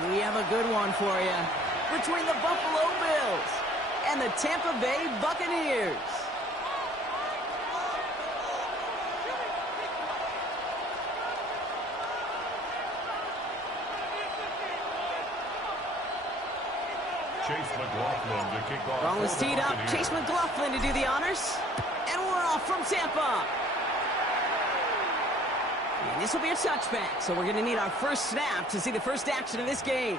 We have a good one for you. Between the Buffalo Bills and the Tampa Bay Buccaneers. Ball is teed up. Chase McLaughlin to do the honors. And we're off from Tampa. And this will be a touchback, so we're going to need our first snap to see the first action of this game.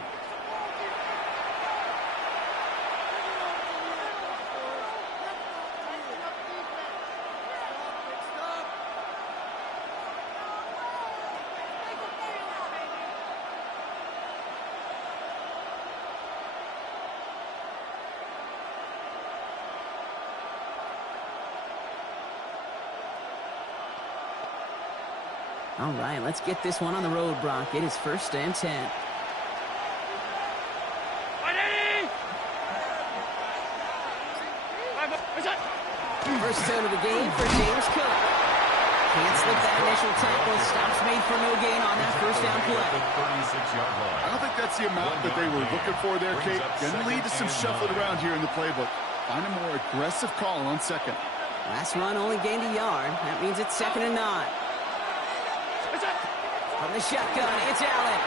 All right, let's get this one on the road, Brock. It is 1st and 10. First down of the game for James Cook. Can't slip that initial tackle. Stops made for no gain on that first down play. I don't think that's the amount that they were looking for there, Kate. Going to lead to some shuffling around here in the playbook. Find a more aggressive call on second. Last run only gained a yard. That means it's 2nd and 9. From the shotgun, it's Allen.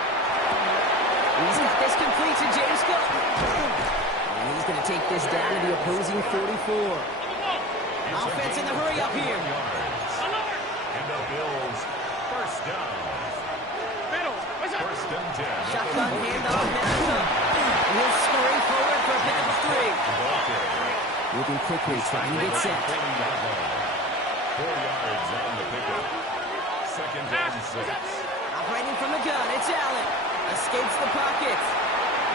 He's got this complete to James Cook. And he's going to take this down to the opposing 44. Offense in the hurry up here. And the Bills, first down. First and 10. Shotgun handoff, now Cook. He'll scurry forward for a pickup of 3. Moving quickly, trying to get set. 4 yards on the pickup. 2nd and 6. Operating from the gun, it's Allen. Escapes the pocket.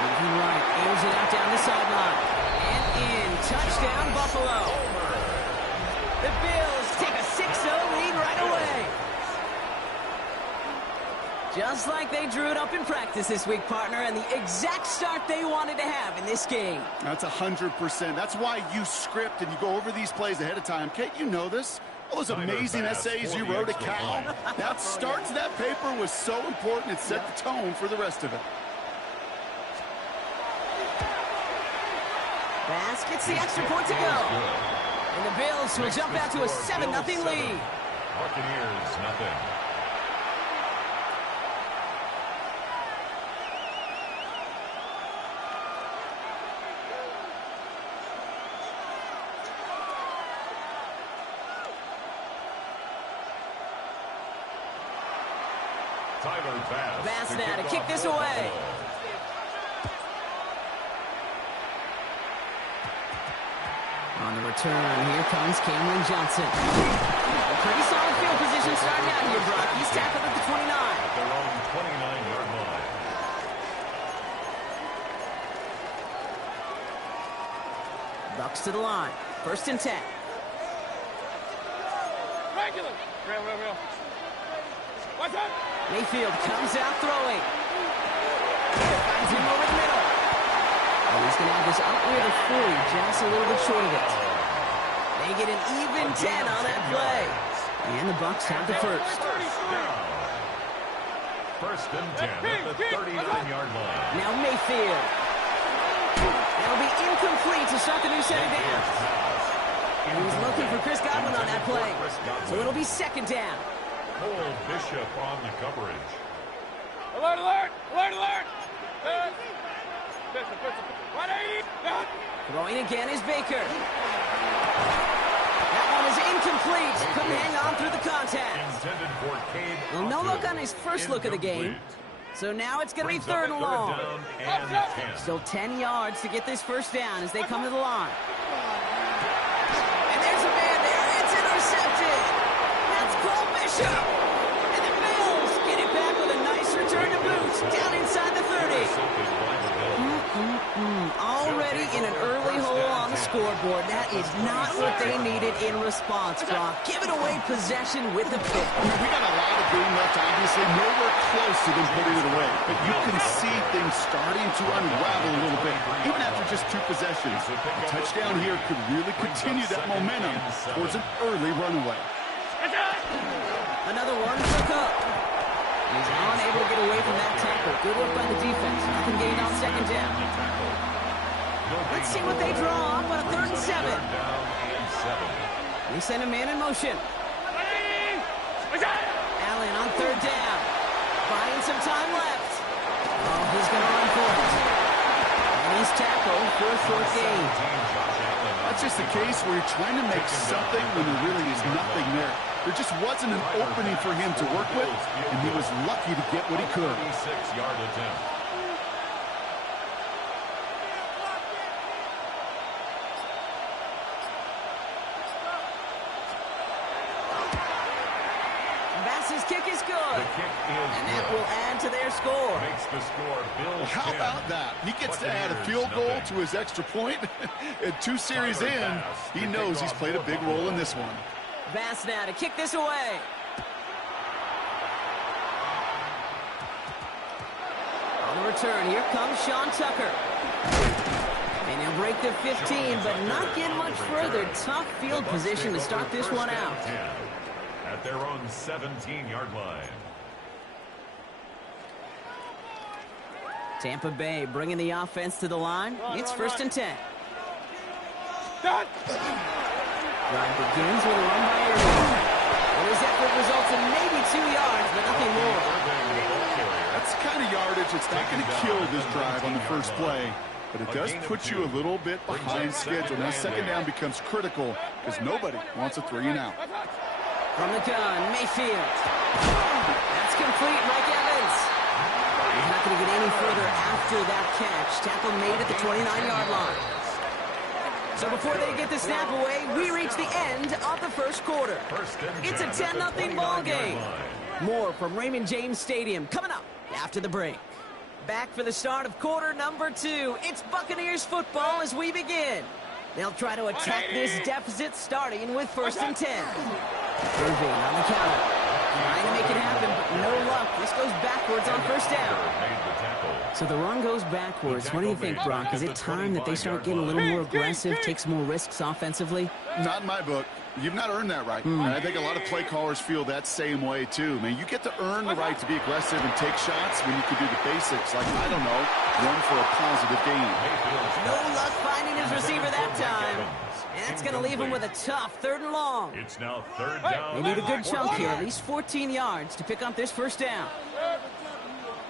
Moving right, aims it out down the sideline. And in, touchdown Buffalo. The Bills take a 6-0 lead right away. Just like they drew it up in practice this week, partner, and the exact start they wanted to have in this game. That's 100%. That's why you script and you go over these plays ahead of time. Kate, you know this. All those amazing essays you wrote at Cal. That start to that paper was so important. It set the tone for the rest of it. Bass gets the extra point to go. And the Bills will jump out to a 7-0 lead. Buccaneers, nothing. Bass now to kick this away. On the return, here comes Cameron Johnson. A pretty solid field position starting out here, Brock. He's tackled at the 29. Their own 29-yard line. Bucks to the line. 1st and 10. Regular. Real. What's up? Mayfield comes out throwing. Finds him over the middle. And he's going to have this out near the 40, just a little bit short of it. They get an even 10 on that play. And the Bucks have the first. 1st and 10 at the 39-yard line. Now Mayfield. That'll be incomplete to start the new set of downs. And he was looking for Chris Godwin on that play. So it'll be 2nd down. Cole Bishop on the coverage. Alert, alert, alert, alert. Throwing again is Baker. That one is incomplete. Couldn't hang on through the contact. Intended for Cade. Well, no look on his first look of the game. So now it's going to be 3rd and long. Still 10 yards to get this first down as they come to the line. And there's a man there. It's intercepted. That's Cole Bishop. And the Bills get it back with a nice return to boot down inside the 30. Already in an early hole on the scoreboard. That is not what they needed in response, Brock. Giving away possession with the pick. We got a lot of game left, obviously. Nowhere close to them putting it away. But you can see things starting to unravel a little bit, even after just 2 possessions. A touchdown here could really continue that momentum towards an early runaway. Another one for Cook. He's unable to get away from that tackle. Good work by the defense. Nothing Let's see what they draw up on a 3rd and 7. Down and 7. They send a man in motion. Allen on 3rd down. Buying some time left. Oh, he's going to run for it. And he's tackled for a short gain. That's just a case where you're trying to make something when there really is nothing there. There just wasn't an opening for him to work with, and he was lucky to get what he could. 36-yard attempt. Bass's kick is good. The kick is And that good. will add to their score. Makes the score Bills How 10. about that? He gets to add a field goal to his extra point. And 2 series in, he knows he's played a big role in this one. Bass now to kick this away. On the return, here comes Sean Tucker. And he'll break the 15, but not get much further. Tough field position to start this one out. At their own 17-yard line. Tampa Bay bringing the offense to the line. It's 1st and 10. Done. Drive begins with a run by Irving. Well, his effort results in maybe 2 yards, but nothing more. That's the kind of yardage that's not going to kill this drive on the first play. But it does put you a little bit behind schedule. Now 2nd down becomes critical because nobody wants a 3-and-out. From the gun, Mayfield. That's complete, Mike Evans. He's not going to get any further after that catch. Tackle made at the 29-yard line. So before they get the snap away, we reach the end of the first quarter. It's a 10-0 ball game. More from Raymond James Stadium coming up after the break. Back for the start of quarter number 2. It's Buccaneers football as we begin. They'll try to attack this deficit starting with 1st and 10. Irving on the counter. Trying to make it happen, but no luck. This goes backwards on 1st down. So the run goes backwards. What do you think, Brock? Is it time that they start getting a little more aggressive, take some more risks offensively? Not in my book. You've not earned that right. And I think a lot of play callers feel that same way, too. Man, you get to earn the right to be aggressive and take shots when you can do the basics, like, I don't know, run for a positive gain. No luck finding his receiver that time. And that's going to leave him with a tough 3rd and long. It's now 3rd down. They need a good chunk here, at least 14 yards to pick up this 1st down.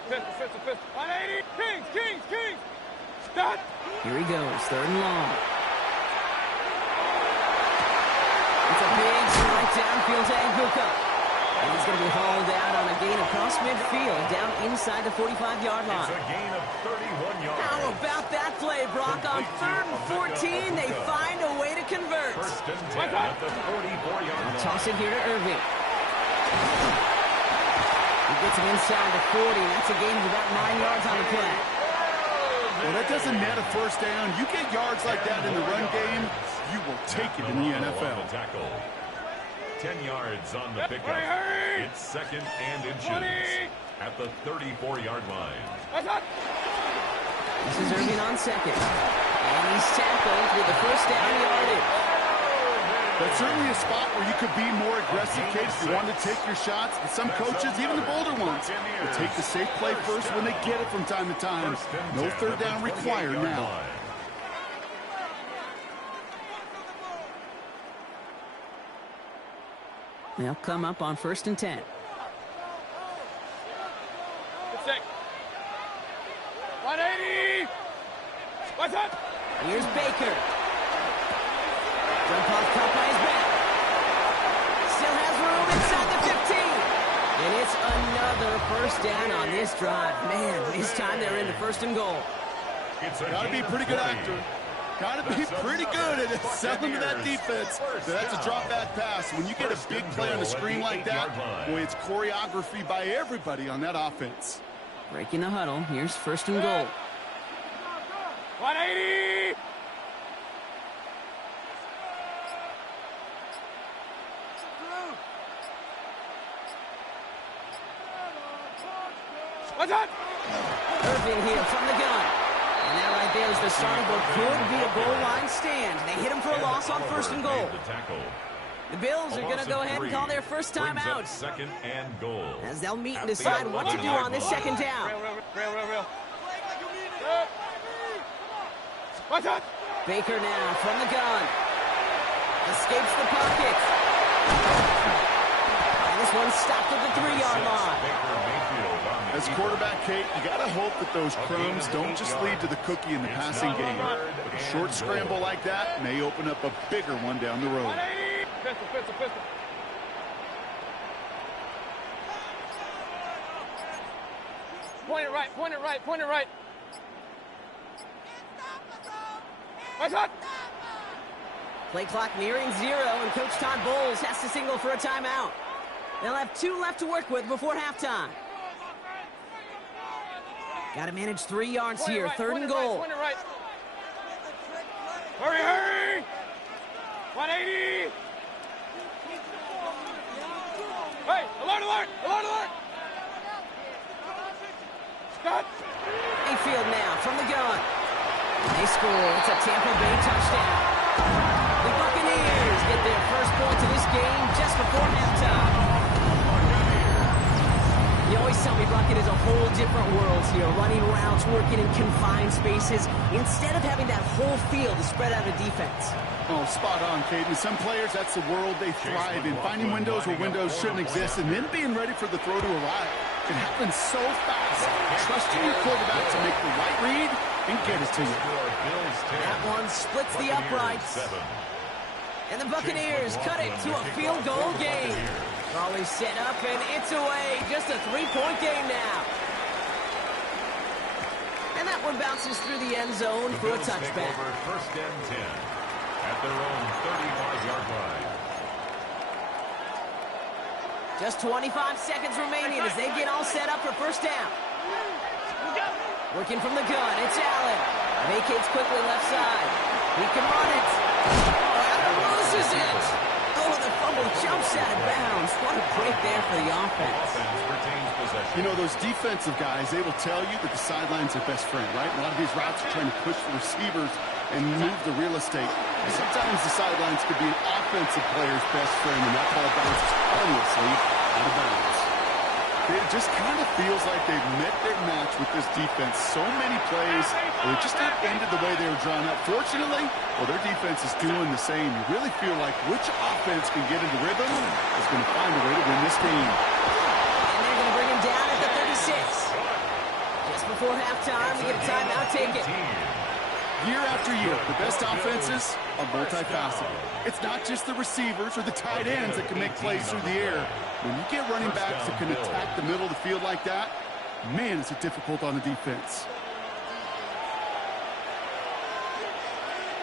Pistol. 180. Kings. Stop. Here he goes, 3rd and long. It's a big strike downfield to Anguka. And he's going to be hauled out on a gain across midfield, down inside the 45-yard line. It's a gain of 31 yards. How about that play, Brock? On 3rd and 14, they find a way to convert. 1st and 10 at the 44-yard line. Toss it here to Irving. He gets it inside the 40, and that's a gain of about 9 yards on the play. Well, that doesn't net a 1st down. You get yards like that in the run game, you will take it in the NFL. 10 yards on the pickup. It's 2nd and inches at the 34-yard line. This is Irving on 2nd. And he's tackled with the 1st down yardage. That's certainly a spot where you could be more aggressive, Kate, if you want to take your shots. But some coaches, even the bolder ones, will take the safe play first when they get it from time to time. No 3rd down required now. They'll come up on 1st and 10. 180. What's up? Here's Baker. Jump off caught by his back. Still has room inside the 15. And it's another 1st down on this drive. Man, this time they're into 1st and goal. Got to be a pretty good actor. Got to be pretty good at selling to that defense. That's a drop back pass. When you get a big play on the screen like that, boy, it's choreography by everybody on that offense. Breaking the huddle. Here's 1st and goal. 180. What's up? Irving here from the gun. And that right there is the start of what could be a goal line stand. They hit him for a loss on 1st and goal. The Bills are going to go ahead and call their first time out. 2nd and goal. As they'll meet and decide what to do on this 2nd down. Real. Watch out! Baker now from the gun. Escapes the pocket. And this one stopped at the 3-yard line. As quarterback, Kate, you got to hope that those crumbs don't just lead to the cookie in the passing game. But a short scramble like that may open up a bigger one down the road. Pistol. Point it right. Watch out! Play clock nearing 0, and Coach Todd Bowles has to signal for a timeout. They'll have 2 left to work with before halftime. Got to manage 3 yards here, 3rd and goal. Right. Hurry! 180! Hey, alert! Stop! Mayfield now from the gun. They score. It's a Tampa Bay touchdown. The Buccaneers get their first point of this game just before halftime. You always tell me Bucket is a whole different world here, running routes, working in confined spaces, instead of having that whole field to spread out a defense. Oh, spot on, Caden. Some players, that's the world they thrive in, finding windows where windows shouldn't exist, and then being ready for the throw to arrive. It happens so fast. Trusting your quarterback to make the right read and get it to you. That one splits the uprights. And the Buccaneers cut it to a field goal game. Always set up, and it's away. Just a 3-point game now. And that one bounces through the end zone for a touchback. First and 10 at their own 35-yard line. Just 25 seconds remaining as they get all set up for first down. Working from the gun, it's Allen. Vacates quickly left side. He can run it. Oh, Allen loses it. Oh, the fumble jumps out of bounds. What a break there for the offense. You know, those defensive guys, they will tell you that the sideline's their best friend, right? A lot of these routes are trying to push the receivers and move the real estate. And sometimes the sidelines could be an offensive player's best friend, and that ball bounces harmlessly out of bounds. It just kind of feels like they've met their match with this defense. So many plays, they just not ended the way they were drawn up. Fortunately, well, their defense is doing the same. You really feel like which offense can get into rhythm is going to find a way to win this game. And they're going to bring him down at the 36. Just before halftime, we get a timeout taken. Year after year, the best offenses are multifaceted. It's not just the receivers or the tight ends that can make plays through the air. When you get running backs that can attack the middle of the field like that, man, is it difficult on the defense.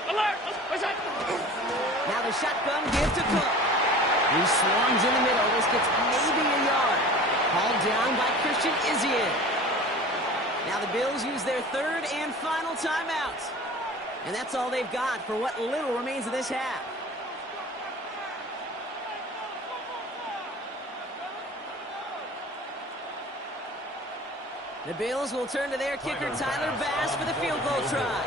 Alert! Now the shotgun give to Cook. He swings in the middle. This gets maybe a yard. Hauled down by Christian Izien. Now the Bills use their 3rd and final timeout. And that's all they've got for what little remains of this half. The Bills will turn to their kicker, Tyler Bass, for the field goal try.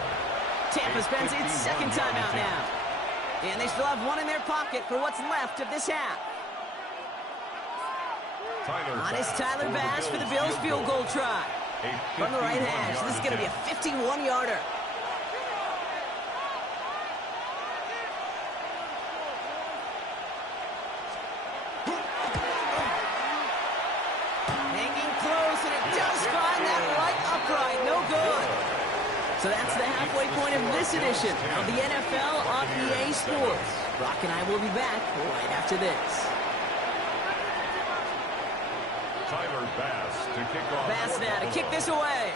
Tampa spends its 2nd timeout now. And they still have one in their pocket for what's left of this half. On is Tyler Bass for the Bills field goal try. From the right hash, this is going to be a 51-yarder. Hanging close, and it does find that right upright. No good. So that's the halfway point of this edition of the NFL on EA Sports. Brock and I will be back right after this. Tyler Bass to kick off. Bass now to kick this away.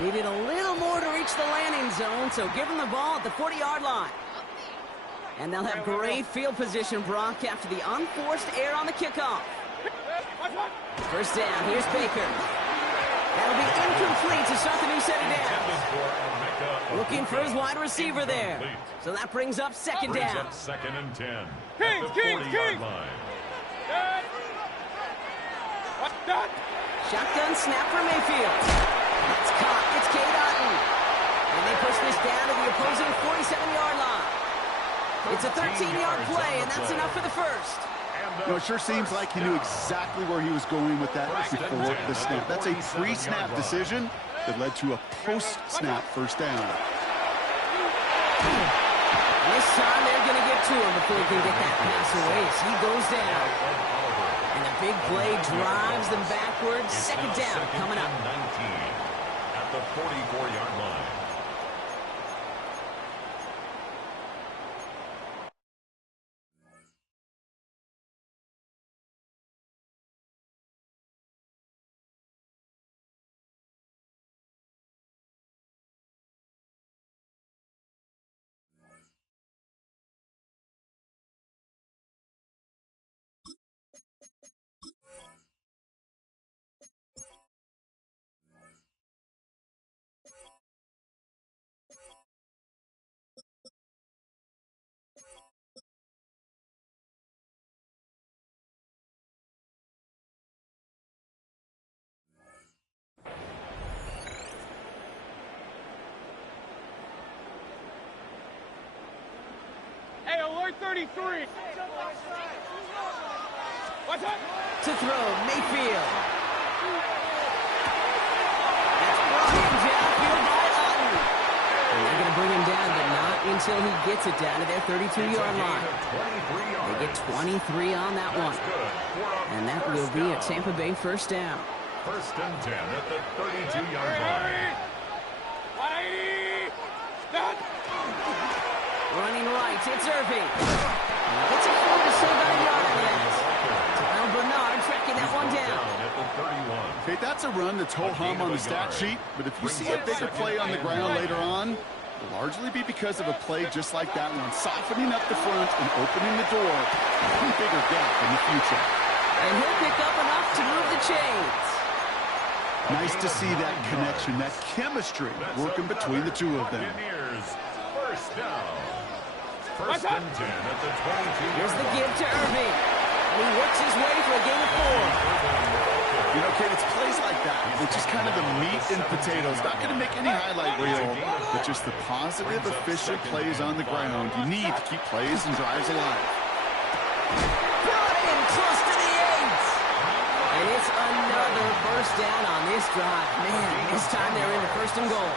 Needed a little more to reach the landing zone, so give him the ball at the 40-yard line. And they'll have great field position, Brock, after the unforced error on the kickoff. First down, here's Baker. That'll be incomplete to start the new set of downs. Looking for his wide receiver there. So that brings up 2nd down. 2nd and 10. Kings! Shotgun snap for Mayfield. It's caught. It's Cade Otton. And they push this down to the opposing 47-yard line. It's a 13-yard play, and that's enough for the first. And You know, it sure seems like he knew exactly where he was going with that before the snap. That's a pre-snap decision that led to a post-snap first down. This time they're going to get to him before he can get that pass away as he goes down. And the big play drives them backwards. Second down coming up. 19 at the 44-yard line. Hey, alert 33. What's up? To throw, Mayfield. That's brought in downfield by Otten. And they're going to bring him down, but not until he gets it down to their 32-yard line. They get 23 on that one. And that will be a Tampa Bay first down. First and 10 at the 32-yard line. 180. Stop. Running right, it's Irving. Gets it forward to save about a yard out of that. Terrell Bernard tracking that one down. At the 31. Okay, that's a run that's ho-hum on the stat sheet, but if you see a bigger play on the ground later on, it'll largely be because of a play just like that one, softening up the front and opening the door for a bigger gap in the future. And he'll pick up enough to move the chains. Nice to see that connection, that chemistry working between the two of them. Buccaneers, first down. First and 10 at the 22. Here's the give to Irving. And he works his way for a gain of 4. You know, Kate, it's plays like that. It's just kind of the meat and potatoes. Not going to make any highlight reel, but just the positive, efficient plays on the ground. You need to keep plays and drives alive. Brought in close to the 8. And it's another first down on this drive. Man, this time they're in the first and goal.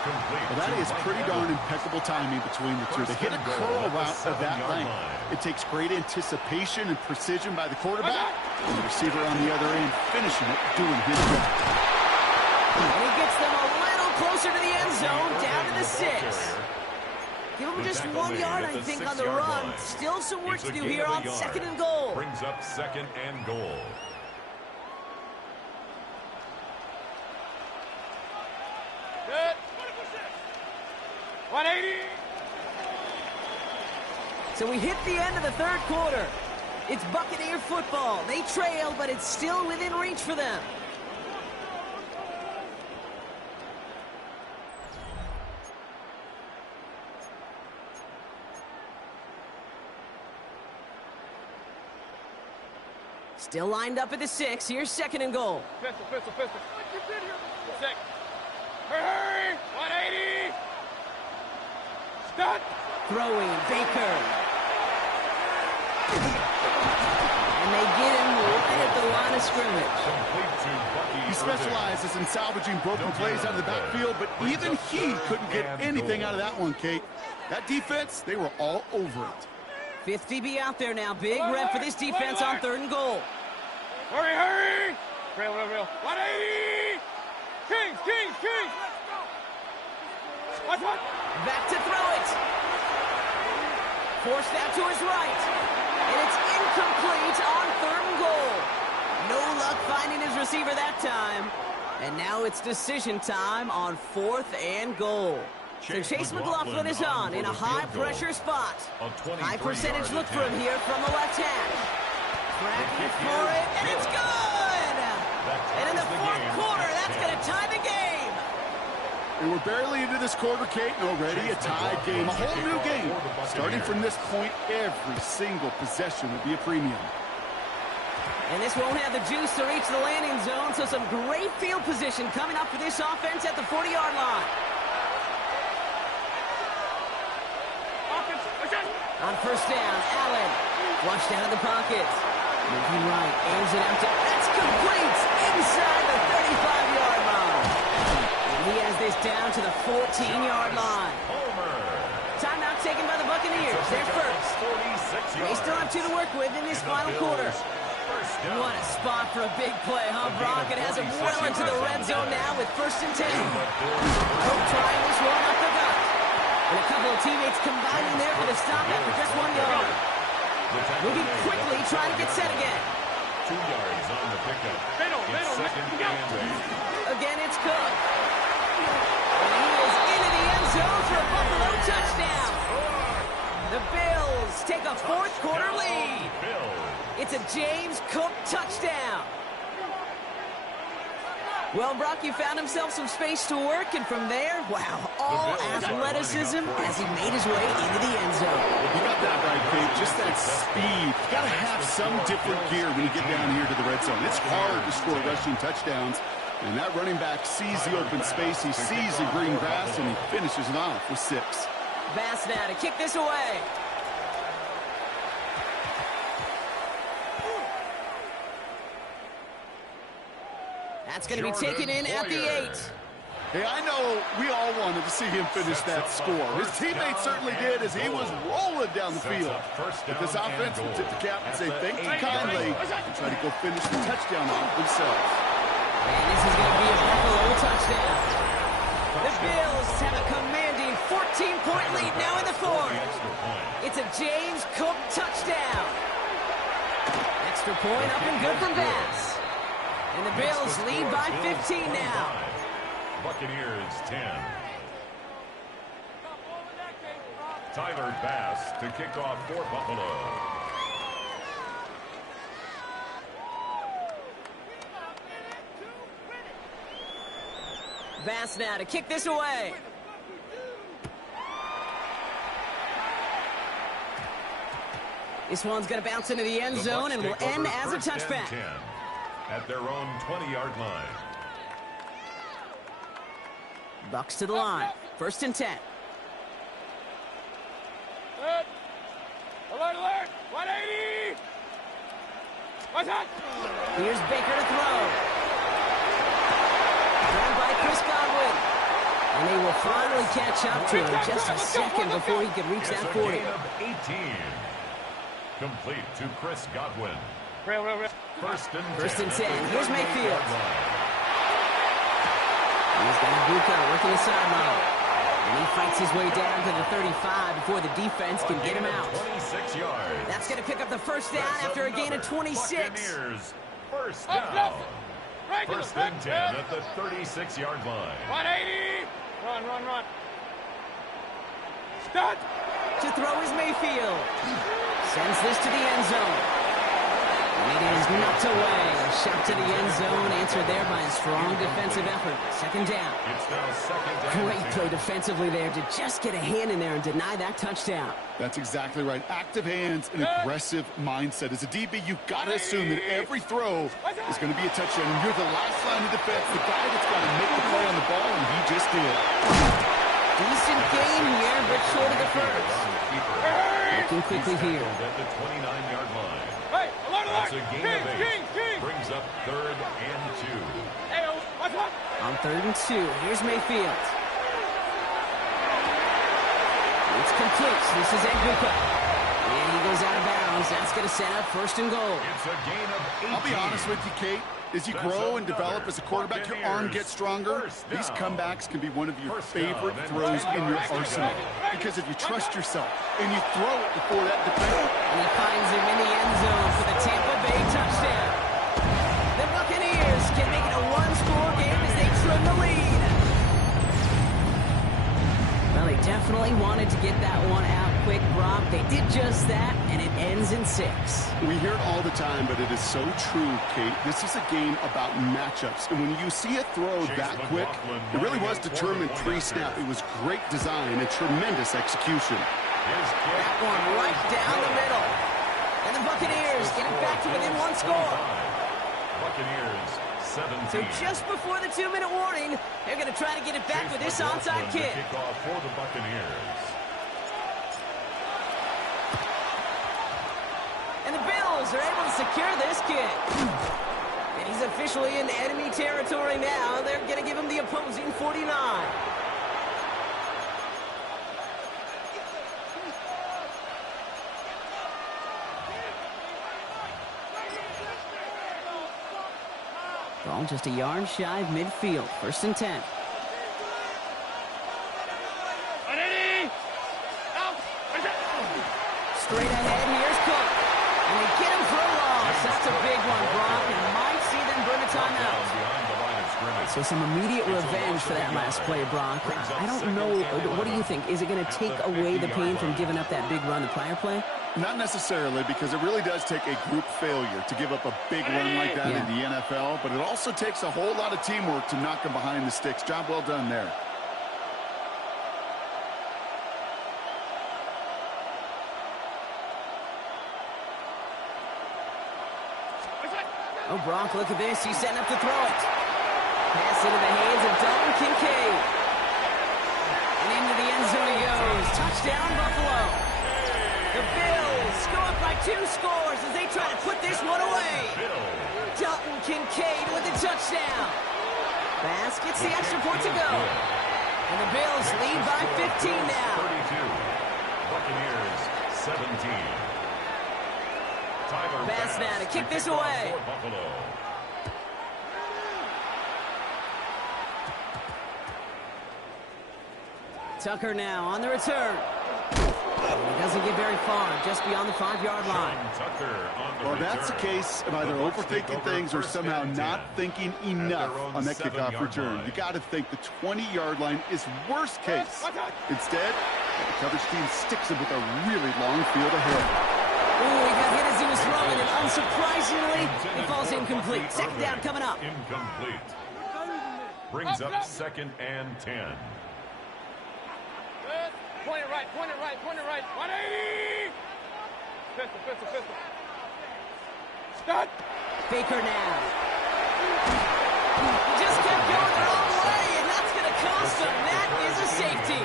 Well, that is pretty darn impeccable timing between the two. They hit a curl route of that length. It takes great anticipation and precision by the quarterback, and the receiver on the other end finishing it, doing his job. And he gets them a little closer to the end zone, down to the 6. Give him just 1 yard, I think, on the run. Still some work to do here on second and goal. Brings up second and goal. Good. 180. So we hit the end of the third quarter. It's Buccaneer football. They trail, but it's still within reach for them. Still lined up at the 6. Here's second and goal. Pistol. Sick. Hurry. 180. Stop. Throwing, Baker. And they get him right at the line of scrimmage. He specializes in salvaging broken plays out of the backfield, but even he couldn't get anything out of that one, Kate. That defense, they were all over it. 5th DB out there now. Big rep for this defense on third and goal. Hurry. Real. 180. Kings. Watch. Back to throw it. Forced out to his right. And it's incomplete on third and goal. No luck finding his receiver that time. And now it's decision time on 4th and goal. So Chase McLaughlin is on in a high-pressure spot. High percentage look for him here from the left hash. Cracking for it, and it's good! And in the fourth quarter, that's going to tie the game. And we're barely into this quarter, Kate, and already a tied game, a whole new game. Starting from this point, every single possession will be a premium. And this won't have the juice to reach the landing zone, so some great field position coming up for this offense at the 40-yard line. On first down, Allen Flushed out of the pocket. Moving right, aims it out to... That's complete! Inside the 35-yard line. And he has this down to the 14-yard line. Timeout taken by the Buccaneers. They're first. They still have 2 to work with in this final quarter. What a spot for a big play, huh, Brock? It has him well into the red zone now with 1st and 10. Hope trying this one up the gut. And a couple of teammates combining there for the stop after just 1 yard. Moving quickly, trying to get set again. 2 yards on the pickup. It's second and 8. Again, it's Cook. And he is into the end zone for a Buffalo touchdown. The Bills take a 4th quarter lead. It's a James Cook touchdown. Well, Brock, you found himself some space to work, and from there, wow, all athleticism as he made his way into the end zone. You got that right, Kate. Just that speed. You got to have some different gear when you get down here to the red zone. It's hard to score rushing touchdowns, and that running back sees the open space, he sees the green grass, and he finishes it off with 6. Bass now to kick this away. That's going to be taken in at the 8. Hey, I know we all wanted to see him finish that score. His teammates certainly did as he was rolling down the field. But this offense will tip the cap and say thank you kindly and try to go finish the touchdown off themselves. And this is going to be a Buffalo touchdown. The Bills have a commanding 14-point lead now in the 4th. It's a James Cook touchdown. Extra point up and good from Bass. And the Bills lead by 15 now. Buccaneers 10. Tyler Bass to kick off for Buffalo. Bass now to kick this away. This one's going to bounce into the end zone and will end as a touchback. At their own 20-yard line. Bucks to the line. 1st and 10. Good. Alert, alert. 180. What's that? Here's Baker to throw. Thrown by Chris Godwin. And they will finally catch up to him just a second before he could reach that 40. Gain of 18. Complete to Chris Godwin. Real. First and 10. Here's Mayfield. He's got Buka working the sideline. And he fights his way down to the 35 before the defense can get him out. 26 yards. That's going to pick up the first down after a gain of 26. First down. First and 10 at the 36-yard line. 180. Run. Start. To throw is Mayfield. Sends this to the end zone. And it is knocked away. A shot to the end zone, answered there by a strong defensive effort. 2nd down. It's now 2nd down. Great play defensively there to just get a hand in there and deny that touchdown. That's exactly right. Active hands and aggressive mindset. As a DB, you've got to assume that every throw is going to be a touchdown. And you're the last line of defense, the guy that's got to make the play on the ball, and he just did. Decent game here, but short of the first. Looking quickly here. At the 29-yard line. Hey, alert. That's a gain of 8. Brings up 3rd and 2. Hey, what's up? On 3rd and 2, here's Mayfield. It's complete. This is Buka. And he goes out of bounds. That's going to set up 1st and goal. It's a gain of 18. I'll be honest with you, Kate. As you grow and develop as a quarterback, your arm gets stronger. These comebacks can be one of your favorite throws in your arsenal. Because if you trust yourself and you throw it before that defender. And he finds him in the end zone for the Tampa Bay touchdown. The Buccaneers can make it a one-score game as they trim the lead. Well, they definitely wanted to get that one out quick, Brock. They did just that, and it ends in 6. We hear it all the time, but it is so true, Kate. This is a game about matchups. And when you see a throw that quick, it really was determined pre-snap. It was great design and tremendous execution. That one right down the middle. And the Buccaneers get it back to within 1 score. Buccaneers 17. So just before the 2-minute warning, they're going to try to get it back with this onside kick. Kickoff for the Buccaneers. Bills are able to secure this kick. And he's officially in enemy territory now. They're going to give him the opposing 49. Ball just a yard shy of midfield. 1st and 10. Straight ahead, here's Cook. And they get him for a loss. That's a big one, Brock, and might see them burn a timeout. So some immediate revenge for that last play, Brock. I don't know. What do you think? Is it going to take away the pain from giving up that big run the prior play? Not necessarily, because it really does take a group failure to give up a big run like that in the NFL, but it also takes a whole lot of teamwork to knock them behind the sticks. Job well done there. Oh, Brock, look at this. He's setting up to throw it. Pass into the hands of Dalton Kincaid. And into the end zone he goes. Touchdown, Buffalo. The Bills go up by 2 scores as they try to put this one away. Dalton Kincaid with the touchdown. Bass gets the extra point to go. And the Bills lead by 15 now. 32. Buccaneers 17. Bass now to kick this away. Tucker now on the return. He doesn't get very far, just beyond the 5-yard line. Well, that's the case of either overthinking things or somehow not thinking enough on that kickoff return. You got to think the 20-yard line is worst case. Instead, the coverage team sticks him with a really long field ahead. Ooh, he got hit as he was throwing, and unsurprisingly, he falls incomplete. 2nd down coming up. Incomplete. Brings up 2nd and 10. Point it right, point it right, point it right. 180! Pistol. Start! Baker now. He just kept going the wrong way, and that's going to cost him. That is a safety.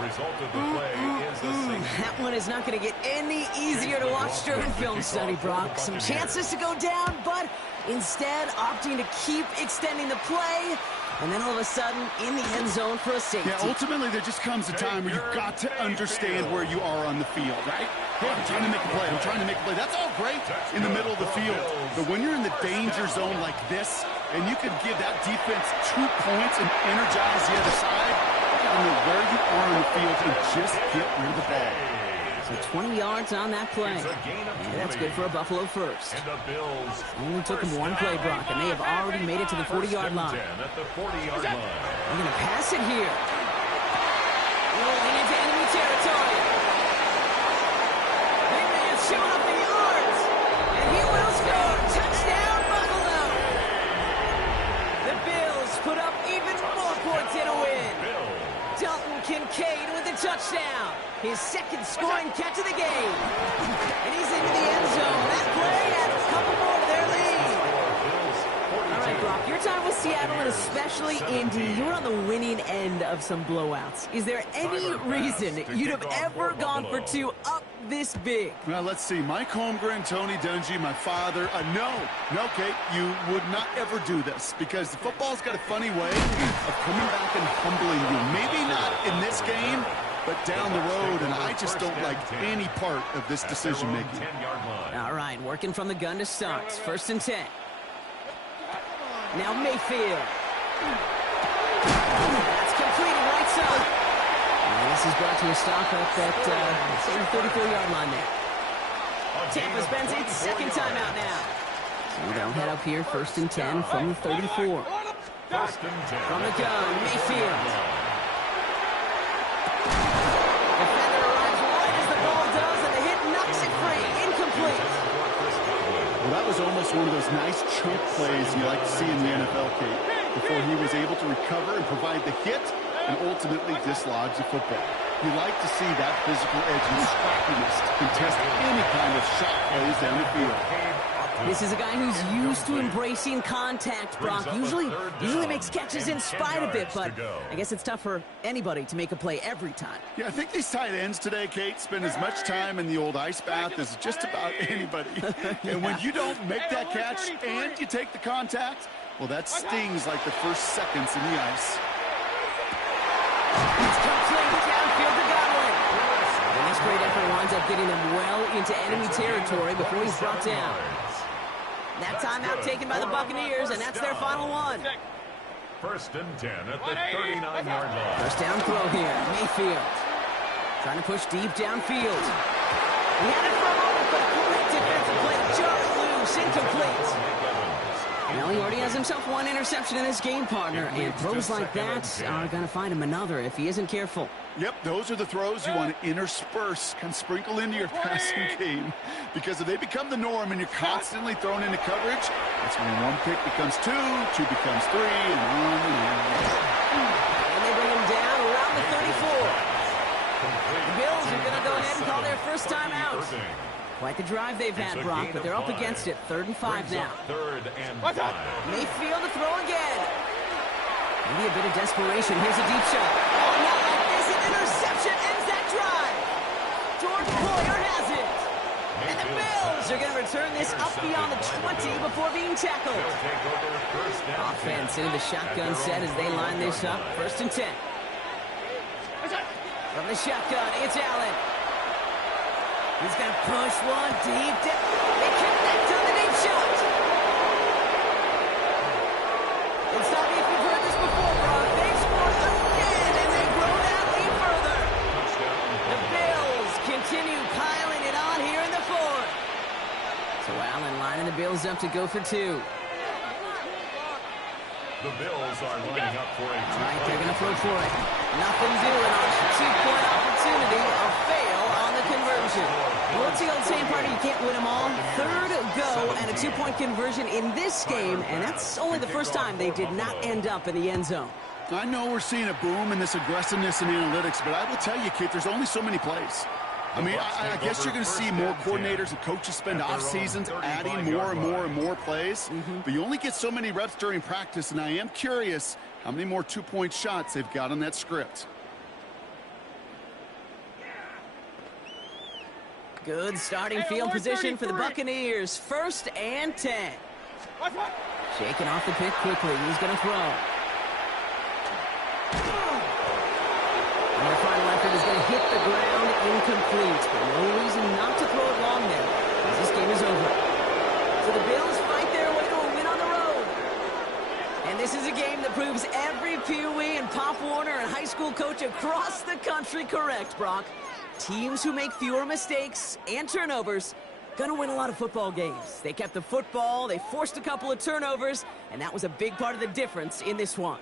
Result of the play is a safety. That one is not going to get any easier to watch during film study, Brock. Some chances to go down, but instead opting to keep extending the play. And then all of a sudden, in the end zone for a safety. Yeah, ultimately, there just comes a time where you've got to understand where you are on the field, right? Hey, I'm trying to make a play. I'm trying to make a play. That's all great in the middle of the field. But when you're in the danger zone like this, and you can give that defense 2 points and energize the other side, you got to know where you are on the field and just get rid of the ball. So 20 yards on that play. And that's good for a Buffalo first. Only took him 1 play, Brock, and they have already made it to the 40-yard line. They're going to pass it here. Rolling into enemy territory. Big man's showing up the yards. And he will score. Touchdown, Buffalo. The Bills put up even more points in a win. Dalton Kincaid with a touchdown. His 2nd scoring catch of the game. And he's into the end zone. That play adds a couple more to their lead. All right, Brock, your time with Seattle, and especially Indy, you were on the winning end of some blowouts. Is there any reason you'd have ever gone for 2 up this big? Well, let's see. Mike Holmgren, Tony Dungy, my father. No, Kate, you would not ever do this because the football's got a funny way of coming back and humbling you. Maybe not in this game, but down the road, and I just don't like any part of this decision-making. All right, working from the gun to start. 1st and 10. Now Mayfield. That's completed right side. And this is brought to a stop at that same 34-yard line there. Tampa's been its 2nd timeout now. So they'll head up here, 1st and 10 from the 34. From the gun, Mayfield. Defender arrives right as the ball does, and the hit knocks it free. Incomplete. Well, that was almost one of those nice chunk plays you like to see in the NFL, Kate, before he was able to recover and provide the hit and ultimately dislodge the football. You like to see that physical edge and scrappiness contest any kind of shot plays down the field. This is a guy who's used to embracing contact, Brock. Usually makes catches in spite of it, but I guess it's tough for anybody to make a play every time. Yeah, I think these tight ends today, Kate, spend as much time in the old ice bath as just about anybody. And when you don't make that catch and you take the contact, well, that stings like the first seconds in the ice. It's complete downfield to Godwin. And this great effort winds up getting him well into enemy territory before he's brought down. That timeout taken by the Buccaneers, and that's their final one. 1st and 10 at the 39-yard line. First down throw here. Mayfield trying to push deep downfield. He had it for a moment, but a great defensive play. Just loose, incomplete. Well, he already has himself one interception in this game, partner, and throws like that are going to find him another if he isn't careful. Yep, those are the throws you want to intersperse, kind of sprinkle into your passing game. Because if they become the norm and you're constantly thrown into coverage, that's when one pick becomes two becomes three, and on and on. And they bring him down around the 34. The Bills are going to go ahead and call their first time out. Quite the drive they've had, Brock, but they're up against it. 3rd and 5 now. 3rd and 5. Mayfield to throw again. Maybe a bit of desperation. Here's a deep shot. Oh, not like this. An interception ends that drive. George Poyer has it. And the Bills are going to return this up beyond the 20 before being tackled. Offense into the shotgun set as they line this up. 1st and 10. From the shotgun, it's Allen. He's going to push one deep. They connect on the deep shot. It's not if you've heard this before, Brock. They scored again, and they grow that lead further. The Bills continue piling it on here in the 4th. So Allen lining the Bills up to go for 2. The Bills are lining up for a two. Right, they're going to throw for it. Nothing doing on the 2-point opportunity. A fail on the conversion. Well, it's the old same party. You can't win them all. 3rd go and a 2-point conversion in this game, and that's only the first time they did not end up in the end zone. I know we're seeing a boom in this aggressiveness and analytics, but I will tell you, Kate, there's only so many plays. I mean, I guess you're going to see more coordinators and coaches spend off seasons adding more and more plays. But you only get so many reps during practice, and I am curious how many more 2-point shots they've got on that script. Good starting field position for the Buccaneers. 1st and 10. Shaking off the pick quickly. He's going to throw. And their final effort is going to hit the ground incomplete. But no reason not to throw it long there, as this game is over. So the Bills fight their way to a win on the road. And this is a game that proves every Pee Wee and Pop Warner and high school coach across the country correct, Brock. Teams who make fewer mistakes and turnovers gonna win a lot of football games. They kept the football, they forced a couple of turnovers, and that was a big part of the difference in this one.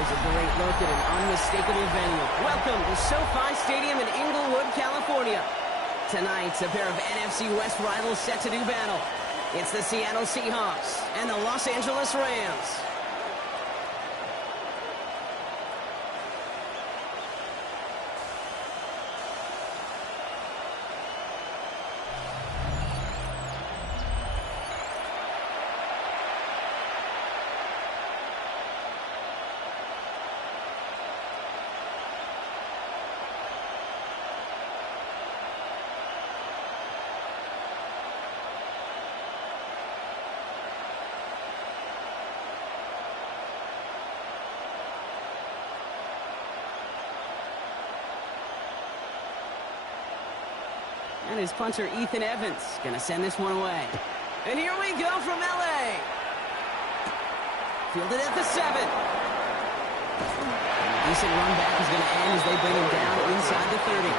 Here's a great look at an unmistakable venue. Welcome to SoFi Stadium in Inglewood, California. Tonight, a pair of NFC West rivals set to do battle. It's the Seattle Seahawks and the Los Angeles Rams. And his punter, Ethan Evans, going to send this one away. And here we go from L.A. Fielded at the 7. Decent run back is going to end as they bring him down inside the 30.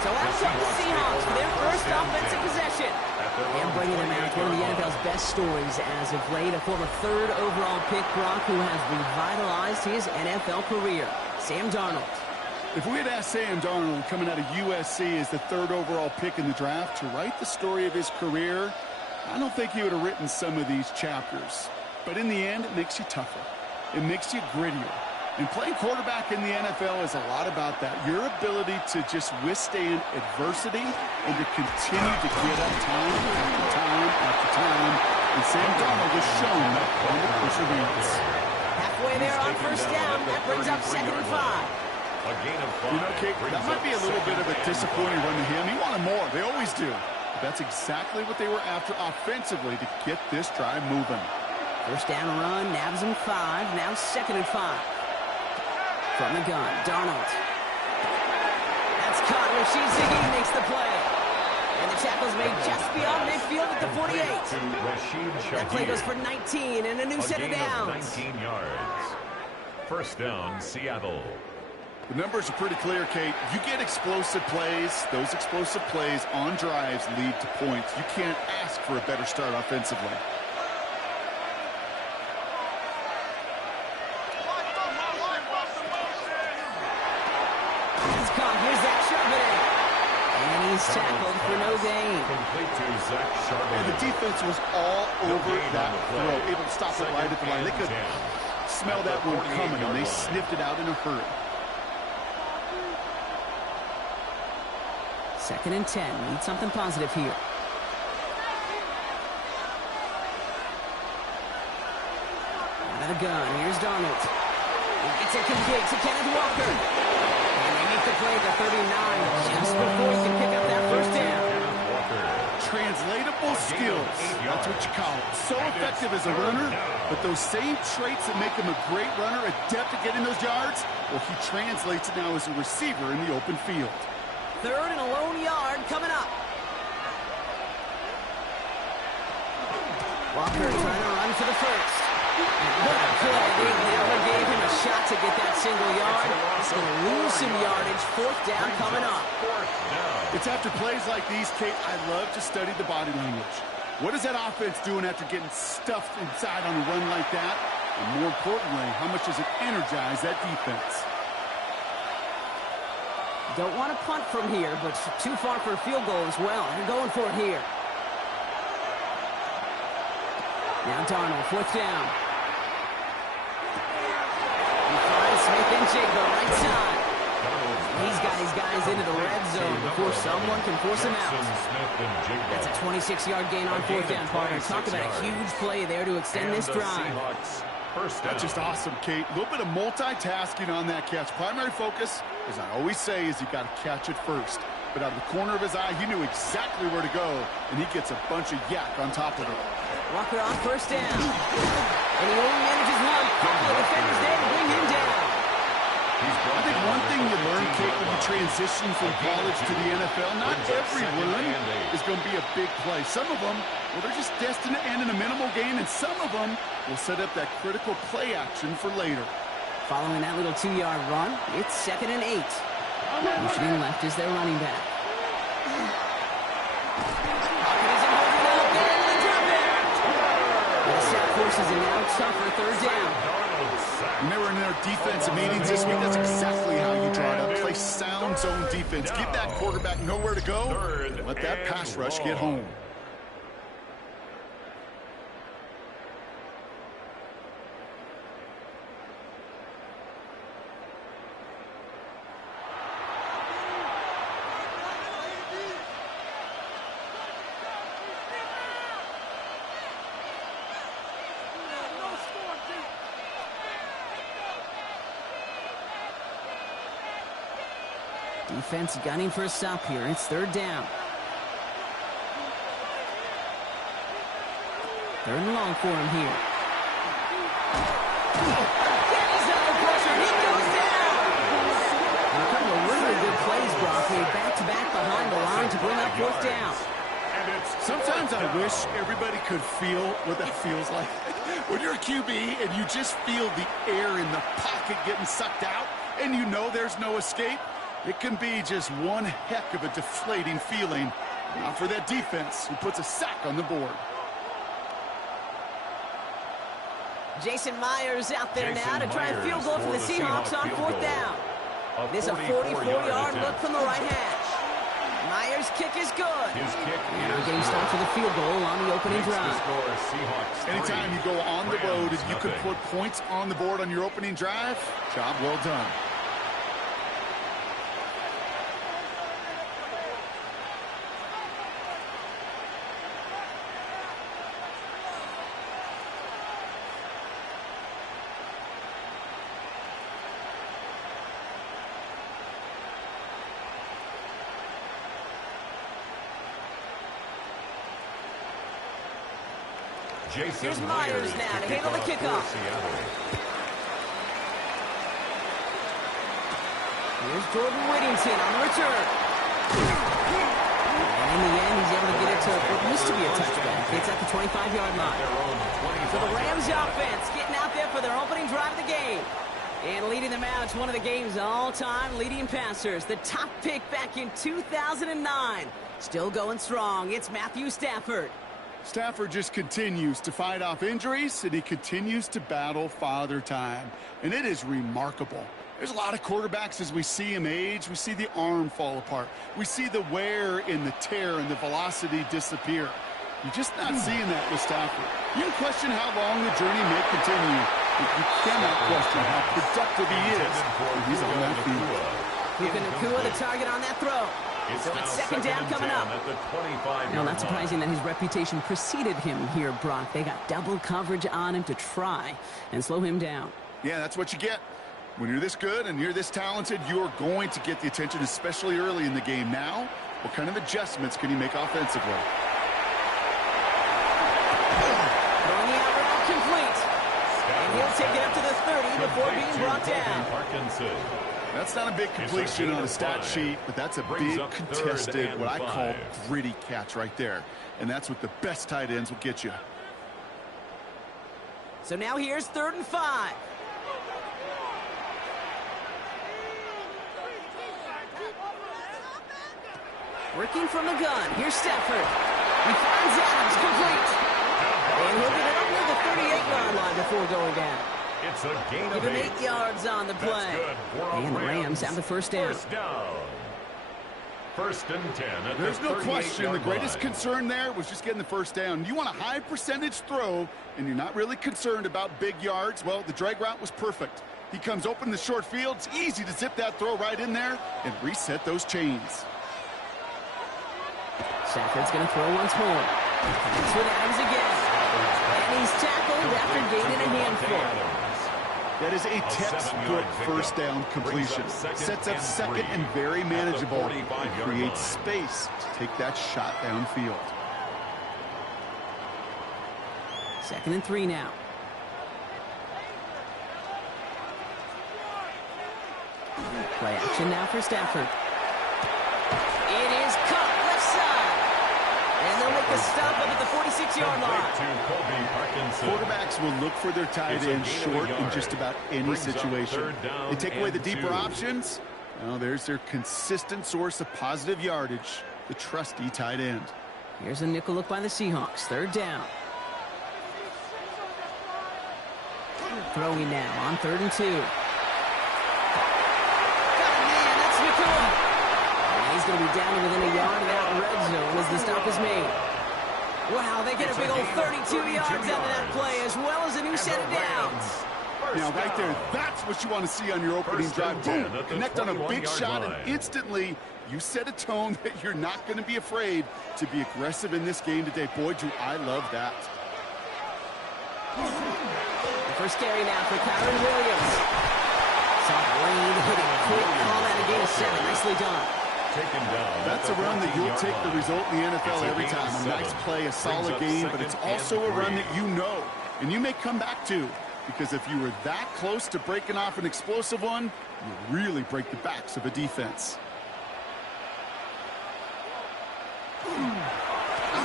So out come the Seahawks for their first offensive possession. And bringing them out, one of the NFL's best stories as of late, a former 3rd overall pick, Brock, who has revitalized his NFL career, Sam Darnold. If we had asked Sam Darnold, coming out of USC as the 3rd overall pick in the draft, to write the story of his career, I don't think he would have written some of these chapters. But in the end, it makes you tougher. It makes you grittier. And playing quarterback in the NFL is a lot about that. Your ability to just withstand adversity and to continue to get up time after time after time. And Sam Darnold has shown that kind of perseverance. Halfway there on first down. That brings up 2nd and 5. A gain of 5. You know, Kate, that might be a little bit of a disappointing run to him. He wanted more. They always do. But that's exactly what they were after offensively to get this drive moving. First down run, nabs him 5. Now 2nd and 5. From the gun, Darnold. That's caught. Rashid Ziggy makes the play. And the tackle's made just beyond midfield at the 48. That play goes for 19 and a new set of downs. 19 yards. First down, Seattle. The numbers are pretty clear, Kate. You get explosive plays. Those explosive plays on drives lead to points. You can't ask for a better start offensively. It's caught. Here's Zach Charbonnet. And he's tackled for no gain. Complete to Zach Charbonnet. And the defense was all over that throw, able to stop it right at the line. They could smell that one coming, and they sniffed it out in a hurry. 2nd and 10. Need something positive here. Out of the gun. Here's Darnold. It's a complete to Kenneth Walker. And they make the play at the 39 just before he can pick up that first down. Translatable skills. That's what you call it. So effective as a runner, but those same traits that make him a great runner, adept at getting those yards, well, he translates it now as a receiver in the open field. 3rd and a lone yard coming up. Walker trying to run for the first. What a play. They never gave him a shot to get that single yard. He's going to lose some yardage. 4th down coming up. It's after plays like these, Kate, I love to study the body language. What is that offense doing after getting stuffed inside on a run like that? And more importantly, how much does it energize that defense? Don't want to punt from here, but too far for a field goal as well. They're going for it here. Now Darnold, 4th down. punching the right side. He's got his guys into the red zone before someone can force him out. That's a 26-yard gain on fourth down, partner. Talk about a huge play there to extend this drive. That's just awesome, Kate. A little bit of multitasking on that catch. Primary focus, as I always say, is you got to catch it first. But out of the corner of his eye, he knew exactly where to go, and he gets a bunch of yak on top of it. Walker on first down. And he only manages one. Couple of defenders there to bring him down. I think one thing you learn, Kate, when you transition from college to the NFL, not every run is going to be a big play. Some of them, well, they're just destined to end in a minimal gain, and some of them will set up that critical play action for later. Following that little 2-yard run, it's 2nd and 8. Motioning left is their running back. The set forces a now tougher third down. When they were in their defensive meetings this week, that's exactly how you try to play sound zone defense. Give that quarterback nowhere to go, and let that pass rush get home. Defense gunning for a stop here. It's 3rd down. 3rd and long for him here. He's under pressure. He goes down. And a couple of really good plays, Brock. Back-to-back behind the line to bring up 4th down. Sometimes I wish everybody could feel what that feels like. When you're a QB and you just feel the air in the pocket getting sucked out and you know there's no escape, it can be just one heck of a deflating feeling. Not for that defense who puts a sack on the board. Jason Myers out there now to try a field goal for the Seahawks on 4th down. There's a 44-yard look from the right hash. Myers' kick is good. And we're getting started for the field goal on the opening drive. Anytime you go on the road and you can put points on the board on your opening drive, job well done. Here's Myers now to handle the kickoff. Here's Jordan Whittington on the return. And in the end, he's able to get it to what used to be a touchback. It's at the 25-yard line. So the Rams offense getting out there for their opening drive of the game. And leading them out, it's one of the game's all-time leading passers. The top pick back in 2009. Still going strong. It's Matthew Stafford. Stafford just continues to fight off injuries, and he continues to battle father time. And it is remarkable. There's a lot of quarterbacks as we see him age. We see the arm fall apart. We see the wear and the tear and the velocity disappear. You're just not seeing that with Stafford. You can question how long the journey may continue, but you cannot question how productive he is when he's on that field. Puka Nacua the target on that throw. So it's 2nd down coming up. Not surprising that his reputation preceded him here, Brock. They got double coverage on him to try and slow him down. Yeah, that's what you get. When you're this good and you're this talented, you're going to get the attention, especially early in the game. Now, what kind of adjustments can he make offensively? Throwing the out route complete. And he'll take it up to the 30 before being brought down. That's not a big completion on a stat sheet, but that's a big contested, what I call gritty catch right there. And that's what the best tight ends will get you. So now here's 3rd and 5. Working from the gun. Here's Stafford. He finds Adams complete. And he'll get it up near the 38-yard line before going down. It's a gain of Give him 8 yards on the play. And the Rams have the 1st down. First and 10. There's no question. The greatest concern there was just getting the first down. You want a high percentage throw, and you're not really concerned about big yards. Well, the drag route was perfect. He comes open in the short field. It's easy to zip that throw right in there and reset those chains. Stafford's going to throw once more. That's with Adams again. And he's tackled after gaining a handful. That is a textbook first down completion. Sets up second and very manageable. And creates space to take that shot downfield. 2nd and 3 now. Play action now for Stafford. It is caught left side. And they'll make the stop up at the 46-yard line. Quarterbacks will look for their tight end short in just about any situation. They take away the deeper options. Well, there's their consistent source of positive yardage, the trusty tight end. Here's a nickel look by the Seahawks. 3rd down. Throwing now on 3rd and 2. He's going to be down to within a yard of that red zone as the stop is made. Wow, they get a big old 32 yards out of that play, as well as a new set of downs. Now, right there, that's what you want to see on your opening drive. Boom, connect on a big shot, and instantly you set a tone that you're not going to be afraid to be aggressive in this game today. Boy, do I love that. The first carry now for Kyron Williams. Soft lane hitting quick. Call that a gain of 7. Nicely done. That's a run that you'll take the result in the NFL every time. A nice play, a solid game, but it's also a run that you know, and you may come back to, because if you were that close to breaking off an explosive one, you really break the backs of a defense. On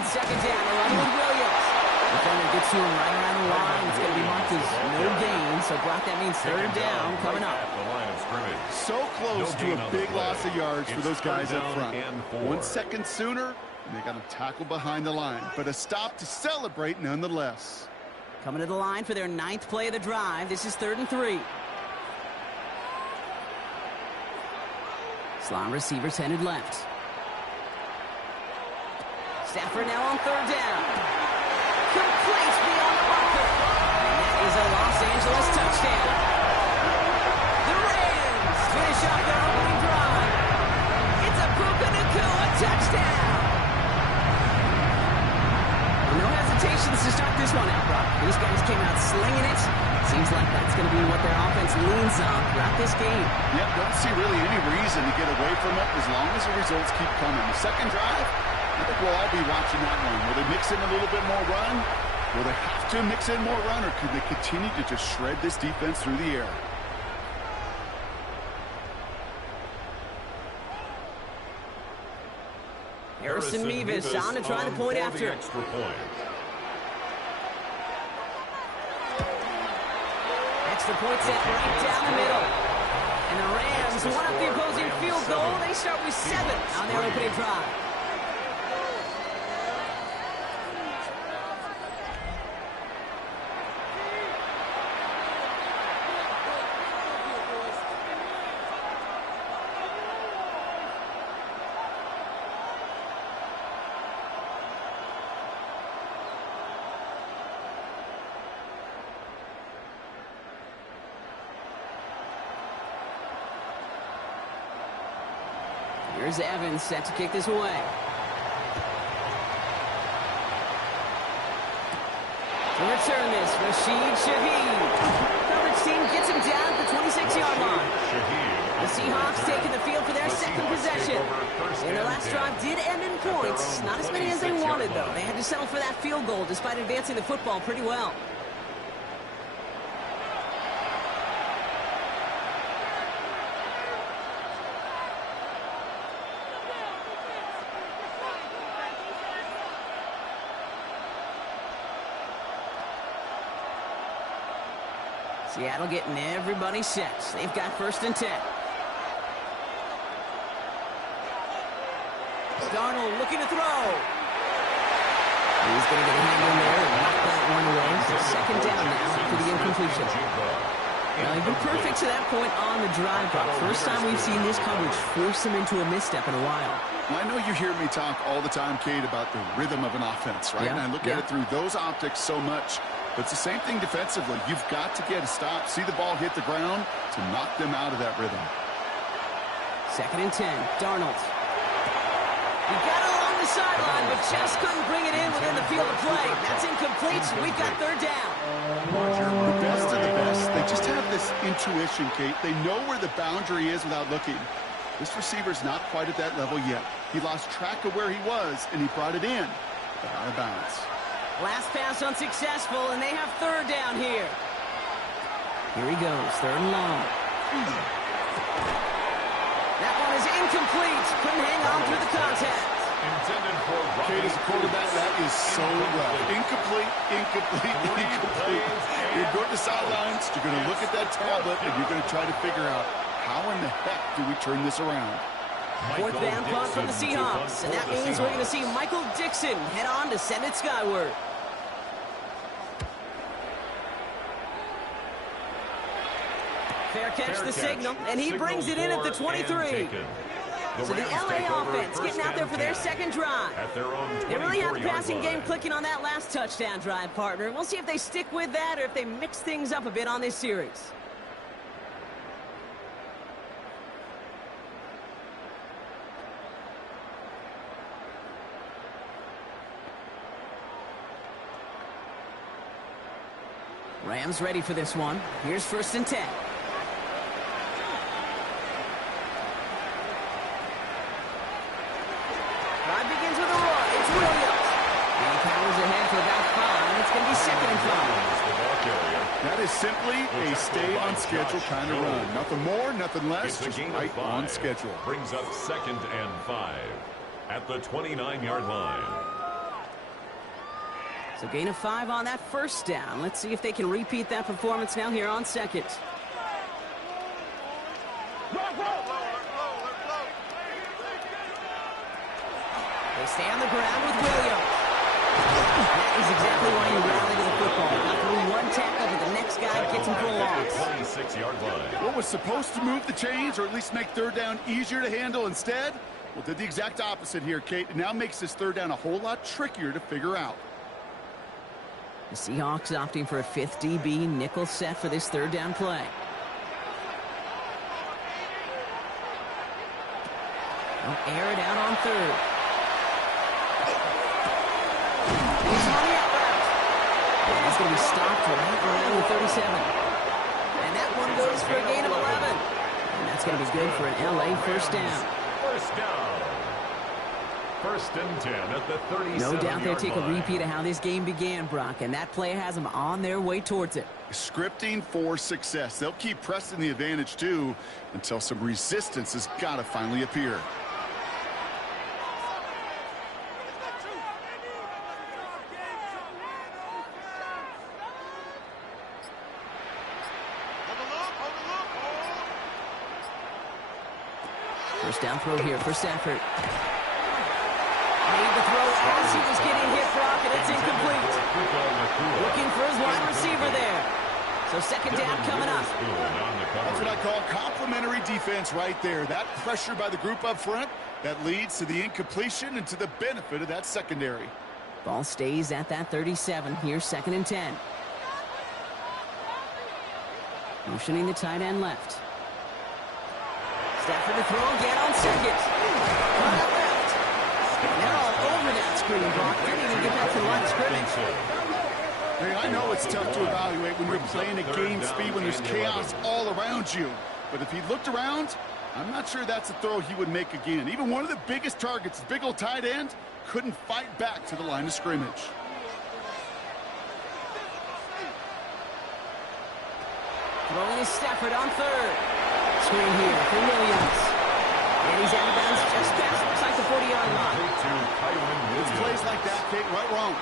2nd down, a run with Williams. Defender gets to him right around the line. It's going to be marked as no gain, so Brock, that means 3rd down coming up. So close to a big loss of yards for those guys up front. 1 second sooner, and they got a tackle behind the line. But a stop to celebrate nonetheless. Coming to the line for their 9th play of the drive. This is 3rd and 3. Slot receivers headed left. Stafford now on 3rd down. Complete beyond the marker. And that is a Los Angeles touchdown. The Rams finish off their opening drive. It's a Puka-Nakua touchdown. No hesitations to start this one out, Brock. These guys came out slinging it. Seems like that's going to be what their offense leans on throughout this game. Yep, don't see really any reason to get away from it as long as the results keep coming. The second drive, I think we'll all be watching that one. Will they mix in a little bit more run? Will they have to mix in more run, or could they continue to just shred this defense through the air? Harrison Mevis on to try the point after. Extra point. Extra point set right down the middle. And the Rams want up the opposing field goal. They start with 7 on their opening drive. Here's Evans set to kick this away. To return this, Rashid Shaheed. Coverage team gets him down at the 26-yard line. The Seahawks taking the field for their 2nd possession. And their last drive did end in points. Not as many as they wanted, though. They had to settle for that field goal despite advancing the football pretty well. Seattle getting everybody set. They've got 1st and 10. Darnold looking to throw. He's going to get a handle there and knock that one away. So 2nd down now after the incompletion. Well, he's been perfect to that point on the drive, but first time we've seen this coverage force him into a misstep in a while. Well, I know you hear me talk all the time, Kate, about the rhythm of an offense, right? Yeah, And I look at it through those optics so much. But it's the same thing defensively. You've got to get a stop, see the ball hit the ground to knock them out of that rhythm. 2nd and 10, Darnold. He got it along the sideline, but just couldn't bring it in within the field of play. That's incomplete, so we've got 3rd down. The best of the best, they just have this intuition, Kate. They know where the boundary is without looking. This receiver's not quite at that level yet. He lost track of where he was, and he brought it in, but out of bounds. Last pass unsuccessful, and they have 3rd down here. Here he goes, 3rd and long. That one is incomplete. Couldn't hang on through the contact. Intended for Kate, as a quarterback, that is so rough. Incomplete, incomplete, incomplete. You're going to the sidelines, you're going to look at that tablet, and you're going to try to figure out how in the heck do we turn this around. 4th down punt from the Seahawks, and that means we're going to see Michael Dixon head on to send it skyward. Fair catch the signal, and he brings it in at the 23. So the LA offense getting out there for their 2nd drive. They really have the passing game clicking on that last touchdown drive, partner. We'll see if they stick with that or if they mix things up a bit on this series. Rams ready for this one. Here's 1st and 10. Drive begins with a run. It's Williams. And he powers ahead for about 5. It's going to be 2nd and 5. That is simply a stay on schedule kind of run. Nothing more, nothing less, just right on schedule. Brings up 2nd and 5 at the 29-yard line. So gain of 5 on that 1st down. Let's see if they can repeat that performance now here on 2nd. They stay on the ground with Williams. That is exactly why you rally to the football. Got through one tackle, but the next guy gets him for a loss. 26-yard line. What was supposed to move the chains or at least make 3rd down easier to handle instead? Well, did the exact opposite here, Kate. It now makes this 3rd down a whole lot trickier to figure out. The Seahawks opting for a 5th DB nickel set for this 3rd down play. They'll air it out on 3rd. He's on the out route. And he's going to be stopped right around the 37. And that one goes for a gain of 11. And that's going to be good for an LA 1st down. 1st down. 1st and 10 at the 37-yard line. No doubt they'll take a repeat of how this game began, Brock, and that play has them on their way towards it. Scripting for success. They'll keep pressing the advantage, too, until some resistance has got to finally appear. First down throw here for Stafford. Made the throw as he was getting hit, Brock, and it's incomplete. Looking for his wide receiver there. So 2nd down coming up. That's what I call complimentary defense right there. That pressure by the group up front, that leads to the incompletion and to the benefit of that secondary. Ball stays at that 37. Here's 2nd and 10. Motioning the tight end left. Stafford to throw again on 2nd. Caught out left. They're all over that screen, Brock. Didn't even get back to the line of scrimmage. Hey, I know it's tough to evaluate when you're playing at game speed, when there's chaos all around you. But if he looked around, I'm not sure that's a throw he would make again. Even one of the biggest targets, big old tight end, couldn't fight back to the line of scrimmage. Throwing is Stafford on 3rd. Screen here for Williams. And he's out of bounds just past, looks like the 40-yard line. It's plays like that, Kate, right wrong.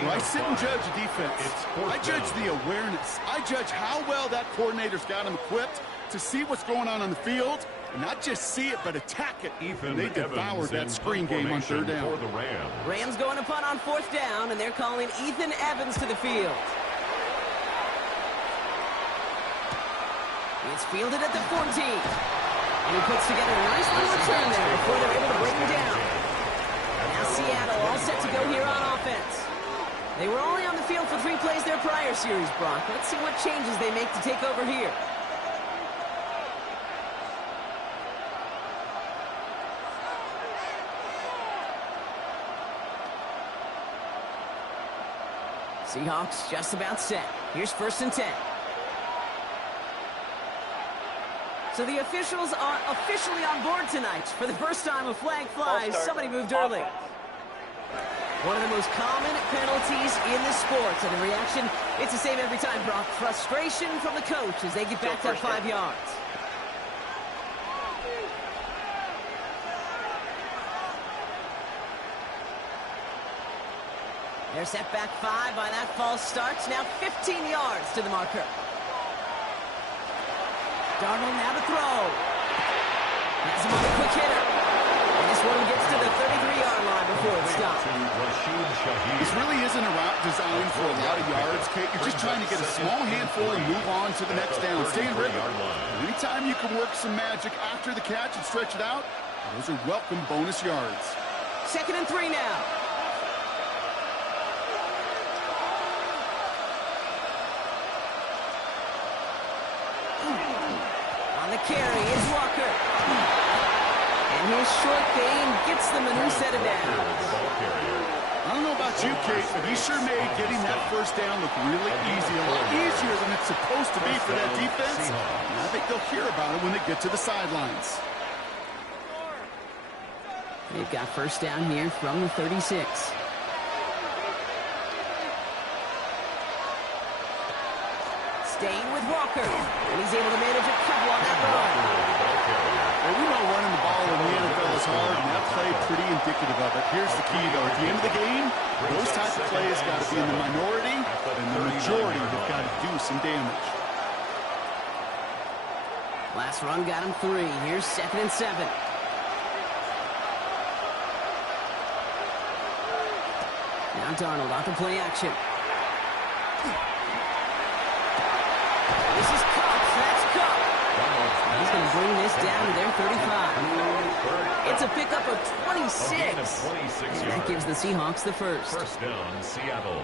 When I sit and judge a defense, I judge the awareness. I judge how well that coordinator's got him equipped to see what's going on the field, and not just see it, but attack it. And they devoured that screen game on 3rd down. Rams going to punt on 4th down, and they're calling Ethan Evans to the field. It's fielded at the 14. And he puts together a nice little return there before they're able to bring him down. Now Seattle all set to go here on offense. They were only on the field for 3 plays their prior series, Brock. Let's see what changes they make to take over here. Seahawks just about set. Here's 1st and 10. So the officials are officially on board tonight. For the first time a flag flies, somebody moved early. One of the most common penalties in the sport. And the reaction, it's the same every time, Brock. Frustration from the coach as they get back up 5 yards. They're set back 5 by that false start. Now 15 yards to the marker. Darnold now to throw. Has him on a quick hitter. And this one gets to the 33-yard line before it stops. This really isn't a route designed for a lot of yards, Kate. You're just trying to get a small handful and move on to the next down. Stay in rhythm. Anytime you can work some magic after the catch and stretch it out, those are welcome bonus yards. 2nd and 3 now. On the carry is Walker. And his short game gets them a new set of downs. I don't know about you, Kate, but he sure made getting that first down look really easy. A lot easier than it's supposed to be for that defense. And I think they'll hear about it when they get to the sidelines. They've got 1st down here from the 36. Staying with Walker, and he's able to manage a couple on that run. Well, we know running the ball in the NFL is hard, and that play pretty indicative of it. Here's the key, though. At the end of the game, those types of plays got to be in the minority, and the majority have got to do some damage. Last run got him 3. Here's 2nd and 7. Now Darnold off the play action. This is Cup. That's Cup. He's going to bring this down to their 35. It's a pickup of 26. And that gives the Seahawks the first. 1st down, Seattle.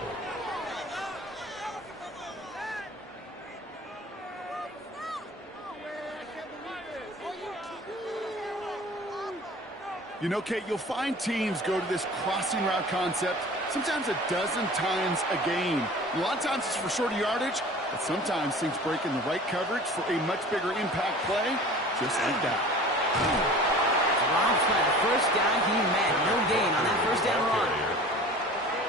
You know, Kate, you'll find teams go to this crossing route concept sometimes a dozen times a game. A lot of times it's for shorter yardage, but sometimes things break in the right coverage for a much bigger impact play, just like that. Dropped by the first guy he met. No gain on that 1st down run.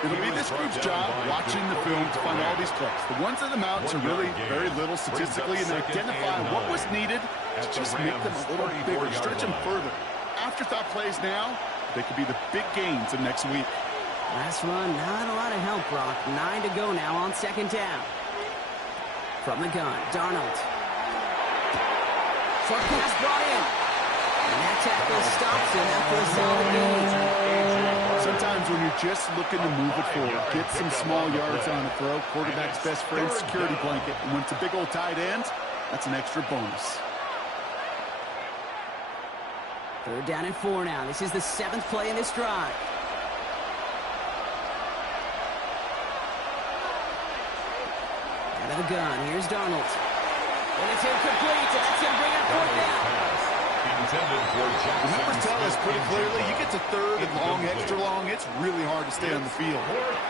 It'll be this group's job watching the film to find all these plays. The ones that amount to really very little statistically and identify what was needed to just make them a little bigger, stretch them further. Afterthought plays now, they could be the big gains of next week. Last run, not a lot of help, Brock. 9 to go now on 2nd down. From the gun, Darnold. Short pass brought in. And that tackle stops him after a solid gain. Sometimes when you're just looking to move it forward, get some small yards on a throw, quarterback's best friend, security blanket. And when it's a big old tight end, that's an extra bonus. 3rd down and 4 now. This is the 7th play in this drive. Out of the gun, here's Darnold. And it's incomplete, and that's going to bring up 4th down. The numbers tell us pretty clearly, you get to 3rd and long, extra long, it's really hard to stay on the field.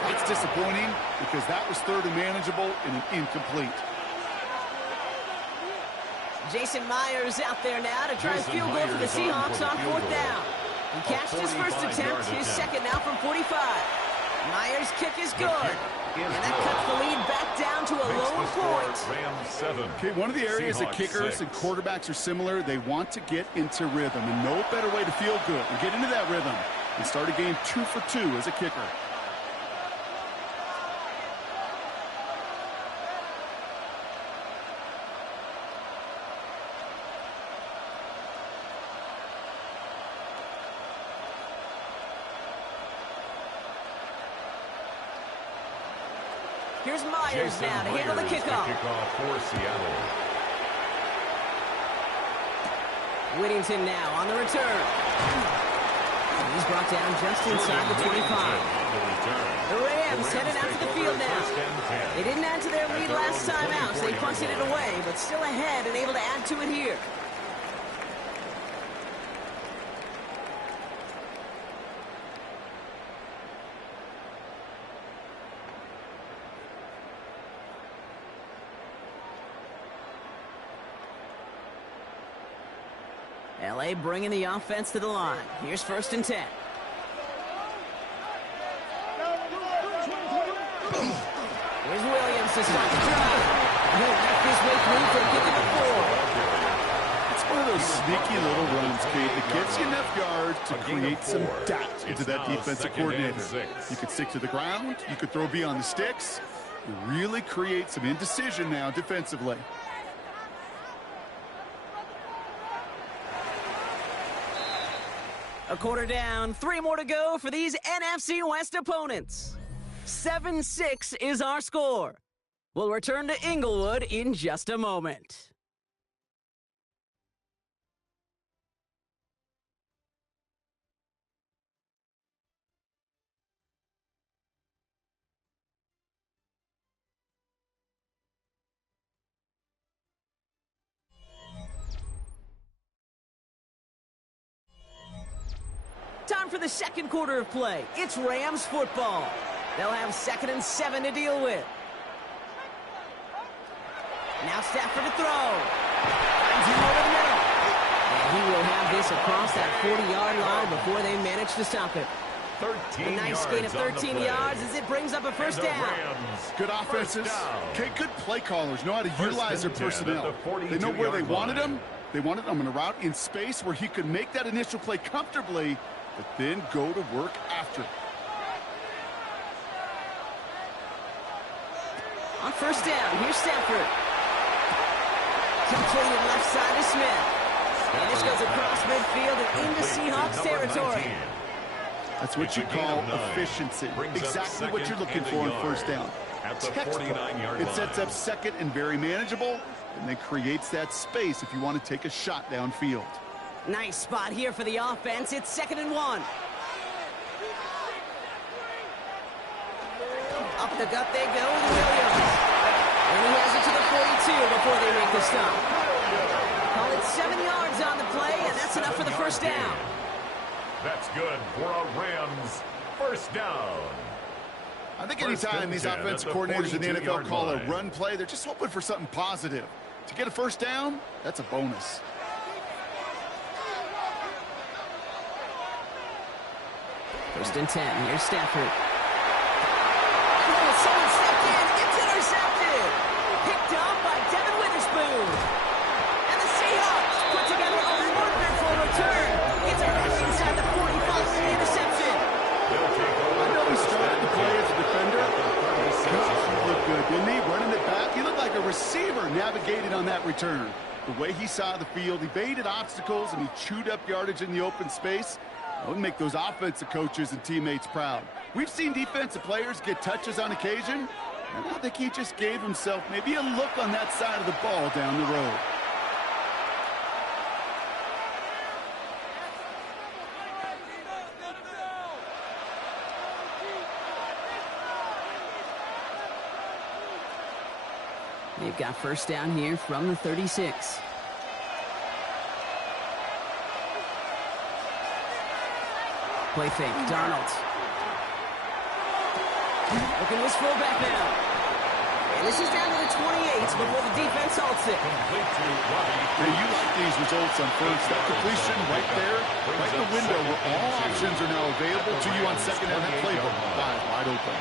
That's disappointing because that was 3rd and manageable and an incomplete. Jason Myers out there now to try a field goal for the Seahawks on 4th down. He cashed his first attempt, his second now from 45. Myers' kick is good. And that cuts the lead back down to a lower point. Okay, one of the areas that kickers and quarterbacks are similar, they want to get into rhythm. And no better way to feel good and get into that rhythm and start a game 2 for 2 as a kicker. Here's Myers now to handle the kickoff. For Seattle. Whittington now on the return. He's brought down just inside the 25. The Rams headed out to the field now. They didn't add to their lead last time out, so they punted it away, but still ahead and able to add to it here. LA bringing the offense to the line. Here's 1st and 10. Here's Williams to start the drive. He'll make his way through for a kick at the 4. It's one of those sneaky little runs, Kate, that gets you enough yards to create some doubt into that defensive coordinator. You could stick to the ground. You could throw beyond the sticks. You really create some indecision now defensively. A quarter down, 3 more to go for these NFC West opponents. 7-6 is our score. We'll return to Inglewood in just a moment. Time for the second quarter of play. It's Rams football. They'll have 2nd and 7 to deal with. Now Stafford to throw. Finds him over the middle. And he will have this across that 40-yard line before they manage to stop it. 13 A nice gain of 13 yards as it brings up a first down. Good offenses. Okay, good play callers know how to utilize their personnel. They know where they wanted him. They wanted him on a route in space where he could make that initial play comfortably, but then go to work after. On first down, here's Stafford. Completed left side to Smith. And this goes across midfield and into Seahawks territory. That's what you call efficiency. Exactly what you're looking for on first down. Textbook. It sets up 2nd and very manageable, and then creates that space if you want to take a shot downfield. Nice spot here for the offense. It's 2nd and 1. Up the gut they go with Williams. And he has it to the 42 before they make the stop. Call it 7 yards on the play, and that's enough for the first down. That's good for a Rams first down. I think anytime these offensive coordinators in the NFL call a run play, they're just hoping for something positive. To get a first down, that's a bonus. First and 10. Here's Stafford. Oh, someone stepped in. It's intercepted. Picked up by Devin Witherspoon. And the Seahawks put together a wonderful return. It's back inside the 45. Interception. I know he started the play as a defender. He looked good, didn't he? Running it back. He looked like a receiver navigated on that return. The way he saw the field, he baited obstacles, and he chewed up yardage in the open space. That would make those offensive coaches and teammates proud. We've seen defensive players get touches on occasion, and I think he just gave himself maybe a look on that side of the ball down the road. They've got first down here from the 36. Play fake, Darnold. Looking to his fullback now. And this is down to the 28s before the defense halts it. Now you like these results on first. That completion right there, right in the window where all options are now available to you on second down. That playbook wide open.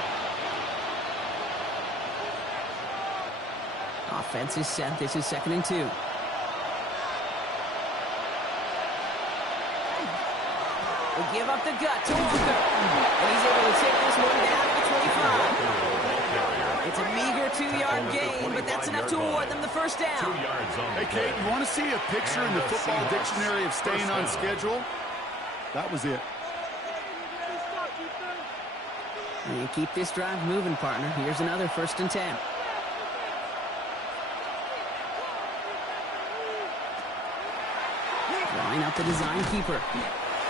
Offense is set. This is 2nd and 2. Will give up the gut to Walker. And he's able to take this one down to the 25. It's a meager 2-yard gain, but that's enough to award them the first down. Hey, Kate, you want to see a picture in the football dictionary of staying on schedule? That was it. And you keep this drive moving, partner. Here's another 1st and 10. Drawing up the design keeper.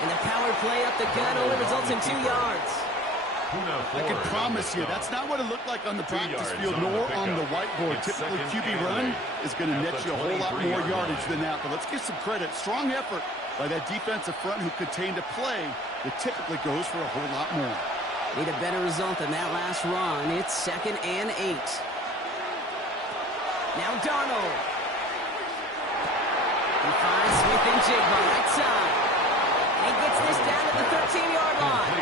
And the power play up the gut only results in 2 yards. I can promise you, that's not what it looked like on the practice field, nor on the whiteboard. Typically, QB run is going to net you a whole lot more yardage than that. But let's give some credit. Strong effort by that defensive front who contained a play that typically goes for a whole lot more. Need a better result than that last run. It's 2nd and 8. Now Darnold. He finds Smith and Jigba right side. He gets this down to the 13-yard line.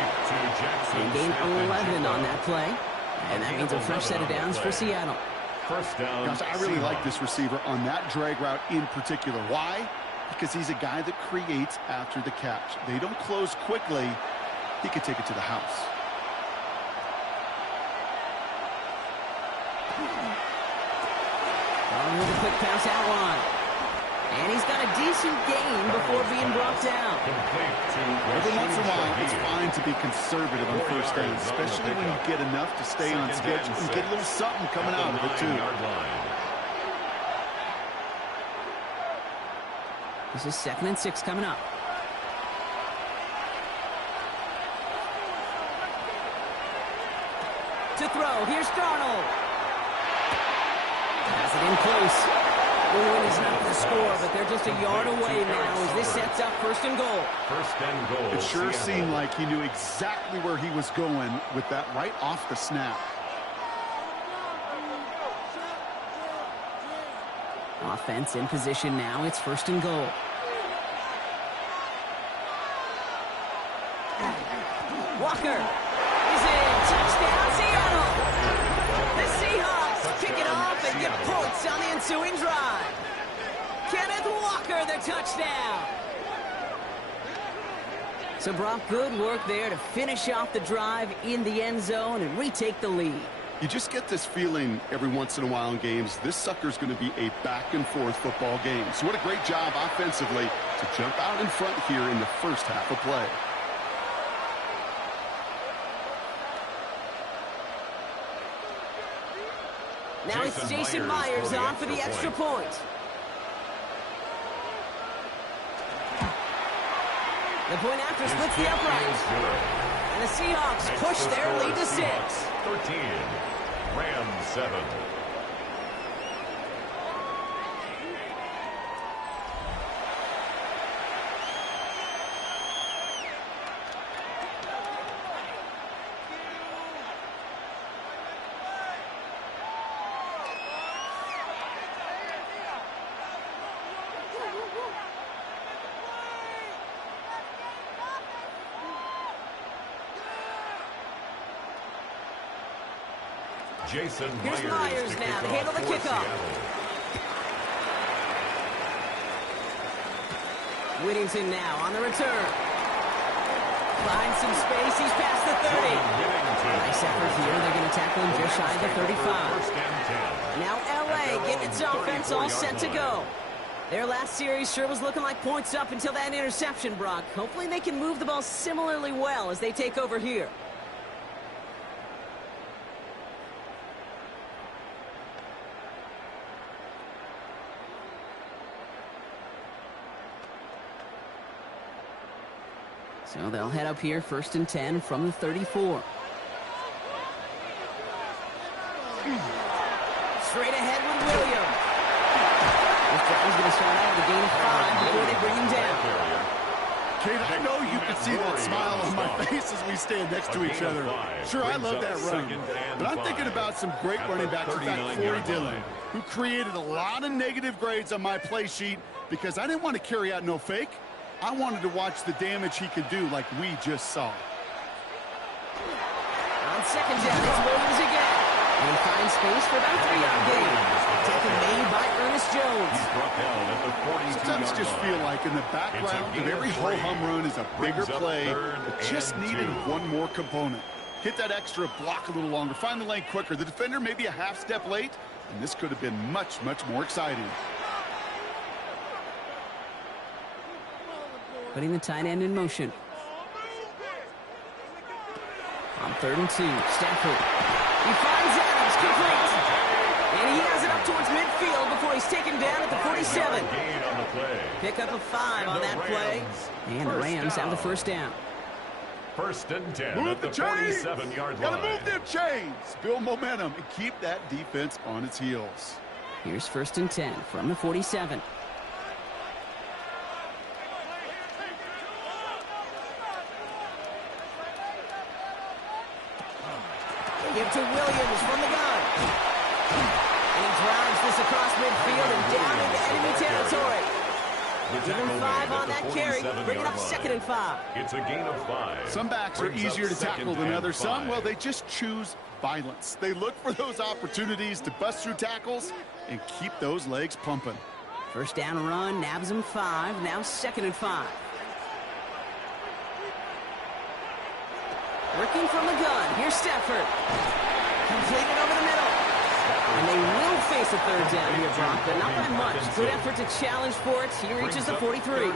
They gain 11 on that play. And that means a fresh set of downs for Seattle. First down. Gosh, I really like this receiver on that drag route in particular. Why? Because he's a guy that creates after the catch. They don't close quickly. He could take it to the house. With a quick pass out line. And he's got a decent gain before being brought down. Every once in a while, it's fine to be conservative on first down, especially when you get enough to stay on schedule and get a little something coming out of it, too. This is 2nd and 6 coming up. To throw, here's Darnold. Has it in close. Boone is not going to score, but they're just a yard away now as this sets up 1st and goal. First and goal. It sure seemed like he knew exactly where he was going with that right off the snap. Offense in position now. It's 1st and goal. Walker is in. Touchdown, Seattle. The Seahawks kick it off and get points on the ensuing drive. Kenneth Walker, the touchdown. So, Brock, good work there to finish off the drive in the end zone and retake the lead. You just get this feeling every once in a while in games, this sucker's going to be a back-and-forth football game. So what a great job offensively to jump out in front here in the first half of play. Now it's Jason Myers on for the extra point. The point after splits the upright. And the Seahawks push their lead to 6. 13, Rams 7. Jason Here's Myers now to handle the kickoff. Whittington now on the return. Finds some space. He's past the 30. Nice effort here. They're going to tackle him just shy of the 35. Now LA getting its offense all set to go. Their last series sure was looking like points up until that interception, Brock. Hopefully they can move the ball similarly well as they take over here. So they'll head up here, 1st and 10 from the 34. Straight ahead with Williams. This drive's going to start out with a gain of 5 before they bring him down. Kate, I know you can see that smile on my face as we stand next to each other. Sure, I love that run. But I'm thinking about some great running backs. In fact, Corey Dillon, who created a lot of negative grades on my play sheet because I didn't want to carry out no fake. I wanted to watch the damage he could do like we just saw. On 2nd down, it's Williams again. And he finds space for about a 3-yard gain. Taken made by Ernest Jones. Sometimes just feel like in the background of every ho-hum run is a bigger play that just needed one more component. Hit that extra block a little longer. Find the lane quicker. The defender may be a half step late, and this could have been much, much more exciting. Putting the tight end in motion. On 3rd and 2, Stafford. He finds Adams, complete. And he has it up out towards midfield before he's taken down at the 47. Gain on the play. Pick up a 5 on that play. And the Rams have the first down. First and 10 Move at the the chains. 47-yard line. Gotta move them chains. Build momentum and keep that defense on its heels. Here's first and 10 from the 47. They give to Williams from the gun. And he drives this across midfield and down into enemy territory. Give him 5 on that carry. Bring it up 2nd and 5. It's a gain of 5. Some backs are Brings up easier to 2nd tackle than and others. 5. Some, well, they just choose violence. They look for those opportunities to bust through tackles and keep those legs pumping. First down run, nabs him 5. Now 2nd and 5. Working from the gun. Here's Stafford. Completed over the middle. And they will face a 3rd down here, Brock, but not by much. Good effort to challenge for it. He reaches the 43.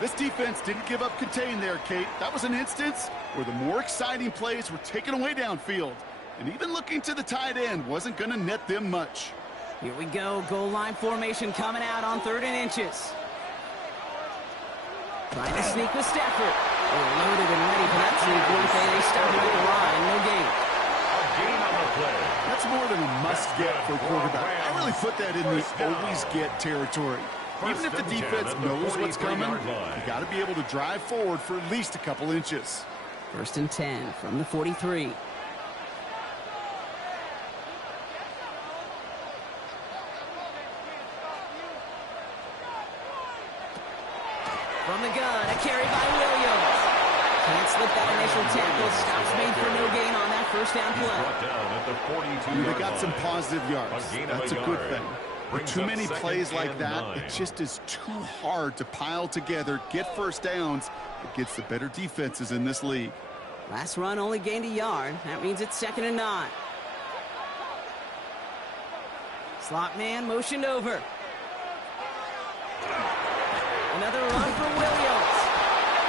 This defense didn't give up contain there, Kate. That was an instance where the more exciting plays were taken away downfield. And even looking to the tight end wasn't going to net them much. Here we go. Goal line formation coming out on 3rd and inches. Trying to sneak with Stafford. They're loaded and ready for that sneak. They stop him at the line. No gain. Gain on the play. That's more than a must-get for a quarterback. I really put that in the always-get territory. Even if the defense knows what's coming, you got to be able to drive forward for at least a couple inches. First and 10 from the 43. From the gun, a carry by Williams. Can't slip that initial tackle. Stops made for no gain on that first down play. Brought down at the 42-yard They got some positive yards. That's a good thing. With Brings too up many 2nd plays like and that, 9. it just is too hard to pile together, get first downs. It gets the better defenses in this league. Last run only gained a yard. That means it's 2nd and 9. Slot man motioned over. Another run for Williams.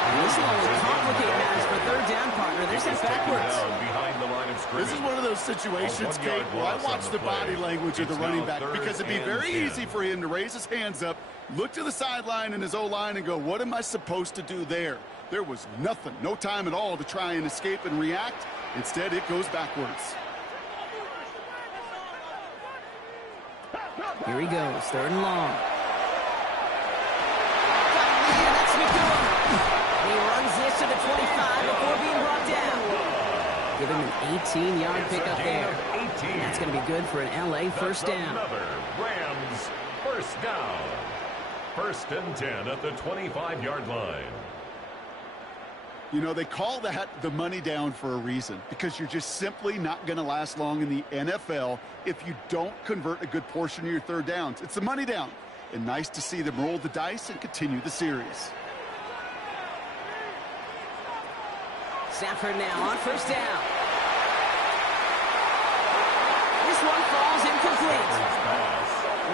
And this will only complicate matters for 3rd down, partner. They're sent backwards. Behind the line of scrimmage. This is one of those situations, Kate, where I watch the body language of the running back because it'd be very easy for him to raise his hands up, look to the sideline in his O-line and go, what am I supposed to do there? There was nothing, no time at all to try and escape and react. Instead, it goes backwards. Here he goes, 3rd and long. Man, that's McCool. He runs this to the 25 before being brought down. Give him an 18-yard pickup there. And that's going to be good for an LA first down. Another Rams first down. First and 10 at the 25-yard line. You know, they call that the money down for a reason, because you're just simply not going to last long in the NFL if you don't convert a good portion of your 3rd downs. It's the money down. And nice to see them roll the dice and continue the series. Stafford now on first down. This one falls incomplete.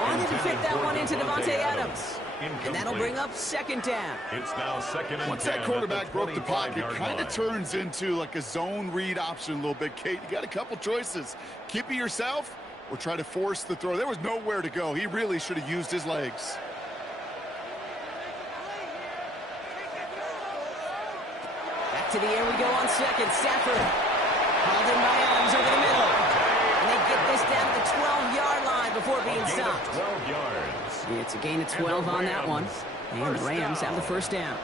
Wanted to fit that one into Devontae Adams. And that'll bring up 2nd down. It's now 2nd and Once 10 that quarterback broke the pocket, it 25-yard kind line. of turns into like a zone read option a little bit, Kate. You got a couple choices. Keep it yourself or try to force the throw. There was nowhere to go. He really should have used his legs. Back to the air we go on 2nd. Stafford hauled in by Adams over the middle. And they get this down to the 12-yard line before being stopped. 12 yards. It's a gain of 12 on that one. And the Rams have the first down.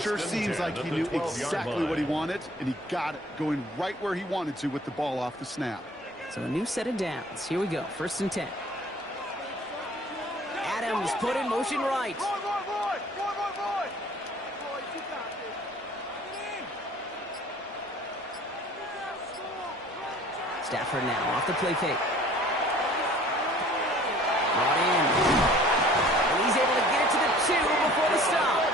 Sure seems like he knew exactly what he wanted, and he got it, going right where he wanted to with the ball off the snap. So a new set of downs. Here we go. 1st and 10. Adams put in motion right. Stafford now off the play fake. Brought in. And he's able to get it to the 2 before the stop.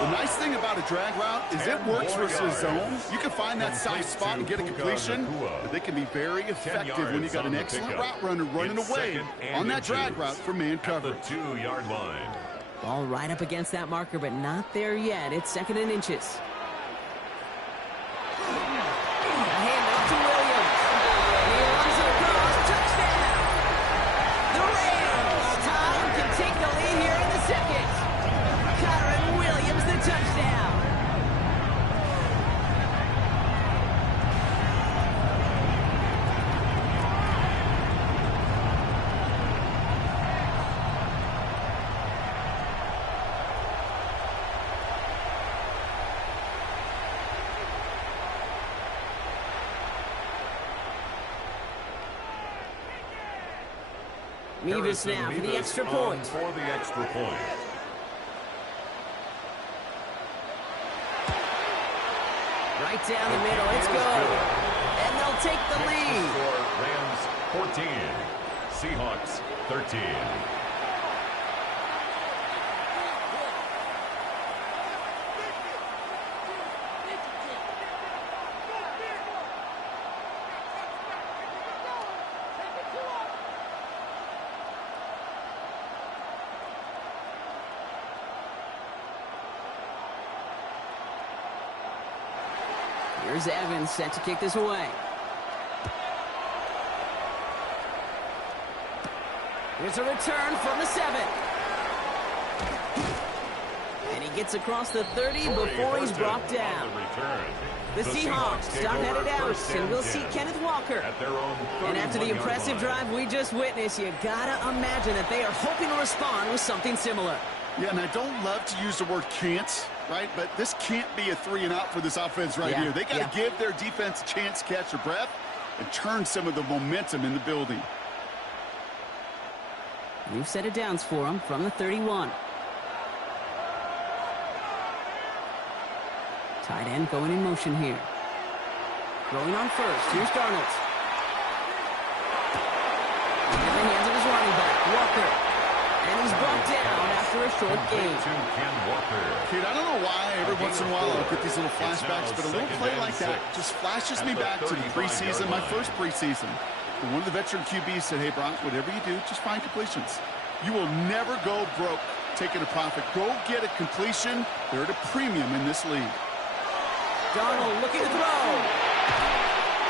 The nice thing about a drag route is it works versus zone. You can find that soft spot and get a completion, but they can be very effective when you got an excellent route runner running away on that drag route for man coverage. The 2-yard line. Ball right up against that marker, but not there yet. It's 2nd and inches. A handoff to Williams. He runs it across. Touchdown! Mevis now for the extra point. For the extra point. Right down the middle. It's good. And they'll take the lead. Rams 14. Seahawks 13. Here's Evans set to kick this away. Here's a return from the 7. And he gets across the 30 before he's brought down. The Seahawks stop headed out, and we'll see Kenneth Walker. And after the impressive drive we just witnessed, you gotta imagine that they are hoping to respond with something similar. Yeah, and I don't love to use the word can't, right? But this can't be a 3-and-out for this offense right here. They got to give their defense a chance to catch their breath and turn some of the momentum in the building. New set of downs for him from the 31. Tight end going in motion here. Throwing on first. Here's Darnold. In the hands of his running back, Walker. And he's brought down after a short gain. Kid, I don't know why every once in a while I'll get these little flashbacks, but a little play like that just flashes me back to the preseason, my first preseason. And one of the veteran QBs said, hey, Brock, whatever you do, just find completions. You will never go broke taking a profit. Go get a completion. They're at a premium in this league. Darnold looking to throw.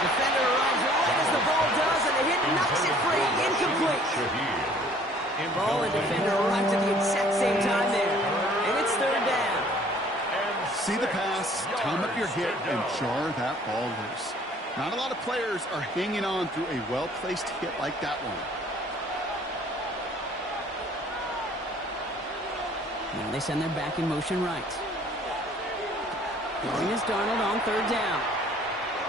Defender arrives right as the ball does, and the hit knocks it free. Incomplete. Ball and defender arrived at the exact same time there. And it's 3rd down. See the pass, time up your hit, and jar that ball loose. Not a lot of players are hanging on through a well-placed hit like that one. Now they send their back in motion right. Going is Darnold on 3rd down.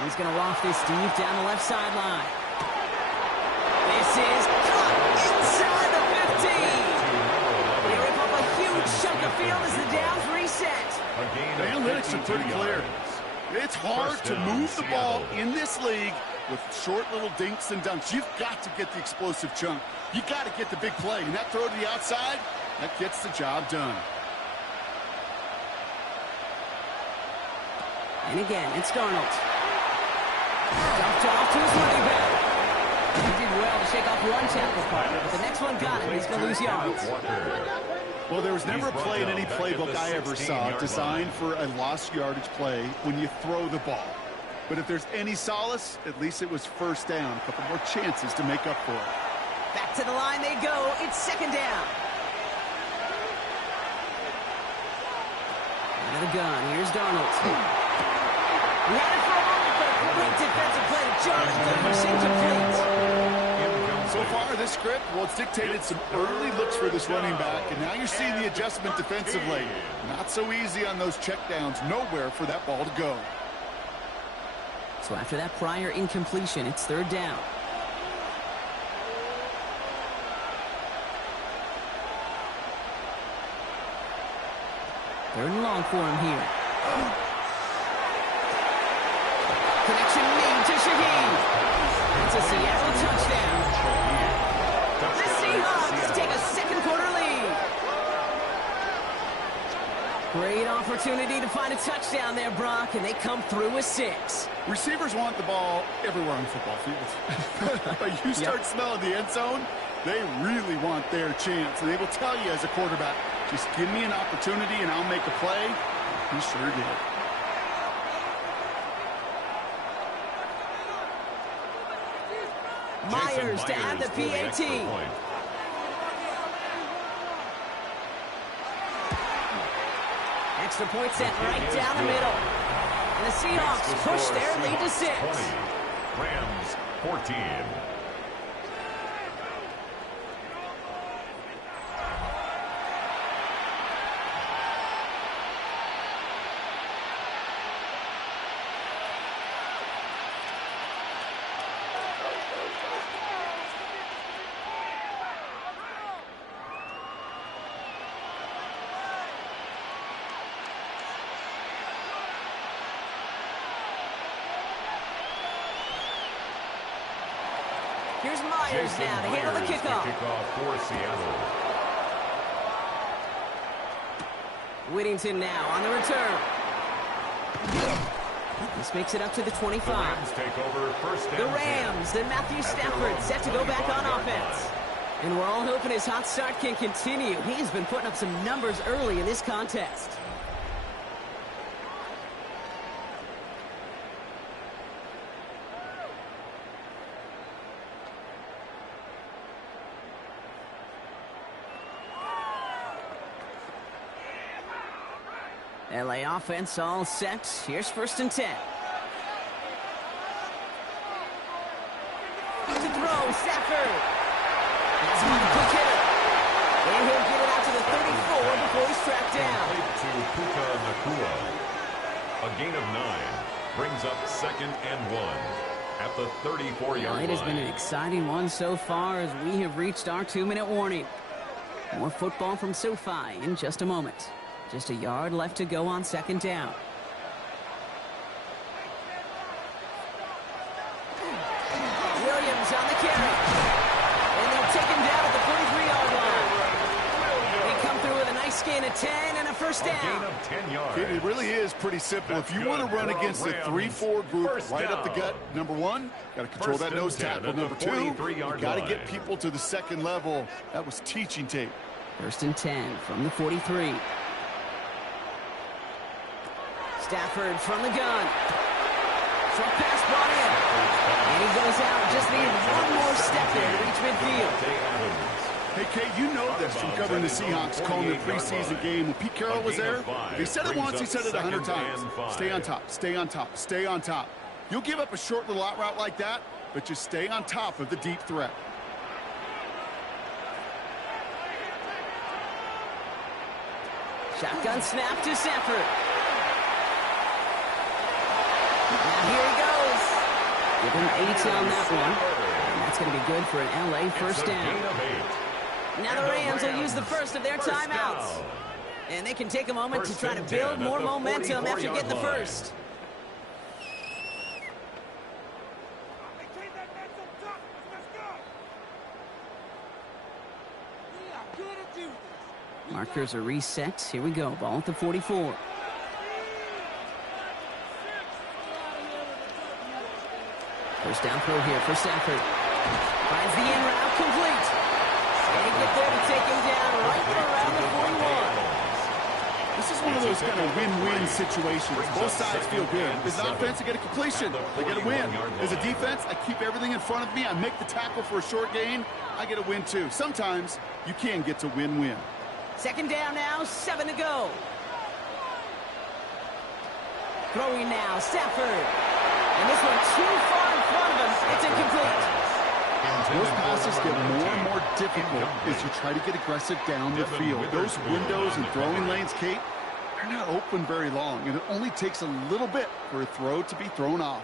He's going to loft this deep down the left sideline. This is caught inside the 15. They rip up a huge chunk of field as the downs reset. The analytics are pretty clear. It's hard to move the ball in this league with short little dinks and dunks. You've got to get the explosive chunk. You've got to get the big play. And that throw to the outside, that gets the job done. And again, it's Darnold. Dumped off to his running back. He did well to shake off one tackle partner, but the next one got him. He's going to lose yards. Well, there was never a play in any playbook I ever saw designed for a lost yardage play when you throw the ball. But if there's any solace, at least it was 1st down. A couple more chances to make up for it. Back to the line they go. It's 2nd down. Out of the gun. Here's Darnold. He had it for a moment, but a great defensive play to jar it loose. Incomplete. So far, this script, well, it's dictated some early looks for this running back, and now you're seeing the adjustment defensively. Not so easy on those checkdowns. Nowhere for that ball to go. So after that prior incompletion, it's 3rd down. Third and long for him here. Connection made to Shaheed. It's a Seattle touchdown. The Seahawks take a 2nd quarter lead. Great opportunity to find a touchdown there, Brock, and they come through with 6. Receivers want the ball everywhere on the football field. But you start smelling the end zone, they really want their chance. And they will tell you as a quarterback, just give me an opportunity and I'll make a play. He sure did. Myers to add the PAT. Extra point sent right down the middle. And the Seahawks push their lead to 6. Rams 14. Here's Myers Jason now to handle the Myers, kickoff. kickoff for Seattle. Whittington now on the return. This makes it up to the 25. The Rams take over first and The 10. Rams and Matthew Stafford set to go back on offense. And we're all hoping his hot start can continue. He's been putting up some numbers early in this contest. LA offense all set. Here's first and 10. To throw, Stafford. That's one quick hitter. And he'll get it out to the 34 before he's tracked down. To Puka Nacua. A gain of 9 brings up second and 1 at the 34-yard line. It has been an exciting one so far as we have reached our 2-minute warning. More football from SoFi in just a moment. Just a yard left to go on second down. Williams on the carry. And they'll take him down at the 43-yard line. They come through with a nice gain of 10 and a first down. A gain of 10 yards. It really is pretty simple. If you want to run against the 3-4 group right up the gut, number one, got to control that nose tackle. Number two, you got to get people to the second level. That was teaching tape. First and 10 from the 43. Stafford from the gun. Short pass brought in. And he goes out. Just needed one more step there to reach midfield. Hey, Kate, you know this from covering the Seahawks, calling the preseason game. When Pete Carroll was there, if he said it once, he said it 100 times. Stay on top, stay on top, stay on top. You'll give up a short little out route like that, but just stay on top of the deep threat. Shotgun snap to Stafford. Now here he goes. Give him 8 on that one. And that's going to be good for an LA first down. Now the Rams will use the first of their timeouts. And they can take a moment to try to build more momentum after getting the first. Markers are reset. Here we go. Ball at the 44. First down throw here for Stafford. Finds the in route complete. And he get there to take him down right around the 41. This is one of those kind of win-win situations. Both sides feel good. As an offense, I get a completion. I get a win. As a defense, I keep everything in front of me. I make the tackle for a short gain. I get a win, too. Sometimes you can get to win-win. Second down now, 7 to go. Throwing now, Stafford. And this one too far in front of him. It's incomplete. Those passes get more and more difficult as you try to get aggressive down the field. Those windows and throwing lanes, Kate, they're not open very long, and it only takes a little bit for a throw to be thrown off.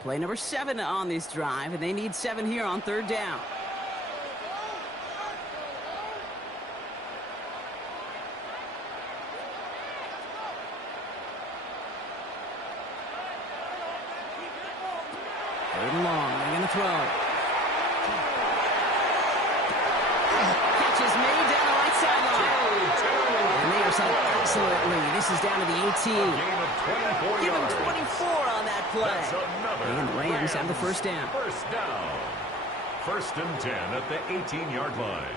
Play number 7 on this drive, and they need 7 here on third down. Third and long, they're going to throw. Catch is made down the right sideline. And they are set up excellently. This is down to the 18. Give him 24 on that play. And the Rams have the first down. First down. First and 10 at the 18-yard line.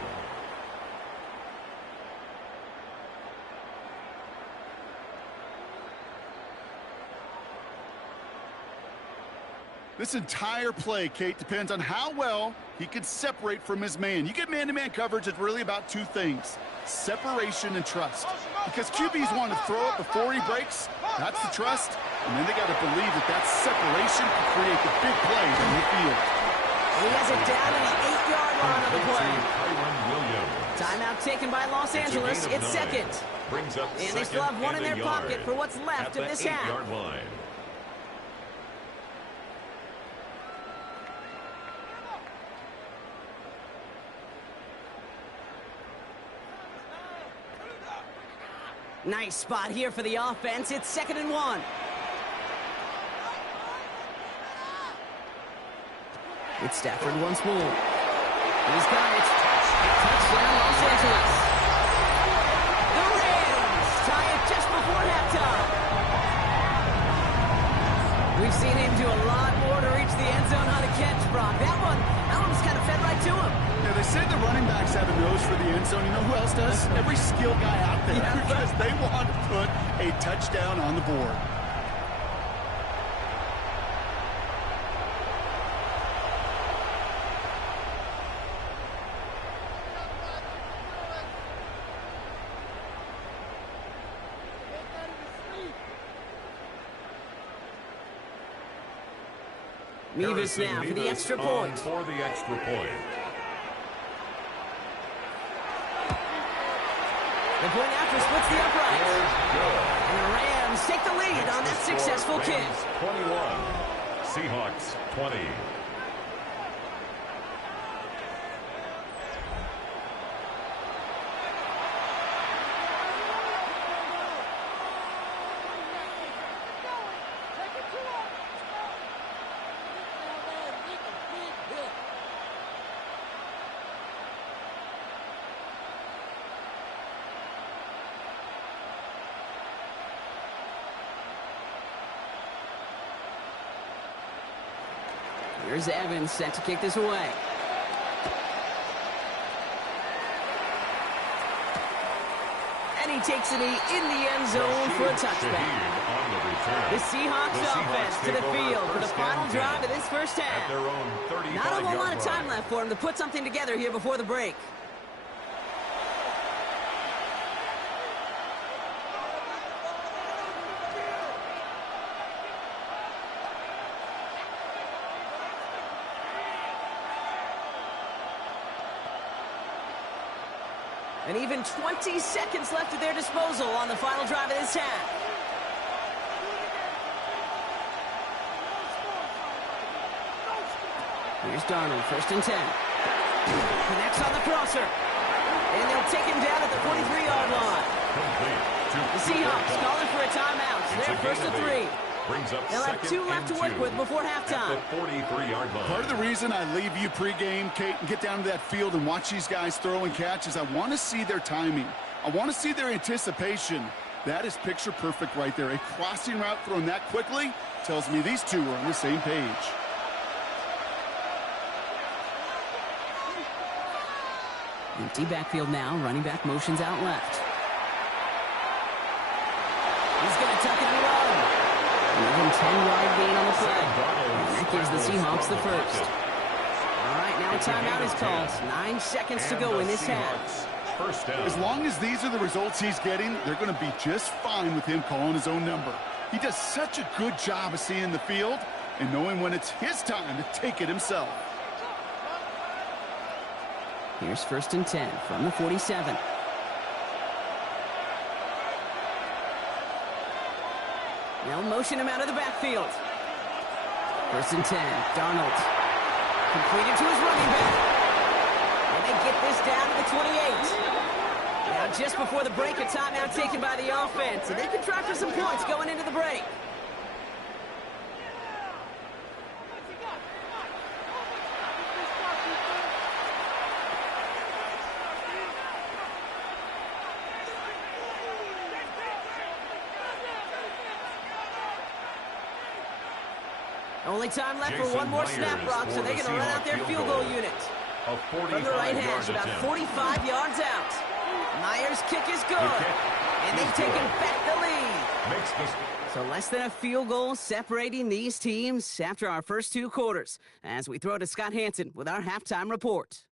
This entire play, Kate, depends on how well he can separate from his man. You get man-to-man coverage, it's really about two things: separation and trust. Because QBs want to throw it before he breaks. That's the trust. And then they got to believe that that separation can create the big plays on the field. He has it down to the 8-yard line of the play. Timeout taken by Los Angeles. It's second. And they still have one in their pocket for what's left of this half. Nice spot here for the offense. It's second and 1. It's Stafford once more. He's got it. Touchdown, Los Angeles. The Rams tie it just before halftime. We've seen him do a lot more to reach the end zone on a catch, Brock. That one was kind of fed right to him. Yeah, they say the running backs have a nose for the end zone. You know who else does? Every skill guy out there. Yeah, because they want to put a touchdown on the board. Mevis now for the extra point. For the extra point. The point after splits the uprights. And the Rams take the lead on that successful kick. 21, Seahawks 20. Here's Evans set to kick this away. And he takes it in the end zone for a touchback. The Seahawks offense to the field for the final drive of this first half. Not a whole lot of time left for him to put something together here before the break. And even 20 seconds left at their disposal on the final drive of this half. Here's Darnold, 1st and 10. Connects on the crosser. And they'll take him down at the 43-yard line. The Seahawks calling for a timeout. They're 1st and 3. They'll have 2 left to work with before halftime. Part of the reason I leave you pregame, Kate, and get down to that field and watch these guys throw and catch is I want to see their timing. I want to see their anticipation. That is picture perfect right there. A crossing route thrown that quickly tells me these two are on the same page. Empty backfield now. Running back motions out left. He's going to tuck it and run. Another 10-yard gain on the play. And that gives the Seahawks the first. All right, now a timeout is called. 9 seconds to go in this half. As long as these are the results he's getting, they're going to be just fine with him calling his own number. He does such a good job of seeing the field and knowing when it's his time to take it himself. Here's 1st and 10 from the 47. They'll motion him out of the backfield. 1st and 10, Darnold. Completed to his running back. And they get this down to the 28. Now just before the break, a timeout taken by the offense. And they can try for some points going into the break. Only time left for one more snap, Brock, so they're going to run out their field goal unit. From the right hash, about 45 yards out. Myers' kick is good. And they've taken back the lead. So less than a field goal separating these teams after our first 2 quarters. As we throw to Scott Hansen with our halftime report.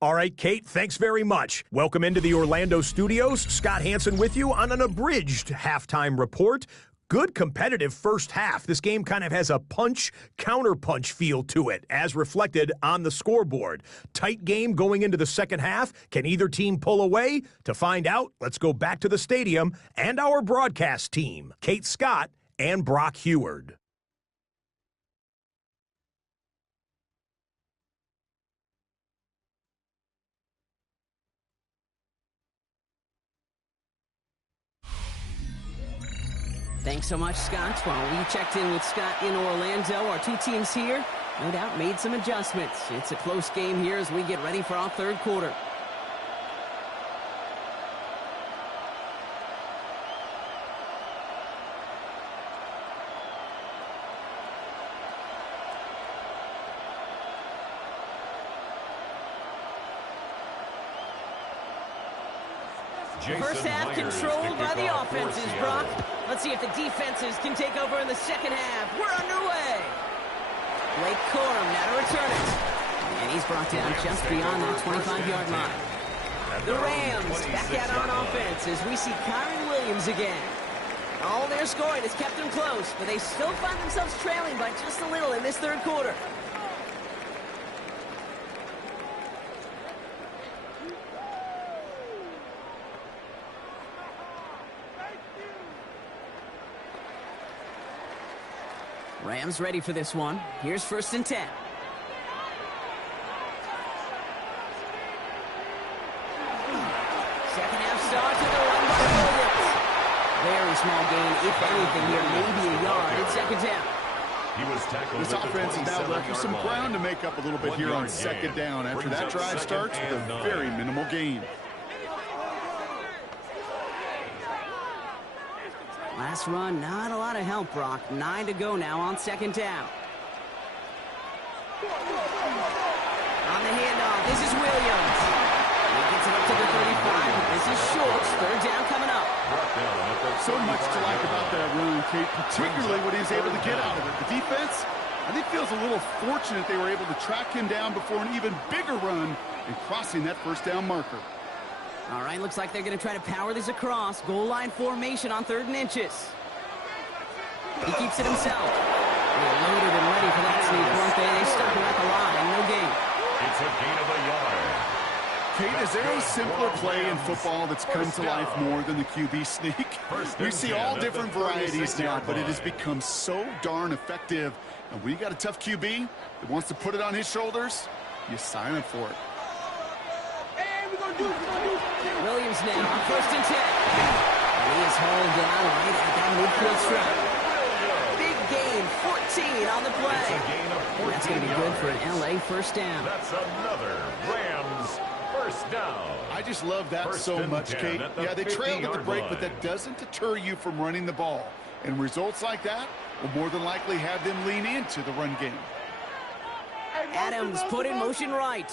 All right, Kate, thanks very much. Welcome into the Orlando studios. Scott Hansen with you on an abridged halftime report. Good competitive first half. This game kind of has a punch-counterpunch feel to it, as reflected on the scoreboard. Tight game going into the second half. Can either team pull away? To find out, let's go back to the stadium and our broadcast team, Kate Scott and Brock Heward. Thanks so much, Scott. While we checked in with Scott in Orlando, our 2 teams here No doubt made some adjustments. It's a close game here as we get ready for our third quarter. First half controlled by the offenses, Brock. Let's see if the defenses can take over in the second half. We're underway. Blake Corum now to return it. And he's brought down just beyond that 25-yard line. The Rams back out on offense as we see Kyron Williams again. All their scoring has kept them close, but they still find themselves trailing by just a little in this third quarter. Rams ready for this one. Here's 1st and 10. Second half starts with a run by Williams. Very small gain, if anything here, maybe a yard in second down. He was tackled. This offense is now left with some ground to make up a little bit here on second down after that drive starts with a very minimal gain. Last run, not a lot of help, Brock. 9 to go now on second down. On the handoff, this is Williams. He gets it up to the 35. This is Schultz. Third down coming up. So much to like about that run, Kate, particularly what he's able to get out of it. The defense, I think, feels a little fortunate they were able to track him down before an even bigger run and crossing that first down marker. All right, looks like they're going to try to power this across. Goal line formation on 3rd and inches. He keeps it himself. They're loaded and ready for that sneak, weren't they? They stuck him at the line. No gain. It's a gain of a yard. Kate, is there a simpler play in football that's come to life more than the QB sneak? We see all different varieties now, but it has become so darn effective. And when you got a tough QB that wants to put it on his shoulders, you sign up for it. Williams now on 1st and 10. And he is hauled down right at that midfield stripe. Big gain, 14 on the play. And that's going to be good for an LA first down. That's another Rams first down. I just love that so much, Kate. Yeah, they trailed at the break, but that doesn't deter you from running the ball. And results like that will more than likely have them lean into the run game. Adams put in motion right.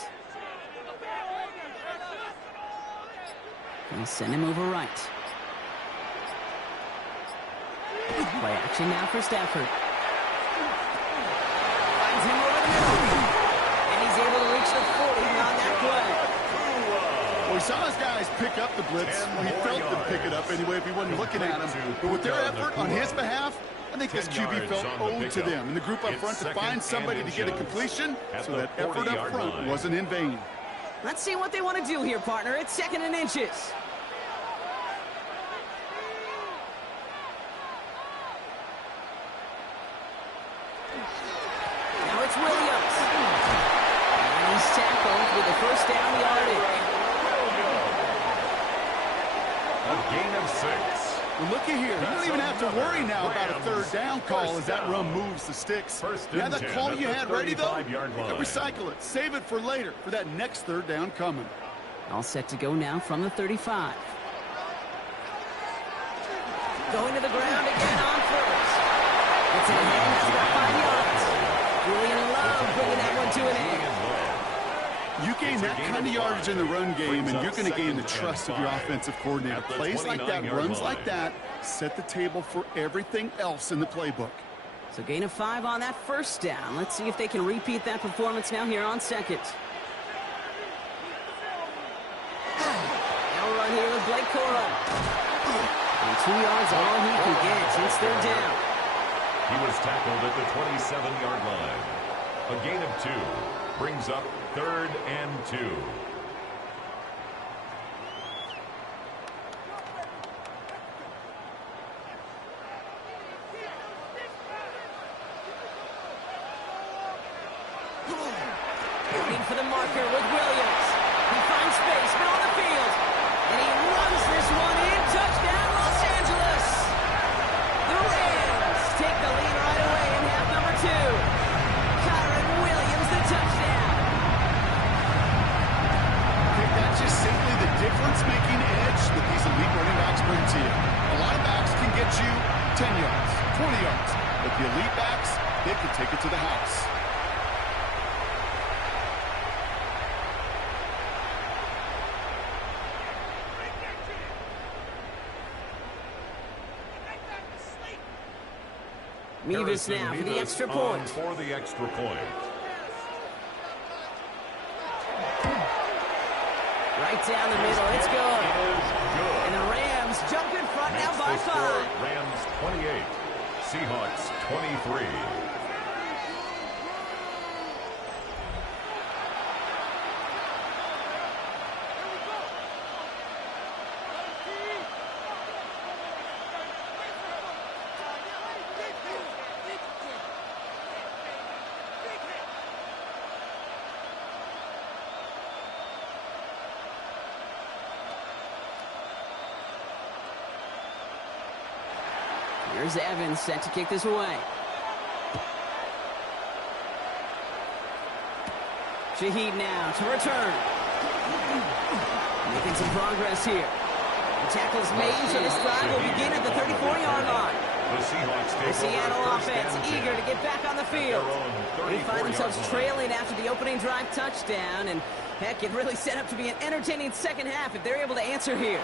He'll send him over right. Play action now for Stafford. Finds him over the middle. And he's able to reach the 40 on that play. Well, he saw his guys pick up the blitz. Well, he felt them pick it up anyway if he wasn't looking at him. But with their effort on his behalf, I think this QB felt owed to them. And the group up front to find somebody to get a completion so that effort up front wasn't in vain. Let's see what they want to do here, partner. It's 2nd and inches. Now it's Williams. And he's tackled with the first down yardage. A gain of 6. Well, looky here. You don't even have to worry now about a third down call as that run moves the sticks. You have that call you had ready, though? Recycle it. Save it for later for that next third down coming. All set to go now from the 35. Going to the ground again on first. It's in hand. That's about 5 yards. Julian Love bringing that one to an end. You gain that kind of yardage in the run game, and you're going to gain the trust of your offensive coordinator. Plays like that, runs like that, set the table for everything else in the playbook. So gain of 5 on that first down. Let's see if they can repeat that performance now here on second. Now run here with Blake Corum. And 2 yards all he can get since they're down. He was tackled at the 27-yard line. A gain of 2 brings up 3rd and 2. Waiting for the marker with Williams. He finds space, but on the field. And he runs this one in. Touchdown, Los Angeles. The Rams take the lead right away in half number 2. Kyron take it to the house. Mevis now for the extra point. For the extra point. Right down the middle. It's good. And the Rams jump in front now by 5. Rams 28. Seahawks 23. Here's Evans set to kick this away. Shaheed now to return. Making some progress here. The tackle's made, so this drive will begin at the 34-yard line. The Seattle offense eager to get back on the field. They find themselves trailing after the opening drive touchdown, and heck, it really set up to be an entertaining second half if they're able to answer here.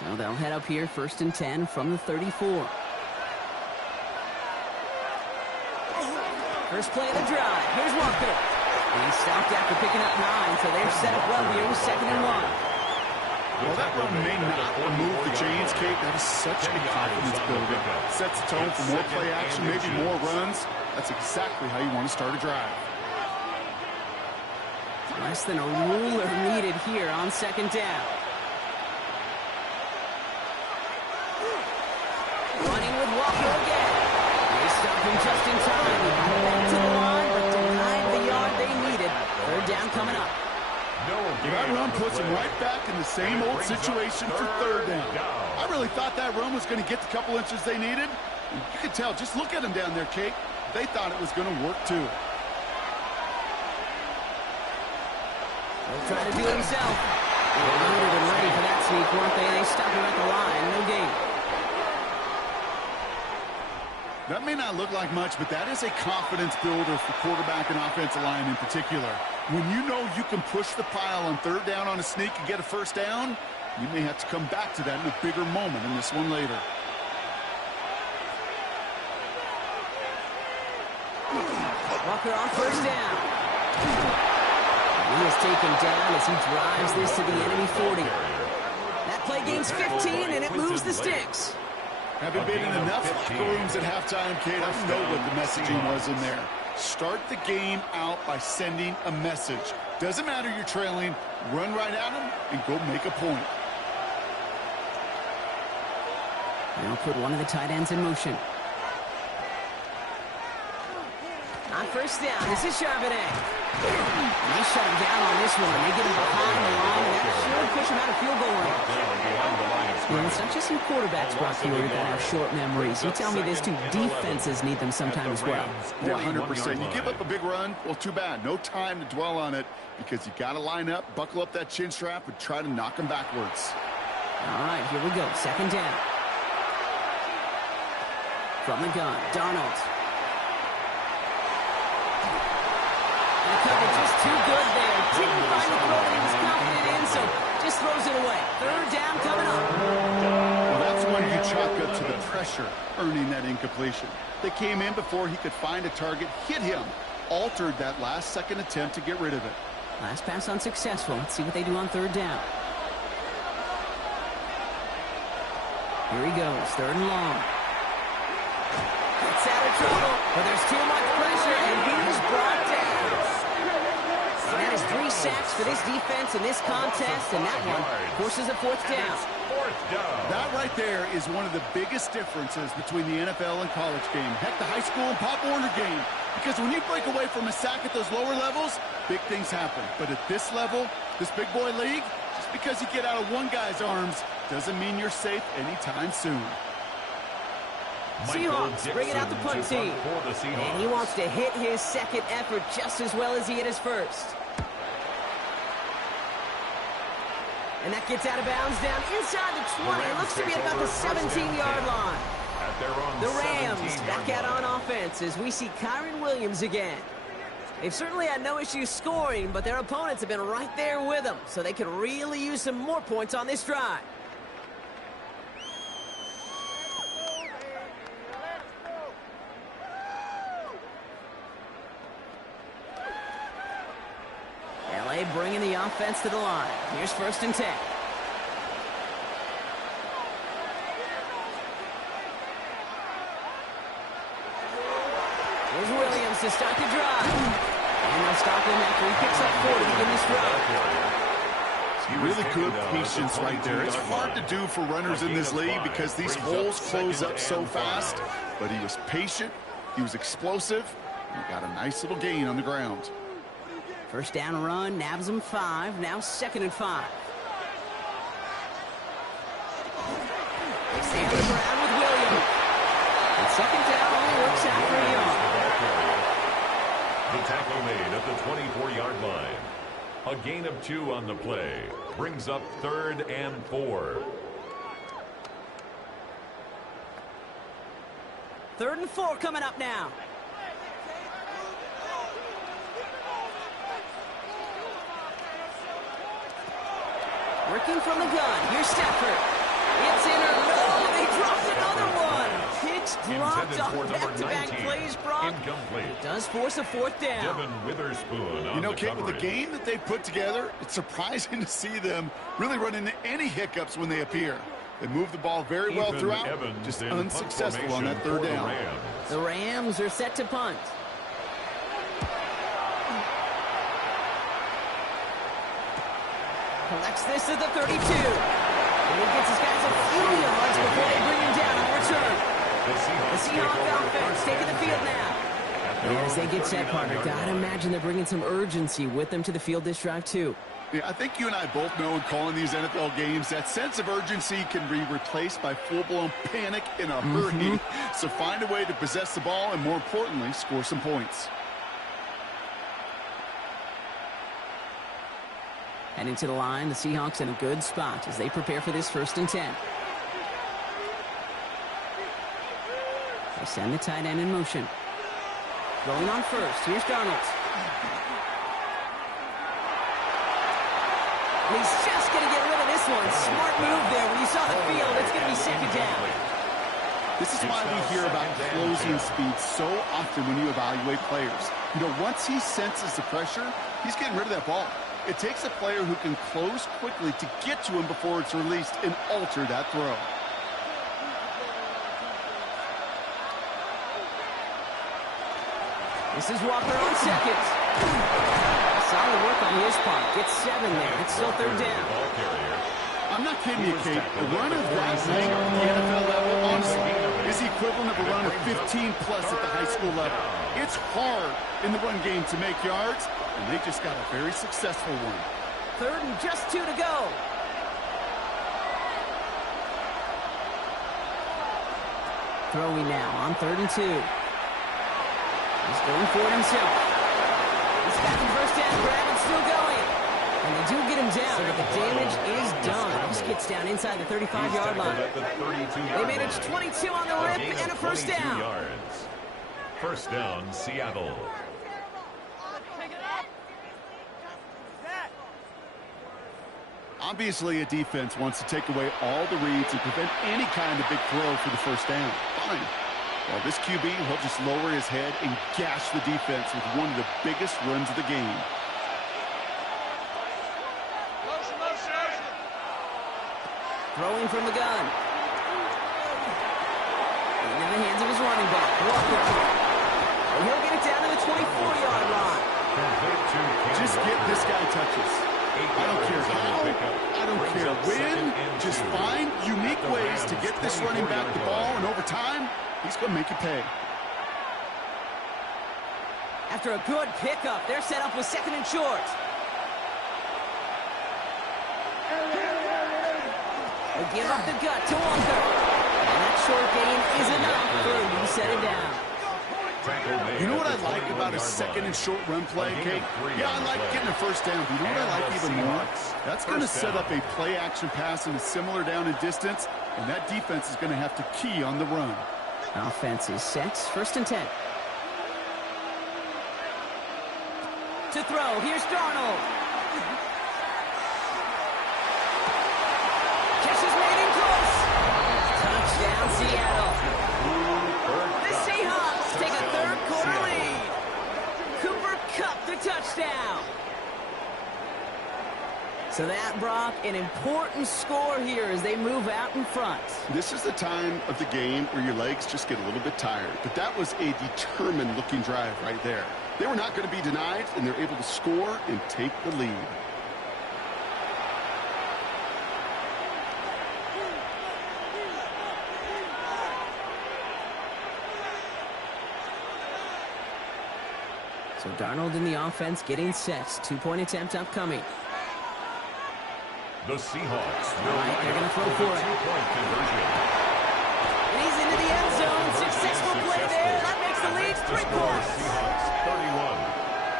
So they'll head up here, 1st and 10 from the 34. First play of the drive. Here's Walker. And he's stopped after picking up 9, so they're set up well here with 2nd and 1. Well, that run may not remove the chains, Kate. That is such a confidence builder. Sets the tone for more play action, maybe more runs. That's exactly how you want to start a drive. Less than a ruler needed here on 2nd down. Running with Walker again. They stop him just in time. He got back to the line, but denied the yard they needed. 3rd down coming up. That run puts him right back in the same old situation for 3rd down. I really thought that run was going to get the couple inches they needed. And you can tell, just look at him down there, Kate. They thought it was going to work too. He'll try to do it himself. They were loaded and ready for that sneak, weren't they? They stop him at the line. No gain. That may not look like much, but that is a confidence builder for quarterback and offensive line in particular. When you know you can push the pile on 3rd down on a sneak and get a 1st down, you may have to come back to that in a bigger moment in this one later. Walker on 1st down. He is taken down as he drives this to the enemy 40. That play gains 15, and it moves the sticks. Having been in enough locker rooms at halftime, Kate, I know what the messaging was in there. Start the game out by sending a message. Doesn't matter you're trailing, run right at them and go make a point. They'll put one of the tight ends in motion. On 1st down, this is Charbonnet. They shut him down on this one. They get him behind the line, and that should push him out of field goal range. Well, it's not just some quarterbacks, Brock Huey, that have short memories. You tell me this too. Defenses need them sometimes as well. Yeah, 100%. You give up a big run, well, too bad. No time to dwell on it because you got to line up, buckle up that chin strap, and try to knock them backwards. All right, here we go. 2nd down. From the gun, Darnold. And the cover just too good there. Didn't find the throw that he was confident in, so just throws it away. 3rd down coming up. Well, that's when you chalk up to the pressure, earning that incompletion. They came in before he could find a target, hit him, altered that last-second attempt to get rid of it. Last pass unsuccessful. Let's see what they do on 3rd down. Here he goes, 3rd and long. Gets out of trouble, but there's too much pressure, and he's brought down. And that is 3 sacks for this defense in this contest, and that one forces a 4th down. That right there is one of the biggest differences between the NFL and college game. Heck, the high school and Pop Warner game. Because when you break away from a sack at those lower levels, big things happen. But at this level, this big boy league, just because you get out of one guy's arms doesn't mean you're safe anytime soon. 3rd and 10 Seahawks bring it out the punt team. And he wants to hit his second effort just as well as he hit his first. And that gets out of bounds down inside the 20. It looks to be at about the 17-yard line. The Rams back out on offense as we see Kyron Williams again. They've certainly had no issues scoring, but their opponents have been right there with them, so they could really use some more points on this drive. LA bringing the offense to the line. Here's 1st and 10. Here's Williams to start the drive. And they'll stop him after he picks up 4 to begin this drive. Really good patience right there. It's hard to do for runners in this league because these holes close up so fast. But he was patient, he was explosive, and he got a nice little gain on the ground. 1st down run, nabs him 5, now 2nd and 5. They stay on the ground with Williams. And 2nd down only works out for a yard. The tackle made at the 24-yard line. A gain of 2 on the play. Brings up 3rd and 4. 3rd and 4 coming up now. Working from the gun. Here's Stafford. It's in or no. They dropped another one. Pitch dropped on back-to-back plays, Brock. Incomplete. It does force a 4th down. Devin Witherspoon on the Kate, with the coverage. game that they put together, it's surprising to see them really run into any hiccups when they appear. They move the ball very well Ethan throughout, Evans just in unsuccessful punt on that formation 3rd for the down. Rams. The Rams are set to punt. Collects this at the 32. And he gets his guys a few yards before they bring him down on return. The Seahawks offense taking the field now. And as they get set, partner, gotta imagine they're bringing some urgency with them to the field this drive, too. Yeah, I think you and I both know in calling these NFL games, that sense of urgency can be replaced by full-blown panic in a hurry. So find a way to possess the ball and, more importantly, score some points. Heading to the line, the Seahawks in a good spot as they prepare for this 1st and 10. They send the tight end in motion. Going on 1st. Here's Darnold. And he's just going to get rid of this one. Smart move there. When you saw the field, it's going to be 2nd down. This is why we hear about closing speed so often when you evaluate players. You know, once he senses the pressure, he's getting rid of that ball. It takes a player who can close quickly to get to him before it's released and alter that throw. This is Walker on 2nd. Solid work on his part. Gets 7 there. It's still 3rd down. I'm not kidding you, Kate. A run of that length at the NFL level, honestly, is the equivalent of a run of 15-plus at the high school level. It's hard in the run game to make yards, and they just got a very successful one. 3rd and just 2 to go. Throwing now on 3rd and 2. He's going for it himself. He's back in 1st down. Grab and still going. And they do get him down, but the damage is done. This gets down inside the 35-yard line. They manage 22 on the rip and a 1st down. 1st down, Seattle. Obviously, a defense wants to take away all the reads and prevent any kind of big throw for the 1st down. Fine. Well, this QB, he'll just lower his head and gash the defense with one of the biggest runs of the game. Throwing from the gun. Into the hands of his running back, Walker. And he'll get it down to the 24-yard line. Just get this guy touches. I don't care how, I don't care when. Just find unique ways to get this running back the ball, and over time, he's going to make you pay. After a good pickup, they're set up with 2nd and short. They give up the gut to Walker. And that short gain is enough for a new set it down. You know what I like about a second and short run play, Kate? Yeah, I like getting a first down. But you know what I like even more? That's going to set up a play-action pass in a similar down and distance, and that defense is going to have to key on the run. Offense is set. 1st and 10. To throw. Here's Darnold. Catch is made in close. Touchdown, Seattle. The Seahawks take a third-quarter lead. Cooper Kupp the touchdown. So that, Brock, an important score here as they move out in front. This is the time of the game where your legs just get a little bit tired. But that was a determined-looking drive right there. They were not going to be denied, and they're able to score and take the lead. So Darnold in the offense getting set. 2-point attempt upcoming. The Seahawks will They're going to throw for it. 2-point conversion. And he's into the end zone. Successful play there. That makes the lead 3 points. Seahawks 31,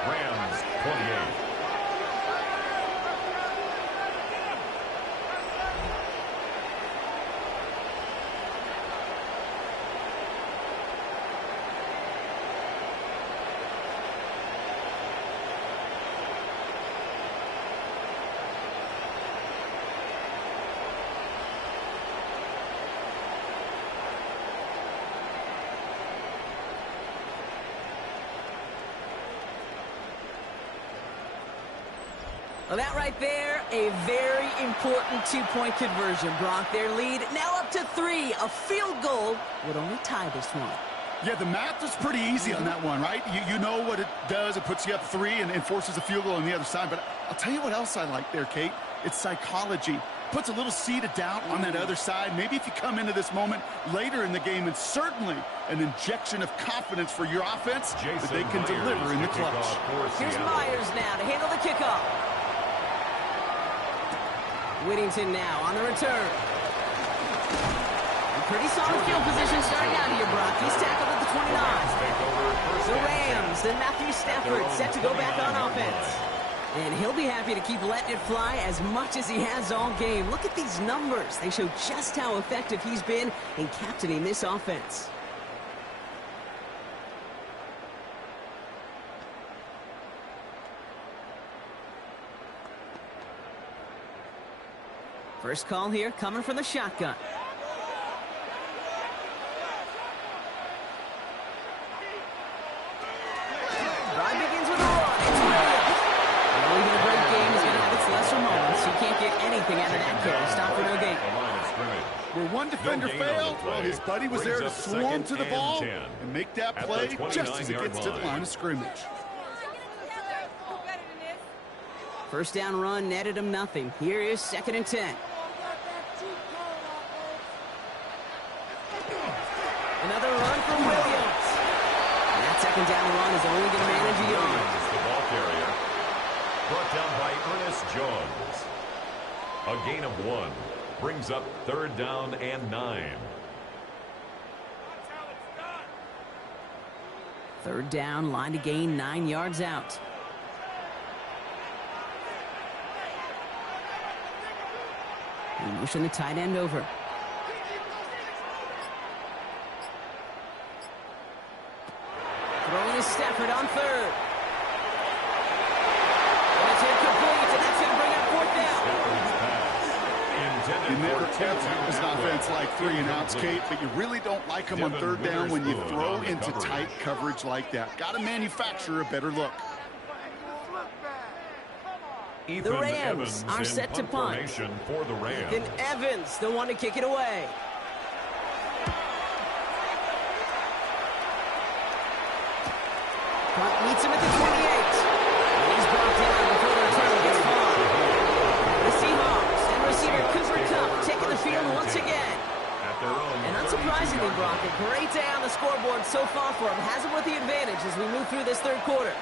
Rams 28. Well, that right there, a very important 2-point conversion. Brock, their lead now up to 3. A field goal would only tie this one. Yeah, the math is pretty easy on that one, right? You know what it does. It puts you up 3 and forces a field goal on the other side. But I'll tell you what else I like there, Kate. It's psychology. Puts a little seed of doubt on that other side. Maybe if you come into this moment later in the game, and certainly an injection of confidence for your offense that they can deliver in the clutch. Here's Myers now to handle the kickoff. Whittington now on the return. Pretty solid field position starting out here, Brock. He's tackled at the 29. The Rams, then Matthew Stafford set to go back on offense. And he'll be happy to keep letting it fly as much as he has all game. Look at these numbers. They show just how effective he's been in captaining this offense. First call here coming from the shotgun. Drive begins with a run. It's Williams. Well, even a great game is going to have its lesser moments. You can't get anything out of that carry. Stop for no gain. Where one defender failed, well, his buddy was there to swarm to the ball and make that play just as it gets to the line of scrimmage. First down run netted him nothing. Here is 2nd and 10. Another run from Williams. And that 2nd down run is only going to manage a yard. The ball carrier. Brought down by Ernest Jones. A gain of 1 brings up 3rd down and 9. 3rd down, line to gain 9 yards out. He motion the tight end over. Throwing is Stafford on 3rd. And it's incomplete, and that's going to bring up 4th down. You never ever as an offense like 3 and outs, Kate, but you really don't like them on 3rd down when you throw into tight coverage like that. Got to manufacture a better look. The Rams are set to punt. For the Rams. Ethan Evans, the one to kick it away. Punt meets him at the 28. He's brought down before the return gets caught. The Seahawks and receiver Cooper Kupp taking the field once again. And unsurprisingly, Brock, a great day on the scoreboard so far for him. Has him with the advantage as we move through this 3rd quarter.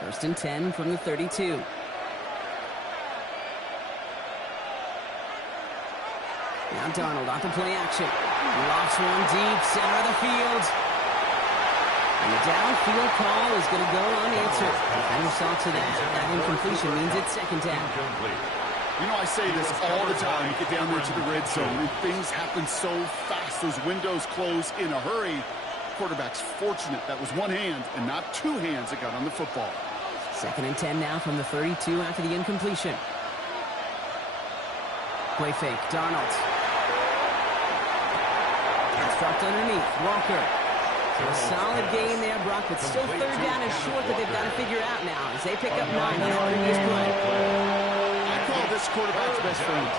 First and 10 from the 32. Now Darnold off the play action. Lofts one deep, center of the field. And the downfield call is going to go unanswered. Defender saw to that. That incompletion means it's second down. You know, I say this all the time. You get down there to the red zone, and things happen so fast. Those windows close in a hurry. Quarterback's fortunate that was one hand and not two hands that got on the football. Second and 10 now from the 32 after the incompletion. Play fake, Darnold. It's dropped underneath, Walker. So a solid gain there, Brock, but still third down and short that they've got to figure out now as they pick up 9 on that previous play. I call this quarterback's best friend.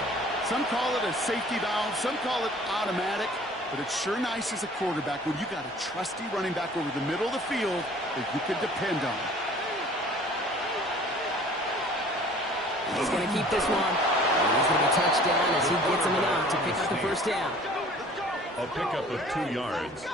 Some call it a safety valve, some call it automatic, but it's sure nice as a quarterback when you got a trusty running back over the middle of the field that you can depend on. He's going to keep this one. He's going to be touchdown as he gets him enough to pick up the first down. A pickup of 2 yards.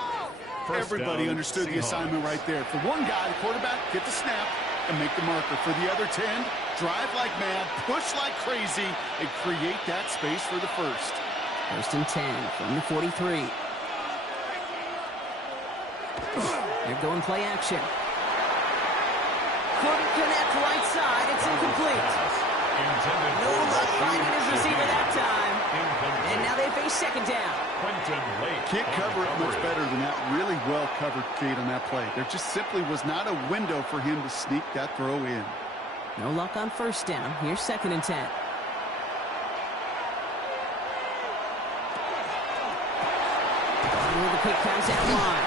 Everybody understood the assignment right there. For one guy, the quarterback, get the snap and make the marker. For the other 10, drive like mad, push like crazy, and create that space for the first. First and 10 from the 43. They're going play action. Couldn't connect right side. It's incomplete. No luck finding his receiver that time. And now they face second down. Can't cover it much better than that. Really well covered, Kate, on that play. There just simply was not a window for him to sneak that throw in. No luck on first down. Here's second and 10. With a quick pass out line.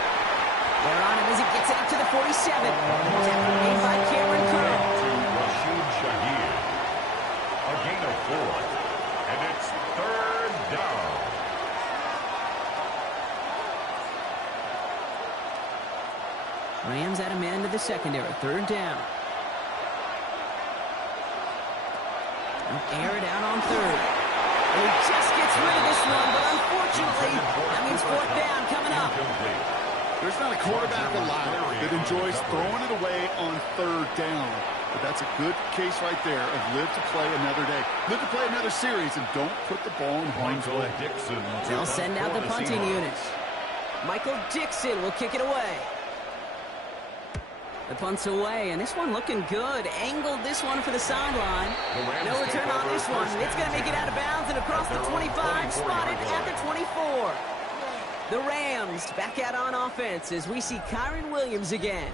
They're on him as he gets out to the 47. Tackle made by Cameron Curl. Rashid Shaheed. A gain of 4. And it's third down. Rams at a man to the secondary. Third down. Air it out on third. And he just gets rid of this one, but unfortunately, that means fourth down coming up. There's not a quarterback alive that enjoys throwing it away on third down. But that's a good case right there of live to play another day. Live to play another series and don't put the ball in harm's way. They'll send out the punting unit. Michael Dixon will kick it away. The punt's away, and this one looking good. Angled this one for the sideline. No return on this one. It's going to make it out of bounds and across the 25, spotted at the 24. The Rams back out on offense as we see Kyron Williams again.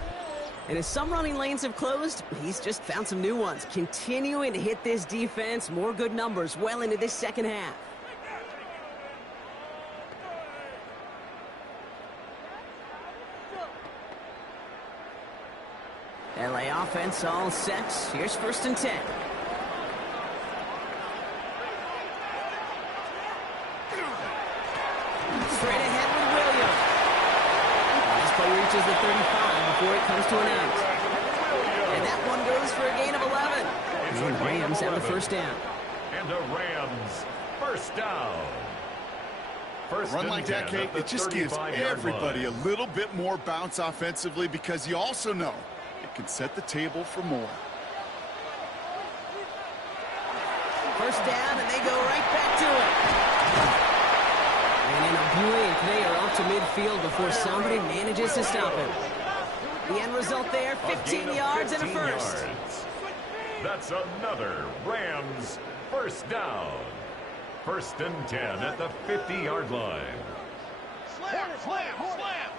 And as some running lanes have closed, he's just found some new ones. Continuing to hit this defense, more good numbers well into this second half. LA offense all set. Here's first and 10. Straight ahead with Williams. This play reaches the 35 before it comes to an end. And that one goes for a gain of 11. And the Rams have the first down. And the Rams first down. First Run like that, Kate, it just gives everybody a little bit more bounce offensively because you also know it can set the table for more. First down, and they go right back to it. And Abui and Clay are off to midfield before somebody manages to stop him. The end result there, 15 yards and a first. That's another Rams first down. First and 10 at the 50-yard line. Slam, slam, slam.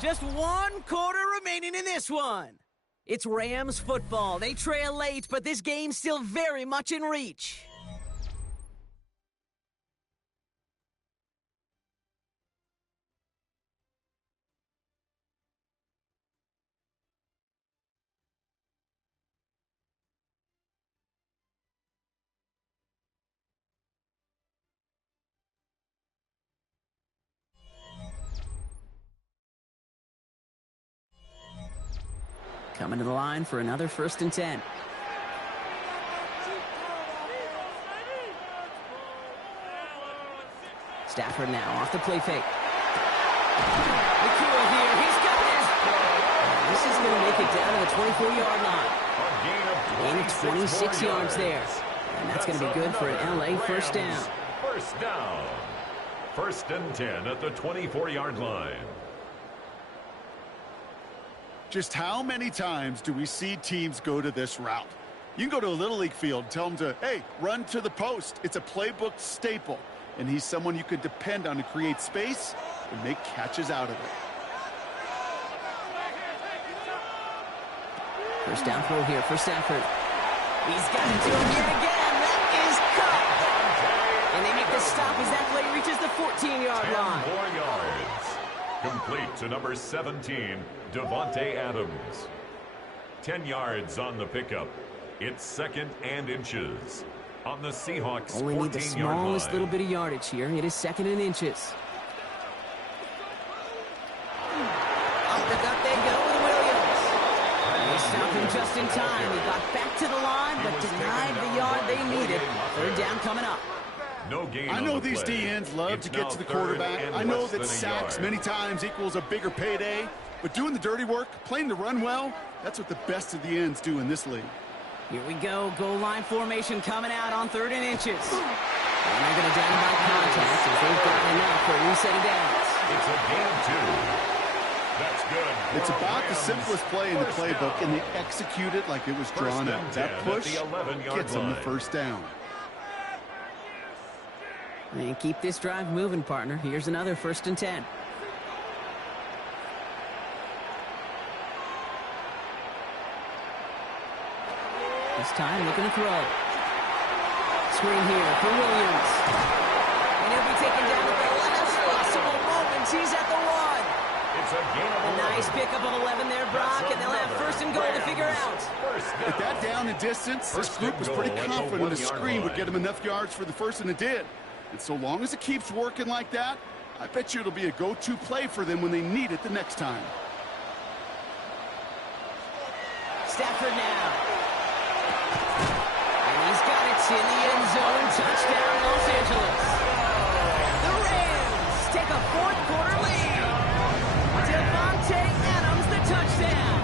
Just 1 quarter remaining in this one. It's Rams football. They trail late, but this game's still very much in reach. Coming to the line for another first and 10. Stafford now off the play fake. McEwen here. He's got it. This is going to make it down to the 24-yard line. Gain of 26 yards there. And that's going to be good for an LA first down. First down. 1st and 10 at the 24-yard line. Just how many times do we see teams go to this route? You can go to a Little League field, tell them to, hey, run to the post. It's a playbook staple. And he's someone you could depend on to create space and make catches out of it. First down throw here for Stafford. He's got it to him here again. That is caught. And they make the stop as that play reaches the 14-yard 10 line. more yards. Complete to number 17, Devontae Adams. 10 yards on the pickup. It's 2nd and inches. On the Seahawks' 14-yard line. Only need the smallest little bit of yardage here. It is 2nd and inches. Up they go with Williams. They stopped him just in time. He got back to the line, but denied the yard they needed. 3rd down coming up. No gain I on know the these play. DNs love It's to get now to the 3rd quarterback. and I know less that than a sacks yard. many times equals a bigger payday, but doing the dirty work, playing the run well, that's what the best of the ends do in this league. Here we go. Goal line formation coming out on 3rd and inches. And they're going to down by contact as they've got enough for a reset of downs. It's a gain of 2. That's good. It's for about the Rams. simplest play in the First playbook, down. and they execute it like it was drawn First up. and That 10 at push the 11-yard gets them the line. first down. And keep this drive moving, partner. Here's another 1st and 10. This time, looking to throw. Screen here for Williams. And he'll be taken down at the last possible moments. He's at the 1. It's a gain of 11. A nice pickup of 11 there, Brock, and they'll have 1st and goal to figure out. First down. At that down and distance, this First group and was pretty goal at the confident the 1-yard screen would line. get them enough yards for the first, and it did. And so long as it keeps working like that, I bet you it'll be a go-to play for them when they need it the next time. Stafford now. And he's got it in the end zone. Touchdown, Los Angeles. The Rams take a 4th quarter lead. Devontae Adams, the touchdown.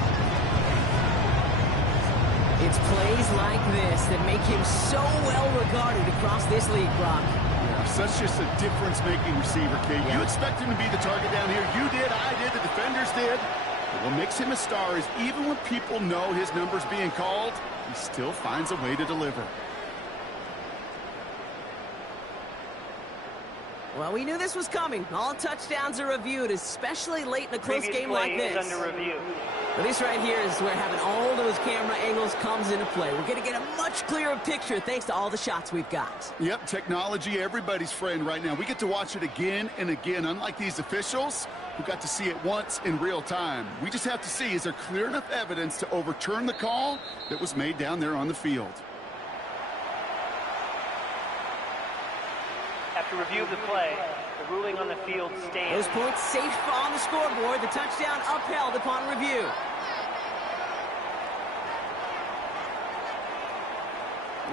It's plays like this that make him so well regarded across this league, Brock. Yeah, such just a difference-making receiver, Kate. You expect him to be the target down here. You did, I did, the defenders did. But what makes him a star is even when people know his number's being called, he still finds a way to deliver. Well, we knew this was coming. All touchdowns are reviewed, especially late in a close game like this. Under review. But this right here is where having all those camera angles comes into play. We're going to get a much clearer picture thanks to all the shots we've got. Yep, technology, everybody's friend right now. We get to watch it again and again, unlike these officials who got to see it once in real time. We just have to see, is there clear enough evidence to overturn the call that was made down there on the field? After review of the play, the ruling on the field stands. Those points safe on the scoreboard. The touchdown upheld upon review.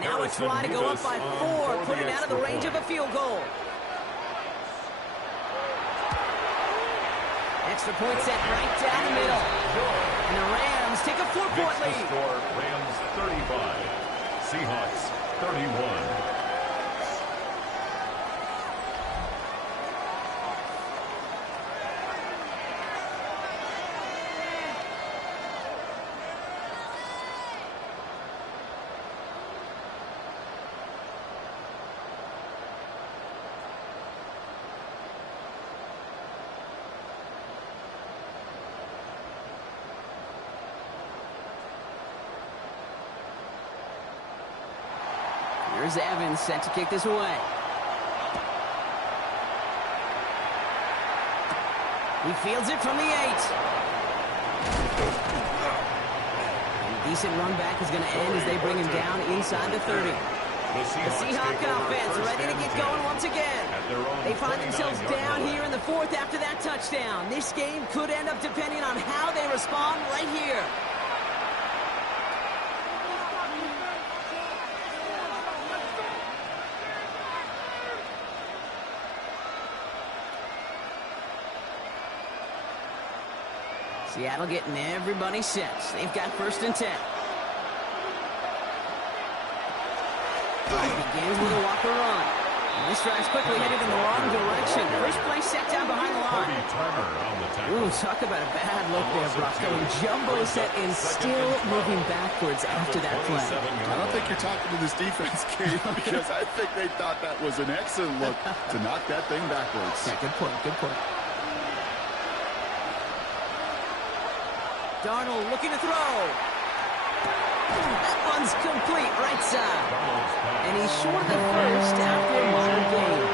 Now a try to go up by 4, put it out of the range of a field goal. Extra point set right down the middle. And the Rams take a 4-point The lead. score, Rams 35, Seahawks 31. Here's Evans set to kick this away. He fields it from the 8. And decent run back is going to end as they bring him down inside the 30. The Seahawk offense ready to get going once again. They find themselves down here in the 4th after that touchdown. This game could end up depending on how they respond right here. Seattle getting everybody set. They've got 1st and 10. Begins with a walker run. And this drive's quickly headed in the wrong direction. First play set down behind the line. Ooh, talk about a bad look there, Brock. Going jumbo set and still moving backwards after that play. I don't think you're talking to this defense, Kate, because I think they thought that was an excellent look to knock that thing backwards. Yeah, good point, good point. Darnold looking to throw. That one's complete, right side. And he's short of first after a minor gain.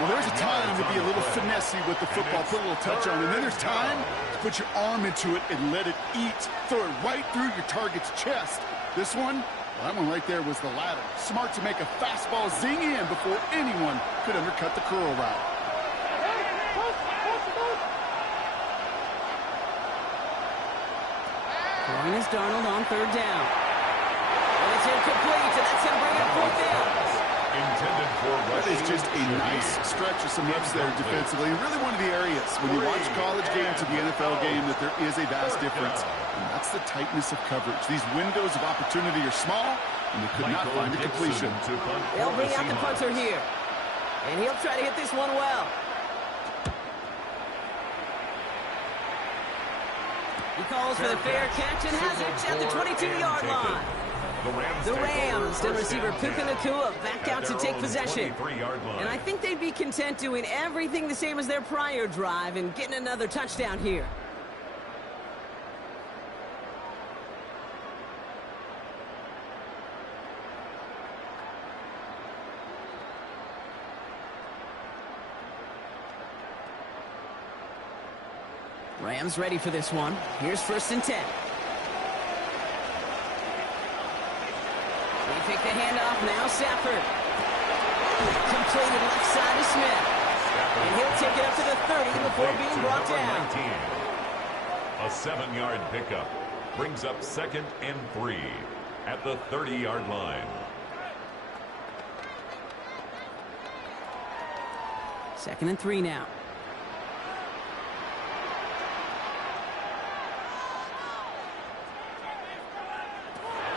Well, there's a time to be a little finessey with the football, put a little touch on it. And then there's time to put your arm into it and let it eat. Throw it right through your target's chest. This one, well, that one right there was the latter. Smart to make a fastball zing in before anyone could undercut the curl route. Throwing is Darnold on 3rd down. And it's incomplete, and that's going to bring up 4th down. Intended for That is just a nice stretch of some reps there defensively. And really one of the areas when you watch college game to the NFL game that there is a vast difference. And that's the tightness of coverage. These windows of opportunity are small, and they could not find a completion. They'll bring out the punter here. And he'll try to hit this one well. He calls for the fair catch and has it at the 22-yard line. The Rams, the receiver Puka Nacua back out to take possession. And I think they'd be content doing everything the same as their prior drive and getting another touchdown here. Rams ready for this one. Here's 1st and 10. They take the handoff now. Stafford. Completed left side to Smith. And he'll take it up to the 30 before being brought down. 19. A 7-yard pickup brings up 2nd and 3 at the 30-yard line. 2nd and 3 now.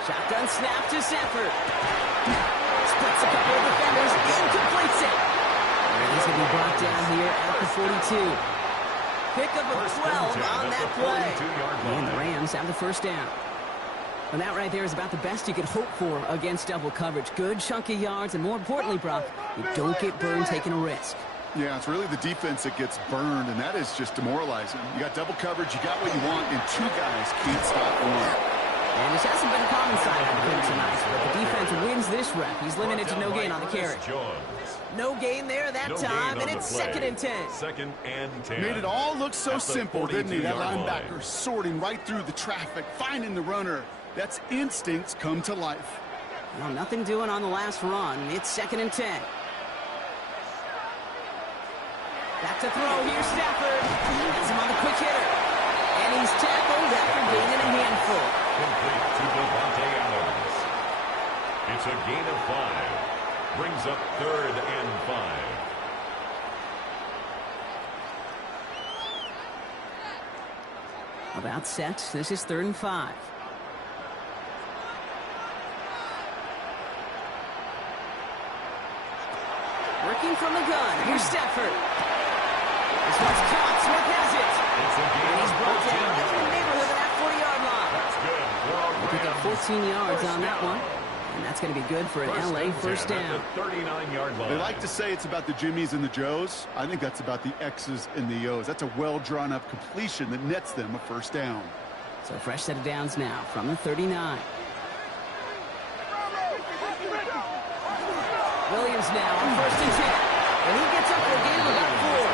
Shotgun snap to Stafford. Splits a couple of defenders and completes it. And he's going to be brought down here at the 42. Pickup of 12 on that play. And the Rams have the 1st down. And that right there is about the best you could hope for against double coverage. Good chunky yards, and more importantly, Brock, you don't get burned taking a risk. Yeah, it's really the defense that gets burned, and that is just demoralizing. You got double coverage, you got what you want, and 2 guys can't stop one. And this hasn't been a common side of the game tonight, but the defense wins this rep. He's limited to no gain on the carry. No gain there that time, and it's 2nd and 10. 2nd and 10. Made it all look so simple, didn't he? That linebacker sorting right through the traffic, finding the runner. That's instincts come to life. Well, nothing doing on the last run. It's 2nd and 10. Back to throw. Here's Stafford. Gets him on the quick hitter. And he's tackled after gaining a handful. Complete to Davante Adams. It's a gain of 5. Brings up 3rd and 5. About set. This is 3rd and 5. Working from the gun. Here's Stafford. This one's caught. Smith has it. And he's brought down in the neighborhood of that 40-yard line. That's good. They pick up 14 yards on that one. And that's going to be good for an LA 1st down. 39-yard line. They like to say it's about the Jimmies and the Joes. I think that's about the X's and the O's. That's a well-drawn-up completion that nets them a 1st down. So fresh set of downs now from the 39. Williams now on 1st and 10. And he gets up for a gain of about 4.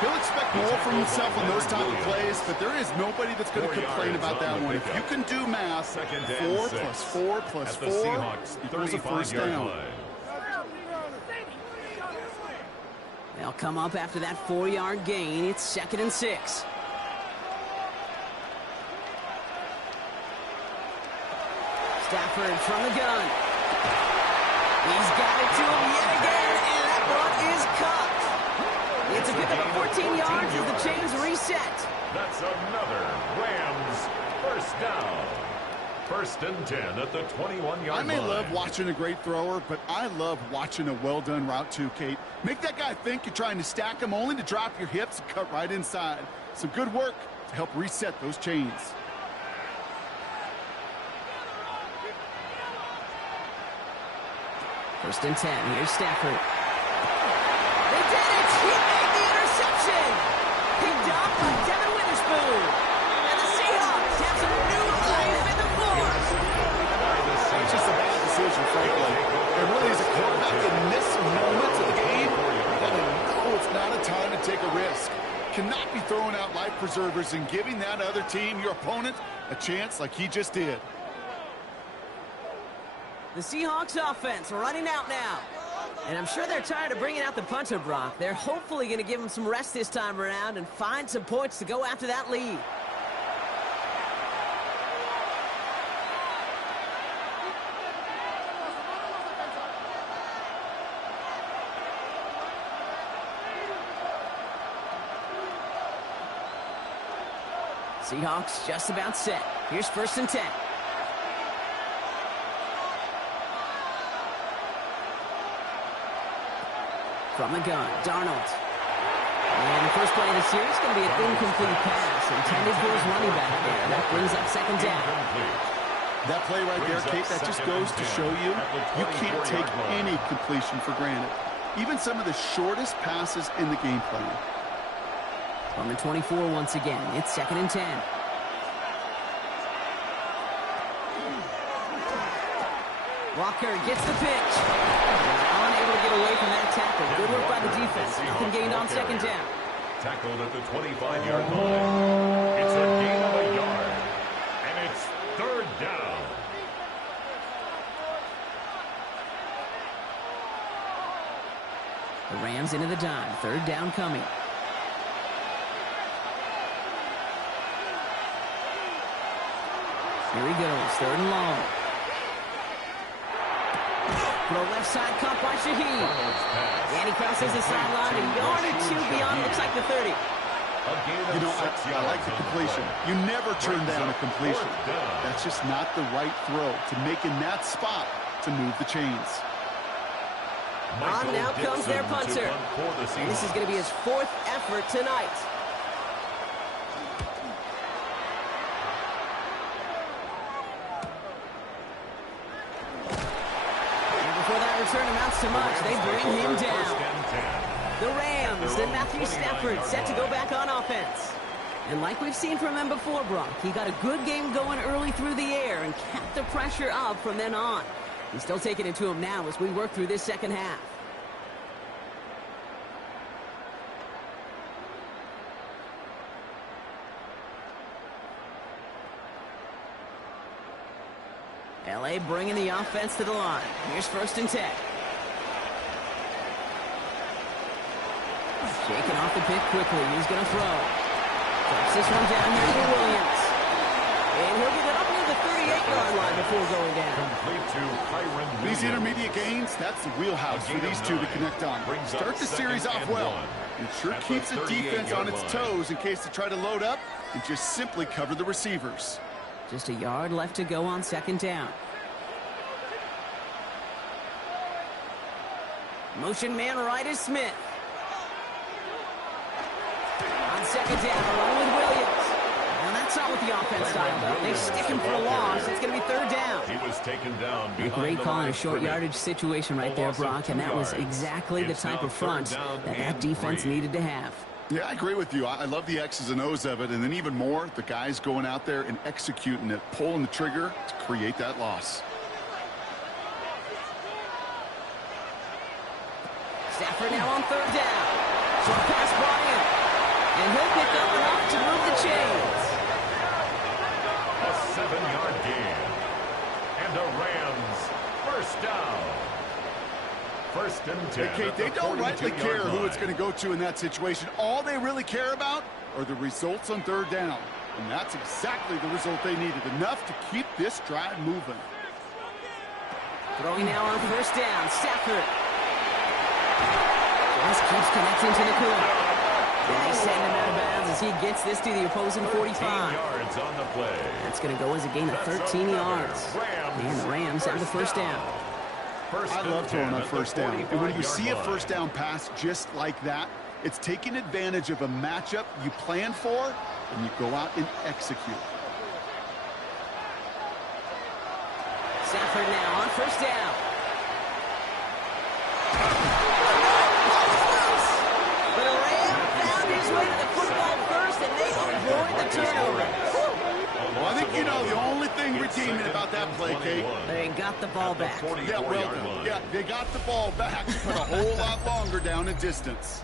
He'll expect more from himself on those type of plays, but there is nobody that's going to complain about that one. If you can do math, 4 plus 4 plus 4 equals a 1st down. They'll come up after that 4-yard gain. It's 2nd and 6. Stafford from the gun. He's got it to him yet again, and that one is cut. It's a pickup of 14 yards as the chains reset. That's another Rams first down. 1st and 10 at the 21-yard line. I may love watching a great thrower, but I love watching a well-done route too, Kate. Make that guy think you're trying to stack him only to drop your hips and cut right inside. Some good work to help reset those chains. First and 10. Here's Stafford. They did it! He made the interception! Picked up by Devin Witherspoon. And the Seahawks have some new life in the force. It's just a bad decision, frankly. And really, as a quarterback in this moment of the game, you gotta know it's not a time to take a risk. Cannot be throwing out life preservers and giving that other team, your opponent, a chance like he just did. The Seahawks offense running out now. And I'm sure they're tired of bringing out the punter, Brock. They're hopefully going to give him some rest this time around and find some points to go after that lead. Seahawks just about set. Here's 1st and 10. From the gun, Darnold. And the first play of the series is going to be an incomplete pass intended for his running back there. That brings up 2nd down. That play right there, Kate, that just goes to show you, you can't take any completion for granted. Even some of the shortest passes in the game plan. From the 24 once again, it's 2nd and 10. Walker gets the pitch. Unable to get away from that tackle. Good work by the defense. Nothing gained on 2nd down. Tackled at the 25-yard line. It's a gain of a yard. And it's 3rd down. The Rams into the dime. 3rd down coming. Here he goes. 3rd and long. Throw left side, caught by Shaheed. And he crosses the sideline, a yard or two beyond, looks like the 30. You know, I like the completion. You never turn down a completion. That's just not the right throw to make in that spot to move the chains. On now comes their punter. And this is going to be his 4th effort tonight. Return amounts to much. They bring him down. The Rams and Matthew Stafford set to go back on offense. And like we've seen from him before, Brock, he got a good game going early through the air and kept the pressure up from then on. He's still taking it to him now as we work through this 2nd half. LA bringing the offense to the line. Here's 1st and 10. Shaking off the pick quickly. He's going to throw. Drops this one down here to Williams. And he'll get it up near the 38-yard line before going down. Complete to Kyron. These intermediate gains, that's the wheelhouse for these two to connect on. Start the series off well. It sure keeps the defense on its toes in case they try to load up and just simply cover the receivers. Just a yard left to go on 2nd down. Motion man right is Smith. On 2nd down, along with Williams. And that's not what the offense styled up. They stick him for a loss. It's going to be 3rd down. He was taken down. A great call in a short yardage situation right there, Brock, and that was exactly the type of front that defense needed to have. Yeah, I agree with you. I love the X's and O's of it, and then even more, the guys going out there and executing it, pulling the trigger to create that loss. Stafford now on 3rd down. Short pass brought in. And he'll pick up enough to move the chains. A 7-yard gain. And a Rams first down. 1st and 10. Hey, Kate, they don't rightly care who it's going to go to in that situation. All they really care about are the results on 3rd down. And that's exactly the result they needed. Enough to keep this drive moving. Throwing now on 1st down. Stafford. Just keeps connecting to the corner. They send him out of bounds as he gets this to the opposing 45. 13 yards on the play. That's going to go as a gain of 13 yards. And the Rams have the first down. I love throwing on first down. And when you see a first down pass just like that, it's taking advantage of a matchup you plan for, and you go out and execute. Stafford now on first down. But a Ram found his way to the football first, and they avoid the turnover. Well, I think you know the only thing redeeming about that play, Kate. They got the ball back. Yeah, well done. Yeah, they got the ball back, but a whole lot longer down in distance.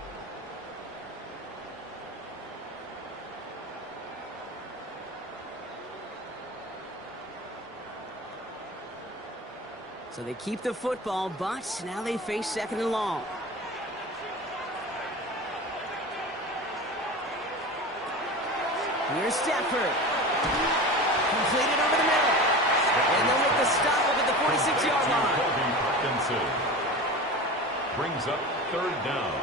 So they keep the football, but now they face second and long. Here's Stafford. Completed over the middle. And they'll make the stop up at the 46-yard line. Brings up third down.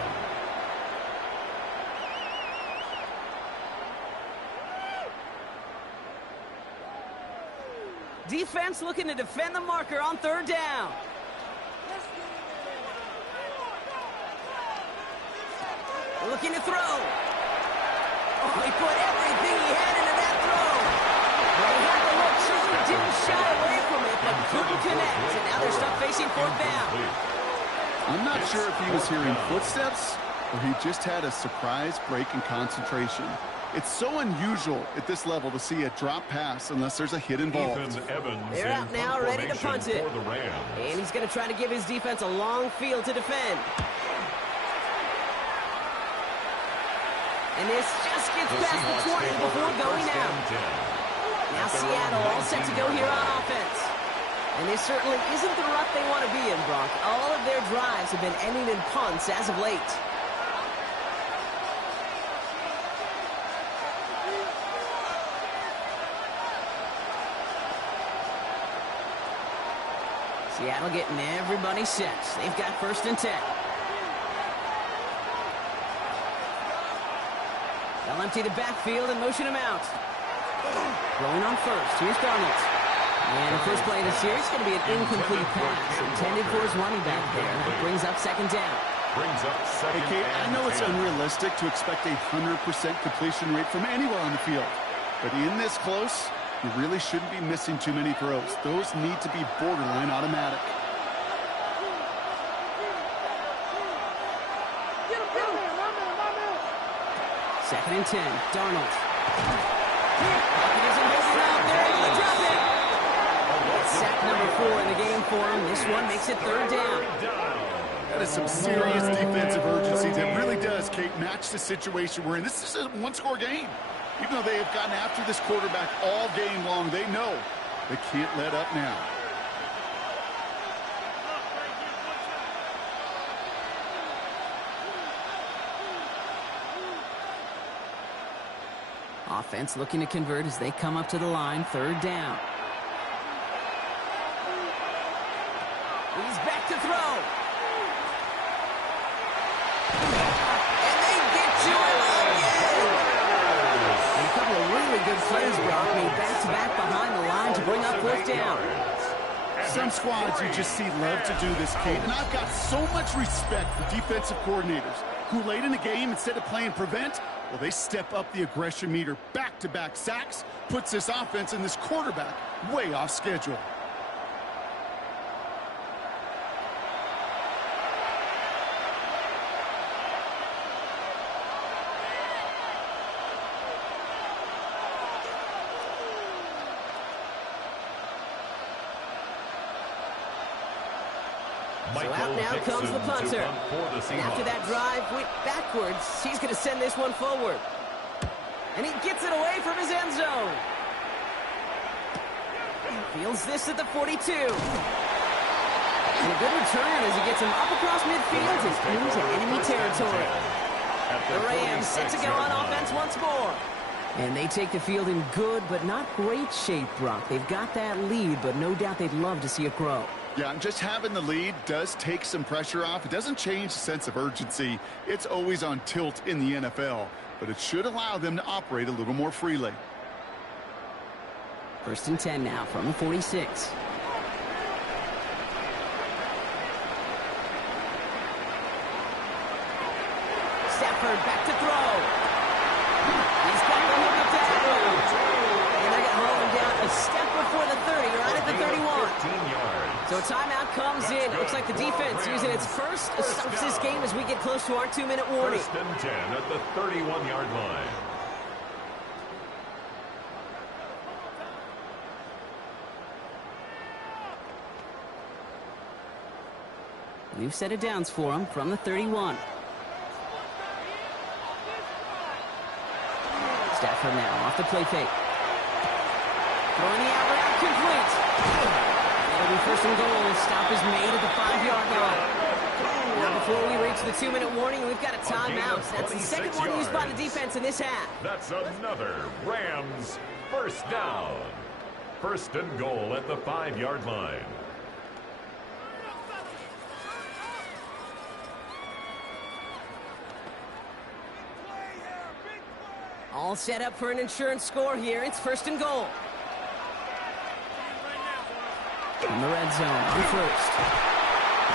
Defense looking to defend the marker on third down. Looking to throw. Oh, he put everything he had into that throw. Well, he had the look, certainly didn't shy away from it, but couldn't connect. And now they're stuck facing fourth down. I'm not sure if he was hearing footsteps or he just had a surprise break in concentration. It's so unusual at this level to see a drop pass unless there's a hit involved. They're out now, ready to punt it. And he's going to try to give his defense a long field to defend. And this just gets past the 20 before going out. Now Seattle all set to go here on offense. And this certainly isn't the rut they want to be in, Brock. All of their drives have been ending in punts as of late. Seattle getting everybody set. They've got first and 10. They'll empty the backfield and motion him out. Rolling on first. Here's Darnold. And the first play of the series is going to be an incomplete pass intended for his running back there. That brings up second down. Hey, Kate, I know it's unrealistic to expect a 100% completion rate from anywhere on the field. But in this close, you really shouldn't be missing too many throws. Those need to be borderline automatic. Second and 10. Darnold. Isn't holding out. They're able to drop it. It's sack number 4 in the game for him. This one makes it third down. That is some serious defensive urgency that really does, Kate, match the situation we're in. This is a one-score game. Even though they have gotten after this quarterback all game long, they know they can't let up now. Offense looking to convert as they come up to the line, third down. He's back to throw. And they get to him again. And a couple of really good plays, Brock, made back-to-back behind the line to bring up fourth down. Some squads you just see love to do this, Kate, and I've got so much respect for defensive coordinators who late in the game, instead of playing prevent, well, they step up the aggression meter. Back-to-back sacks puts this offense and this quarterback way off schedule. So out now comes the punter. And after that drive went backwards, he's going to send this one forward. And he gets it away from his end zone. Fields this at the 42. And a good return as he gets him up across midfield and into enemy territory. The Rams set to go on offense once more. And they take the field in good but not great shape, Brock. They've got that lead, but no doubt they'd love to see it grow. Yeah, and just having the lead does take some pressure off. It doesn't change the sense of urgency. It's always on tilt in the NFL, but it should allow them to operate a little more freely. 1st and 10 now from the 46. Stafford back to throw. He's got one up the tackle. And they're going to roll him down a step before the 30, right at the 31. 15 yards. So a timeout comes in. Looks like the defense using its first stops this game as we get close to our 2-minute warning. 1st and 10 at the 31-yard line. New set of downs for him from the 31. Stafford now off the play fake. Throwing the out route complete. It'll be 1st and goal. Stop is made at the 5-yard line. Now before we reach the 2-minute warning, we've got a timeout. That's the second one used by the defense in this half. That's another Rams 1st down. 1st and goal at the 5-yard line. All set up for an insurance score here. It's 1st and goal. In the red zone on 1st.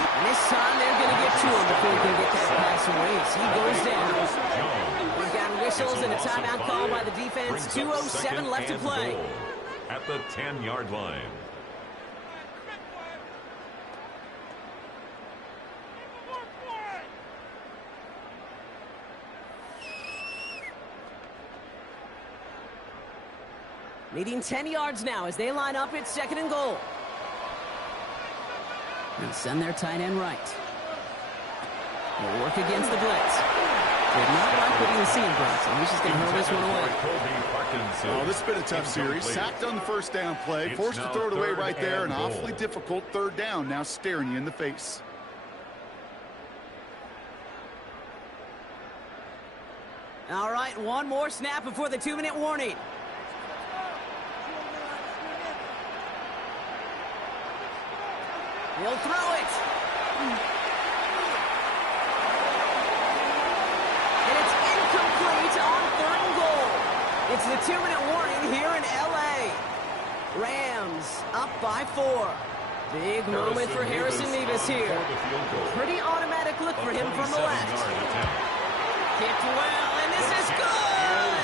And this time they're going to get to him before he can get that pass away. So he goes down. We've got whistles and a timeout call by the defense. 2:07 left to play. At the 10-yard line. Needing 10 yards now as they line up. It's 2nd and goal. And send their tight end right. They'll work against the blitz. Did not like what he was seeing, Bronson. He's just going to hurl this one away. Oh, this has been a tough series. Sacked on the 1st down play. Forced to throw it away right there. An awfully difficult 3rd down now staring you in the face. All right, one more snap before the 2-minute warning. He'll throw it. And it's incomplete on 3rd and goal. It's the 2-minute warning here in L.A. Rams up by 4. Big moment for Harrison Mevis here. Pretty automatic look for him from the left. Kicked well, and this is good.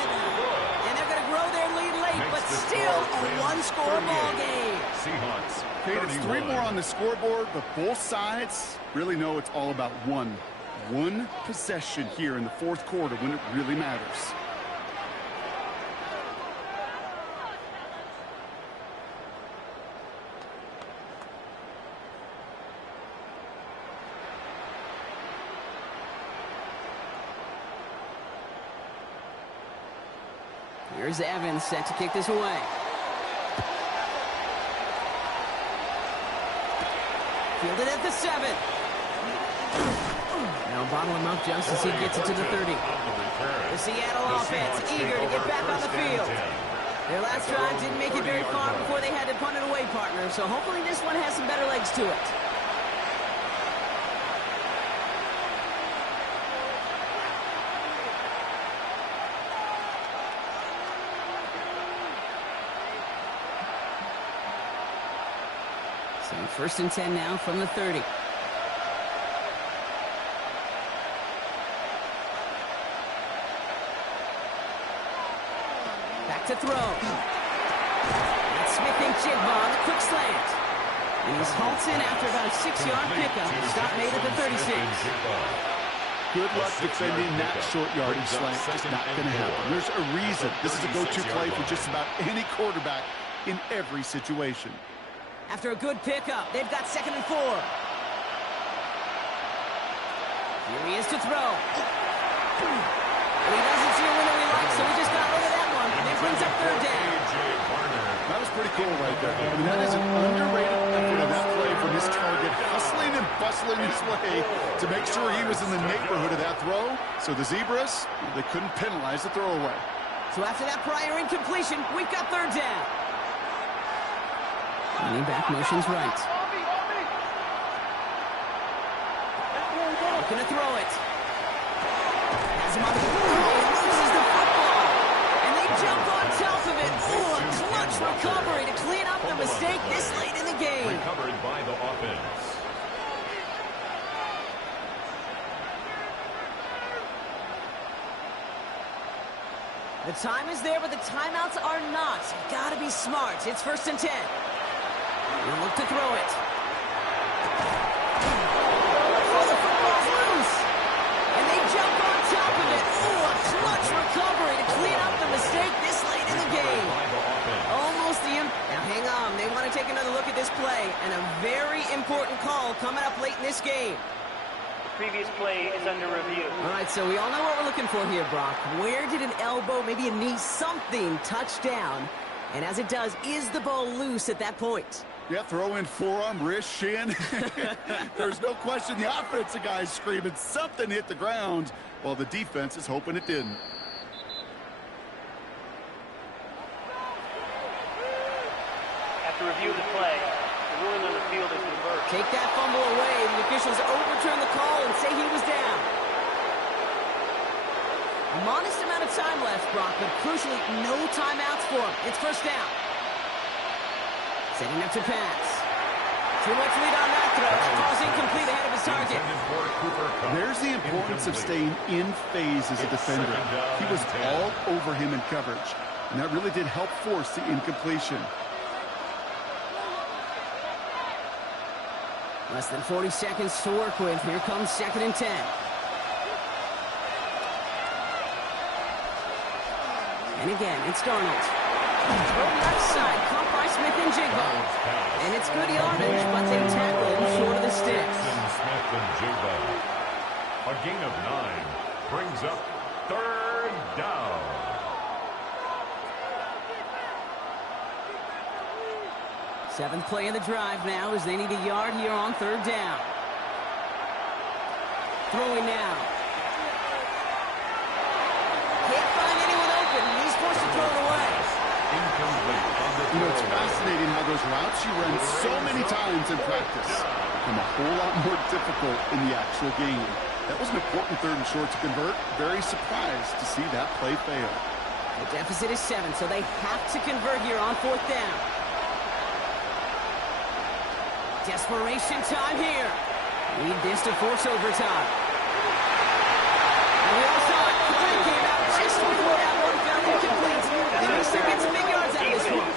And they're going to grow their lead late, but still a one-score ball game. Seahawks. It's 3 more on the scoreboard, but both sides really know it's all about one possession here in the 4th quarter when it really matters. Here's Evans set to kick this away. Fielded at the 7. Now bottle him up just as he gets it to the 30. The Seattle offense eager to get back on the field. Their last drive didn't make it very far before they had to punt it away, partner. So hopefully this one has some better legs to it. So 1st and 10 now from the 30. Back to throw. That's Smith-Njigba on the quick slant. And he's halted after about a 6-yard pickup. Stop made at the 36. Good luck defending that short yardage slant. Just not going to happen. There's a reason this is a go-to play for just about any quarterback in every situation. After a good pickup, they've got 2nd and 4. Here he is to throw. And he doesn't see a window he likes, so he just got rid of that one. And it brings up 3rd down. That was pretty cool right there. I mean, that is an underrated effort of that play from his target, hustling and bustling his way to make sure he was in the neighborhood of that throw. So the Zebras, they couldn't penalize the throwaway. So after that prior incompletion, we've got 3rd down. Running back motions right. Looking to throw it. Has him on the loses the football. And they jump on top of it. Ooh, a clutch recovery to clean up the mistake this late in the game. Recovered by the offense. The time is there, but the timeouts are not. You've got to be smart. It's 1st and 10. We'll look to throw it. Oh, the football's loose. And they jump on top of it. Ooh, a clutch recovery to clean up the mistake this late in the game. Almost the... Now, hang on. They want to take another look at this play. And a very important call coming up late in this game. Previous play is under review. All right, so we all know what we're looking for here, Brock. Where did an elbow, maybe a knee, something touch down? And as it does, is the ball loose at that point? Yeah, throw in forearm, wrist, shin. There's no question the offensive guy's screaming something hit the ground while the defense is hoping it didn't. After review of the play, the ruling on the field is reversed. Take that fumble away. The officials overturn the call and say he was down. A modest amount of time left, Brock, but crucially, no timeouts for him. It's 1st down. Setting up to pass. Too much lead on that throw. Ball's incomplete ahead of his target. There's the importance of staying in phase as a defender. He was all over him in coverage, and that really did help force the incompletion. Less than 40 seconds to work with. Here comes 2nd and 10. And again, it's Darnold. Throw left side, caught by Smith and Jigba. And it's good yardage, but they tackle him short of the sticks. Smith and Jigba. A gain of 9 brings up 3rd down. Seventh play of the drive now as they need a yard here on 3rd down. Throwing now. Can't find anyone open. He's forced to throw it away. You know, it's fascinating how those routes you run so many times in practice become a whole lot more difficult in the actual game. That was an important 3rd and short to convert. Very surprised to see that play fail. The deficit is 7, so they have to convert here on 4th down. Desperation time here. Need this to force overtime. And we all saw it. The play came out just before that one fell incomplete. They may still get some big yards out of this one.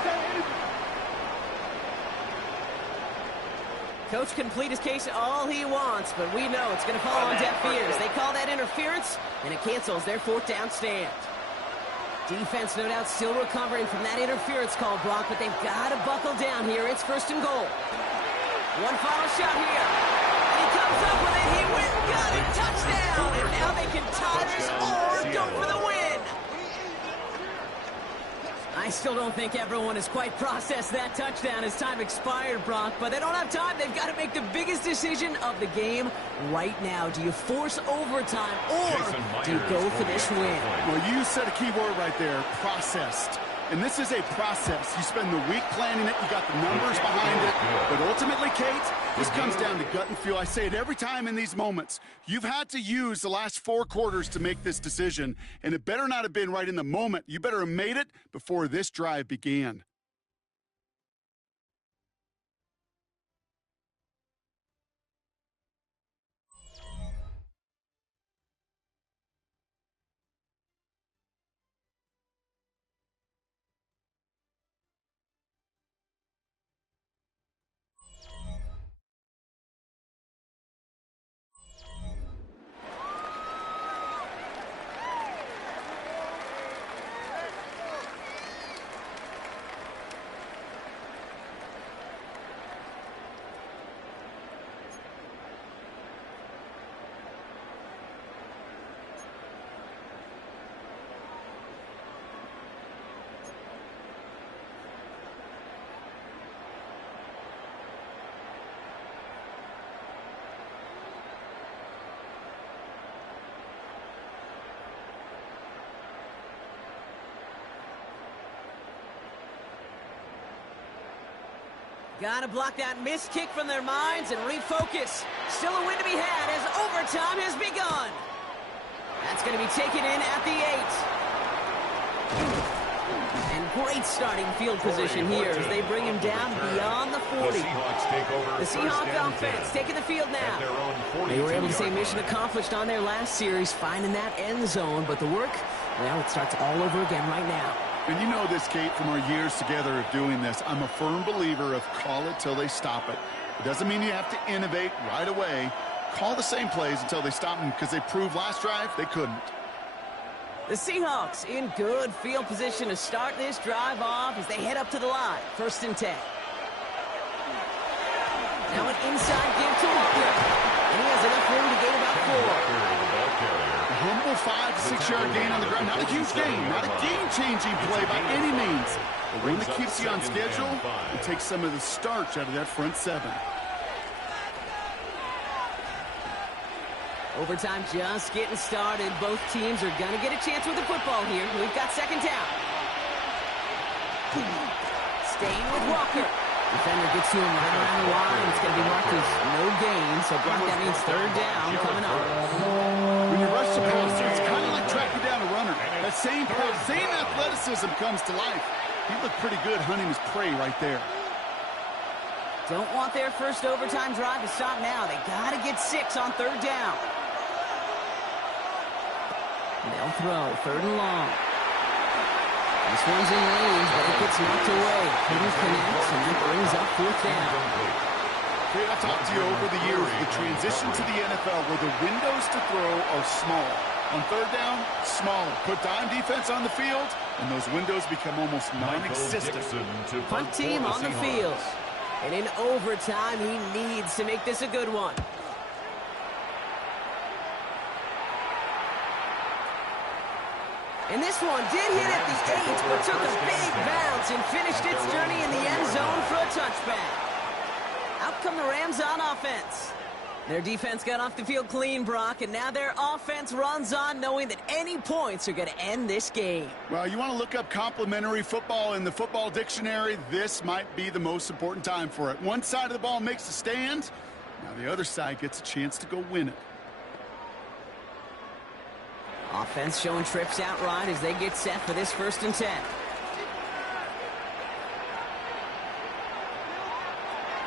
Coach can plead his case all he wants, but we know it's going to fall on deaf ears. They call that interference, and it cancels their 4th down stand. Defense, no doubt, still recovering from that interference call, Brock, but they've got to buckle down here. It's 1st and goal. One final shot here. He comes up with it. He went, got it, touchdown. And now they can tie this or go for the win. I still don't think everyone has quite processed that touchdown as time expired, Brock, but they don't have time. They've got to make the biggest decision of the game right now. Do you force overtime or do you go for this win? Well, you said a key word right there, processed. And this is a process. You spend the week planning it, you got the numbers behind it, but ultimately, Kate, this comes down to gut and feel. I say it every time in these moments. You've had to use the last 4 quarters to make this decision, and it better not have been right in the moment. You better have made it before this drive began. Gotta block that missed kick from their minds and refocus. Still a win to be had as overtime has begun. That's going to be taken in at the 8. And great starting field position here as they bring him down beyond the 40. The Seahawks offense taking the field now. They were able to say mission accomplished on their last series, finding that end zone, but the work, well, it starts all over again right now. And you know this, Kate, from our years together of doing this. I'm a firm believer of call it till they stop it. It doesn't mean you have to innovate right away. Call the same plays until they stop them, because they proved last drive they couldn't. The Seahawks in good field position to start this drive off as they head up to the line. 1st and 10. Now an inside give to Walker. And he has enough room to gain about 4. A humble 5 to 6 yard gain on the ground. Not a huge gain, not a game-changing play by any means. But one that keeps you on schedule and takes some of the starch out of that front 7. Overtime just getting started. Both teams are going to get a chance with the football here. We've got 2nd down. Staying with Walker. Defender gets to him right around the line. It's going to be marked as no gain, so block that means 3rd down coming up. When you rush the passer, it's kind of like tracking down a runner. That same athleticism comes to life. He looked pretty good hunting his prey right there. Don't want their first overtime drive to stop now. They got to get 6 on 3rd down. They'll throw 3rd and long. This one's in range, but it gets knocked away. Couldn't connect, and that brings up 4th down. Okay, I've talked to you over the years, the transition to the NFL where the windows to throw are small. On 3rd down, smaller. Put dime defense on the field, and those windows become almost non-existent. Punt team on the field. And in overtime, he needs to make this a good one. And this one did hit at the 8, but took a big bounce and finished its journey in the end zone for a touchback. Out come the Rams on offense. Their defense got off the field clean, Brock, and now their offense runs on knowing that any points are going to end this game. Well, you want to look up complimentary football in the football dictionary, this might be the most important time for it. One side of the ball makes a stand, now the other side gets a chance to go win it. Offense showing trips outright as they get set for this 1st and 10.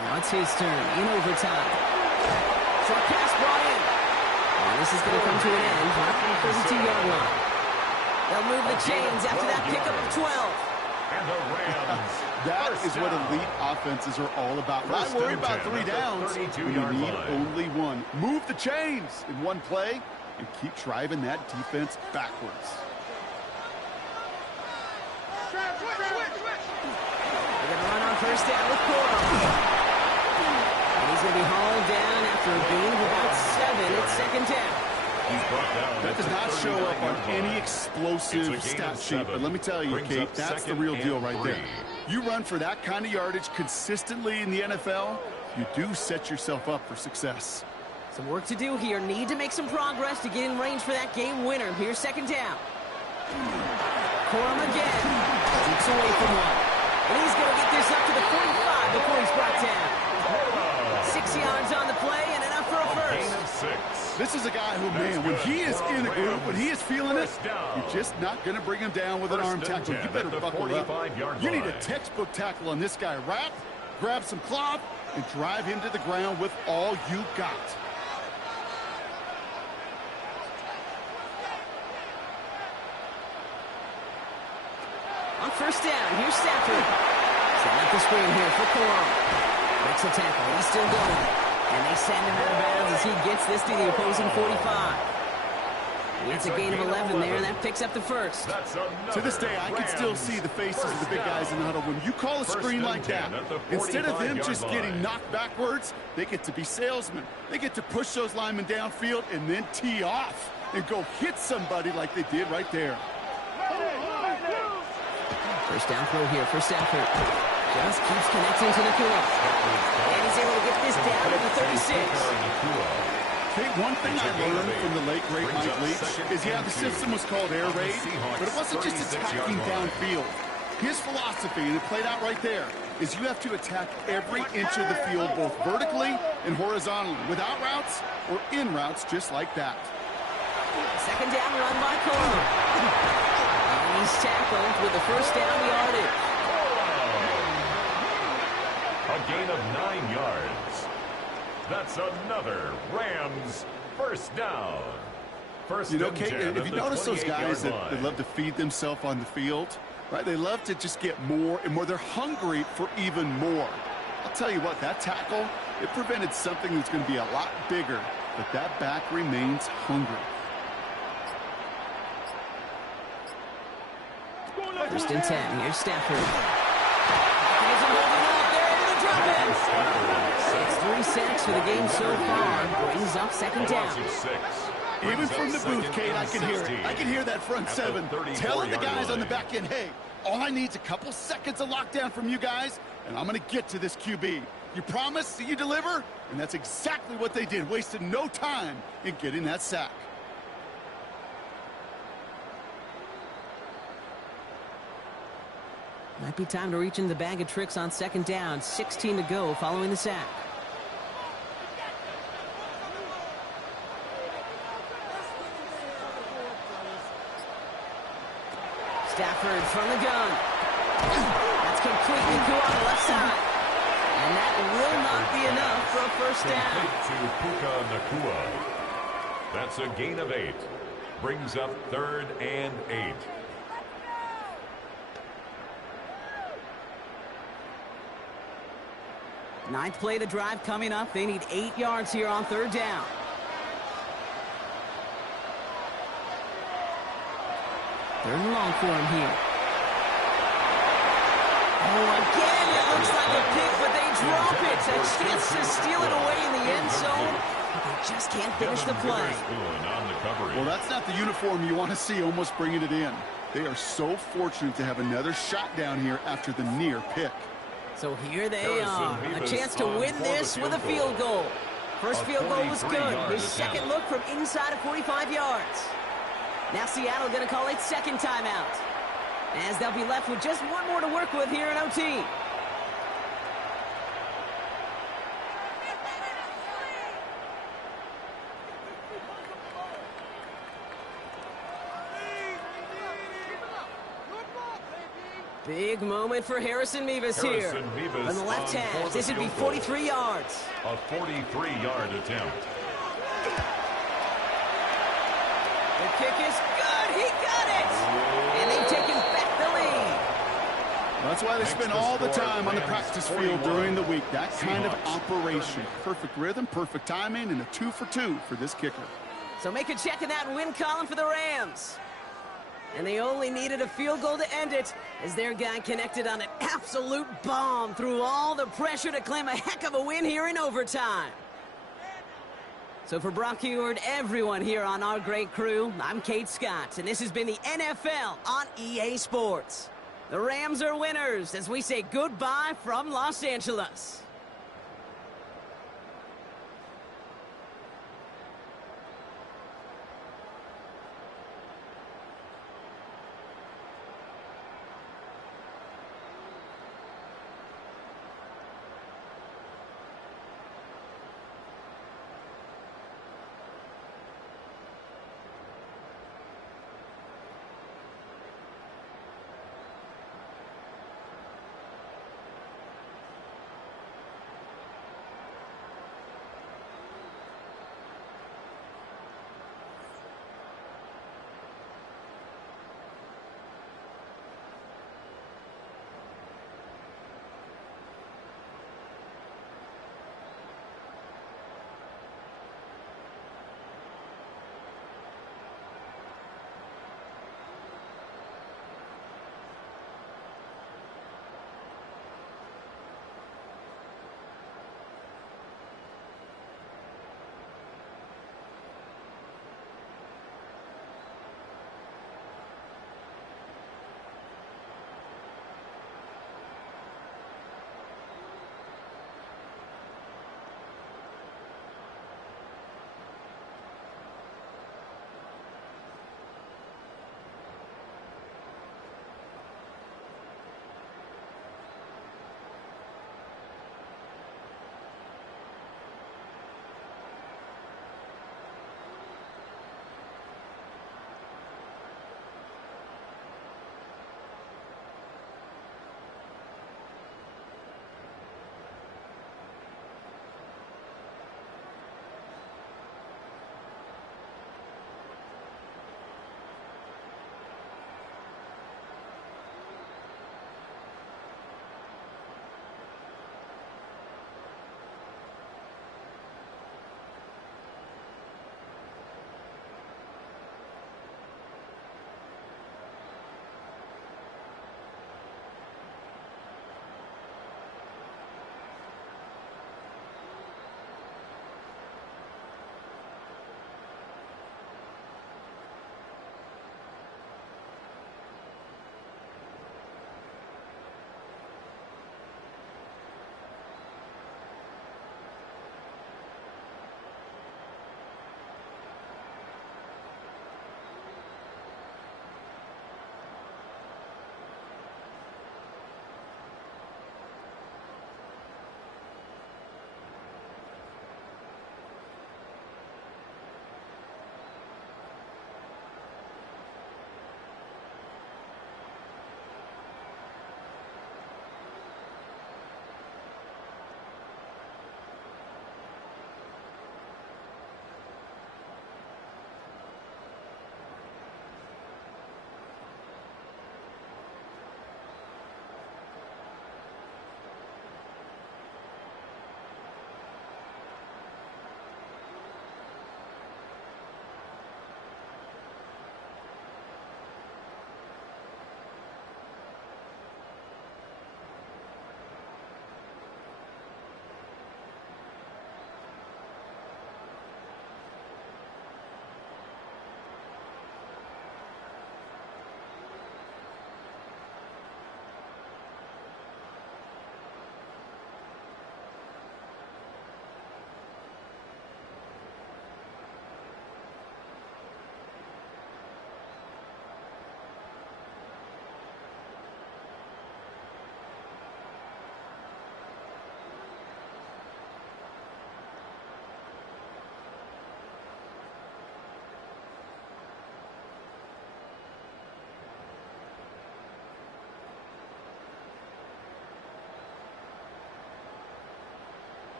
Now it's his turn in overtime. Short pass brought in. And this is going to come to an end right from the 32-yard line. They'll move the chains after that pickup of 12. And the Rams. That is what elite offenses are all about. Why worry about 3 downs when you need only 1? Move the chains in one play and keep driving that defense backwards. They're going to run on 1st down with Cora. And he's going to be hauled down after a gain of about 7 at 2nd down. That does not show up on any explosive stat sheet, but let me tell you, Kate, that's the real deal right there. You run for that kind of yardage consistently in the NFL, you do set yourself up for success. Some work to do here. Need to make some progress to get in range for that game winner. Here's 2nd down. Corum again. Keeps away from one. And he's going to get this up to the 45 before he's brought down. 6 yards on the play and enough for a first. This is a guy who, man, when he is in a group, when he is feeling it, you're just not going to bring him down with an arm tackle. You better buckle up. You need a textbook tackle on this guy. Wrap, grab some cloth, and drive him to the ground with all you got. On 1st down, here's Stafford. Set up the screen here for Corum. Makes a tackle. He's still going. And they send him out of bounds as he gets this to the opposing 45. He gets a gain of 11 there, and that picks up the 1st. To this day, I can still see the faces of the big guys in the huddle. When you call a screen like that, instead of them just getting knocked backwards, they get to be salesmen. They get to push those linemen downfield and then tee off and go hit somebody like they did right there. 1st down throw here for Stafford. Just keeps connecting to the Nakua. And he's able to get this down to the 36. Okay, one thing I learned from the late, great Mike Leach is, yeah, the system was called air raid, but it wasn't just attacking downfield. His philosophy, and it played out right there, is you have to attack every inch of the field, both vertically and horizontally, without routes or in routes just like that. Second down run by Cole. And he's tackled with the first down yardage. A gain of 9 yards. That's another Rams first down. First You know, and Kate, 10 if you at the notice those guys 28-yard that love to feed themselves on the field, right? They love to just get more and more. They're hungry for even more. I'll tell you what, that tackle, it prevented something that's going to be a lot bigger, but that back remains hungry. First and 10. Here's Stafford. They're able to drop it. It's 3 sacks for the game so far. Brings up second down. Even from the booth, Kate, I can hear it. I can hear that front seven telling the guys on the back end, hey, all I need is a couple seconds of lockdown from you guys, and I'm going to get to this QB. You promise that you deliver? And that's exactly what they did. Wasted no time in getting that sack. Might be time to reach in the bag of tricks on second down. 16 to go following the sack. Stafford from the gun. That's completely cool on the left side. And that will not be enough for a first down. To Puka Nacua. That's a gain of 8. Brings up 3rd and 8. Ninth play of the drive coming up. They need 8 yards here on third down. Third and long for him here. Oh, again, it looks like a pick, but they drop it. A chance to steal it away in the end zone. But they just can't finish the play. Well, that's not the uniform you want to see almost bringing it in. They are so fortunate to have another shot down here after the near pick. So here they are, a chance to win this with a field goal. First field goal was good. His second look from inside of 45 yards. Now Seattle going to call a second timeout, as they'll be left with just one more to work with here in OT. Big moment for Harrison Mevis here. On the left hash, this would be 43 yards. A 43-yard attempt. The kick is good. He got it. And they've taken back the lead. That's why they spend all the time on the practice field during the week. That kind of operation. Perfect rhythm, perfect timing, and a 2 for 2 for this kicker. So make a check in that win column for the Rams. And they only needed a field goal to end it, as their guy connected on an absolute bomb through all the pressure to claim a heck of a win here in overtime. So for Brock Heward, everyone here on our great crew, I'm Kate Scott, and this has been the NFL on EA Sports. The Rams are winners as we say goodbye from Los Angeles.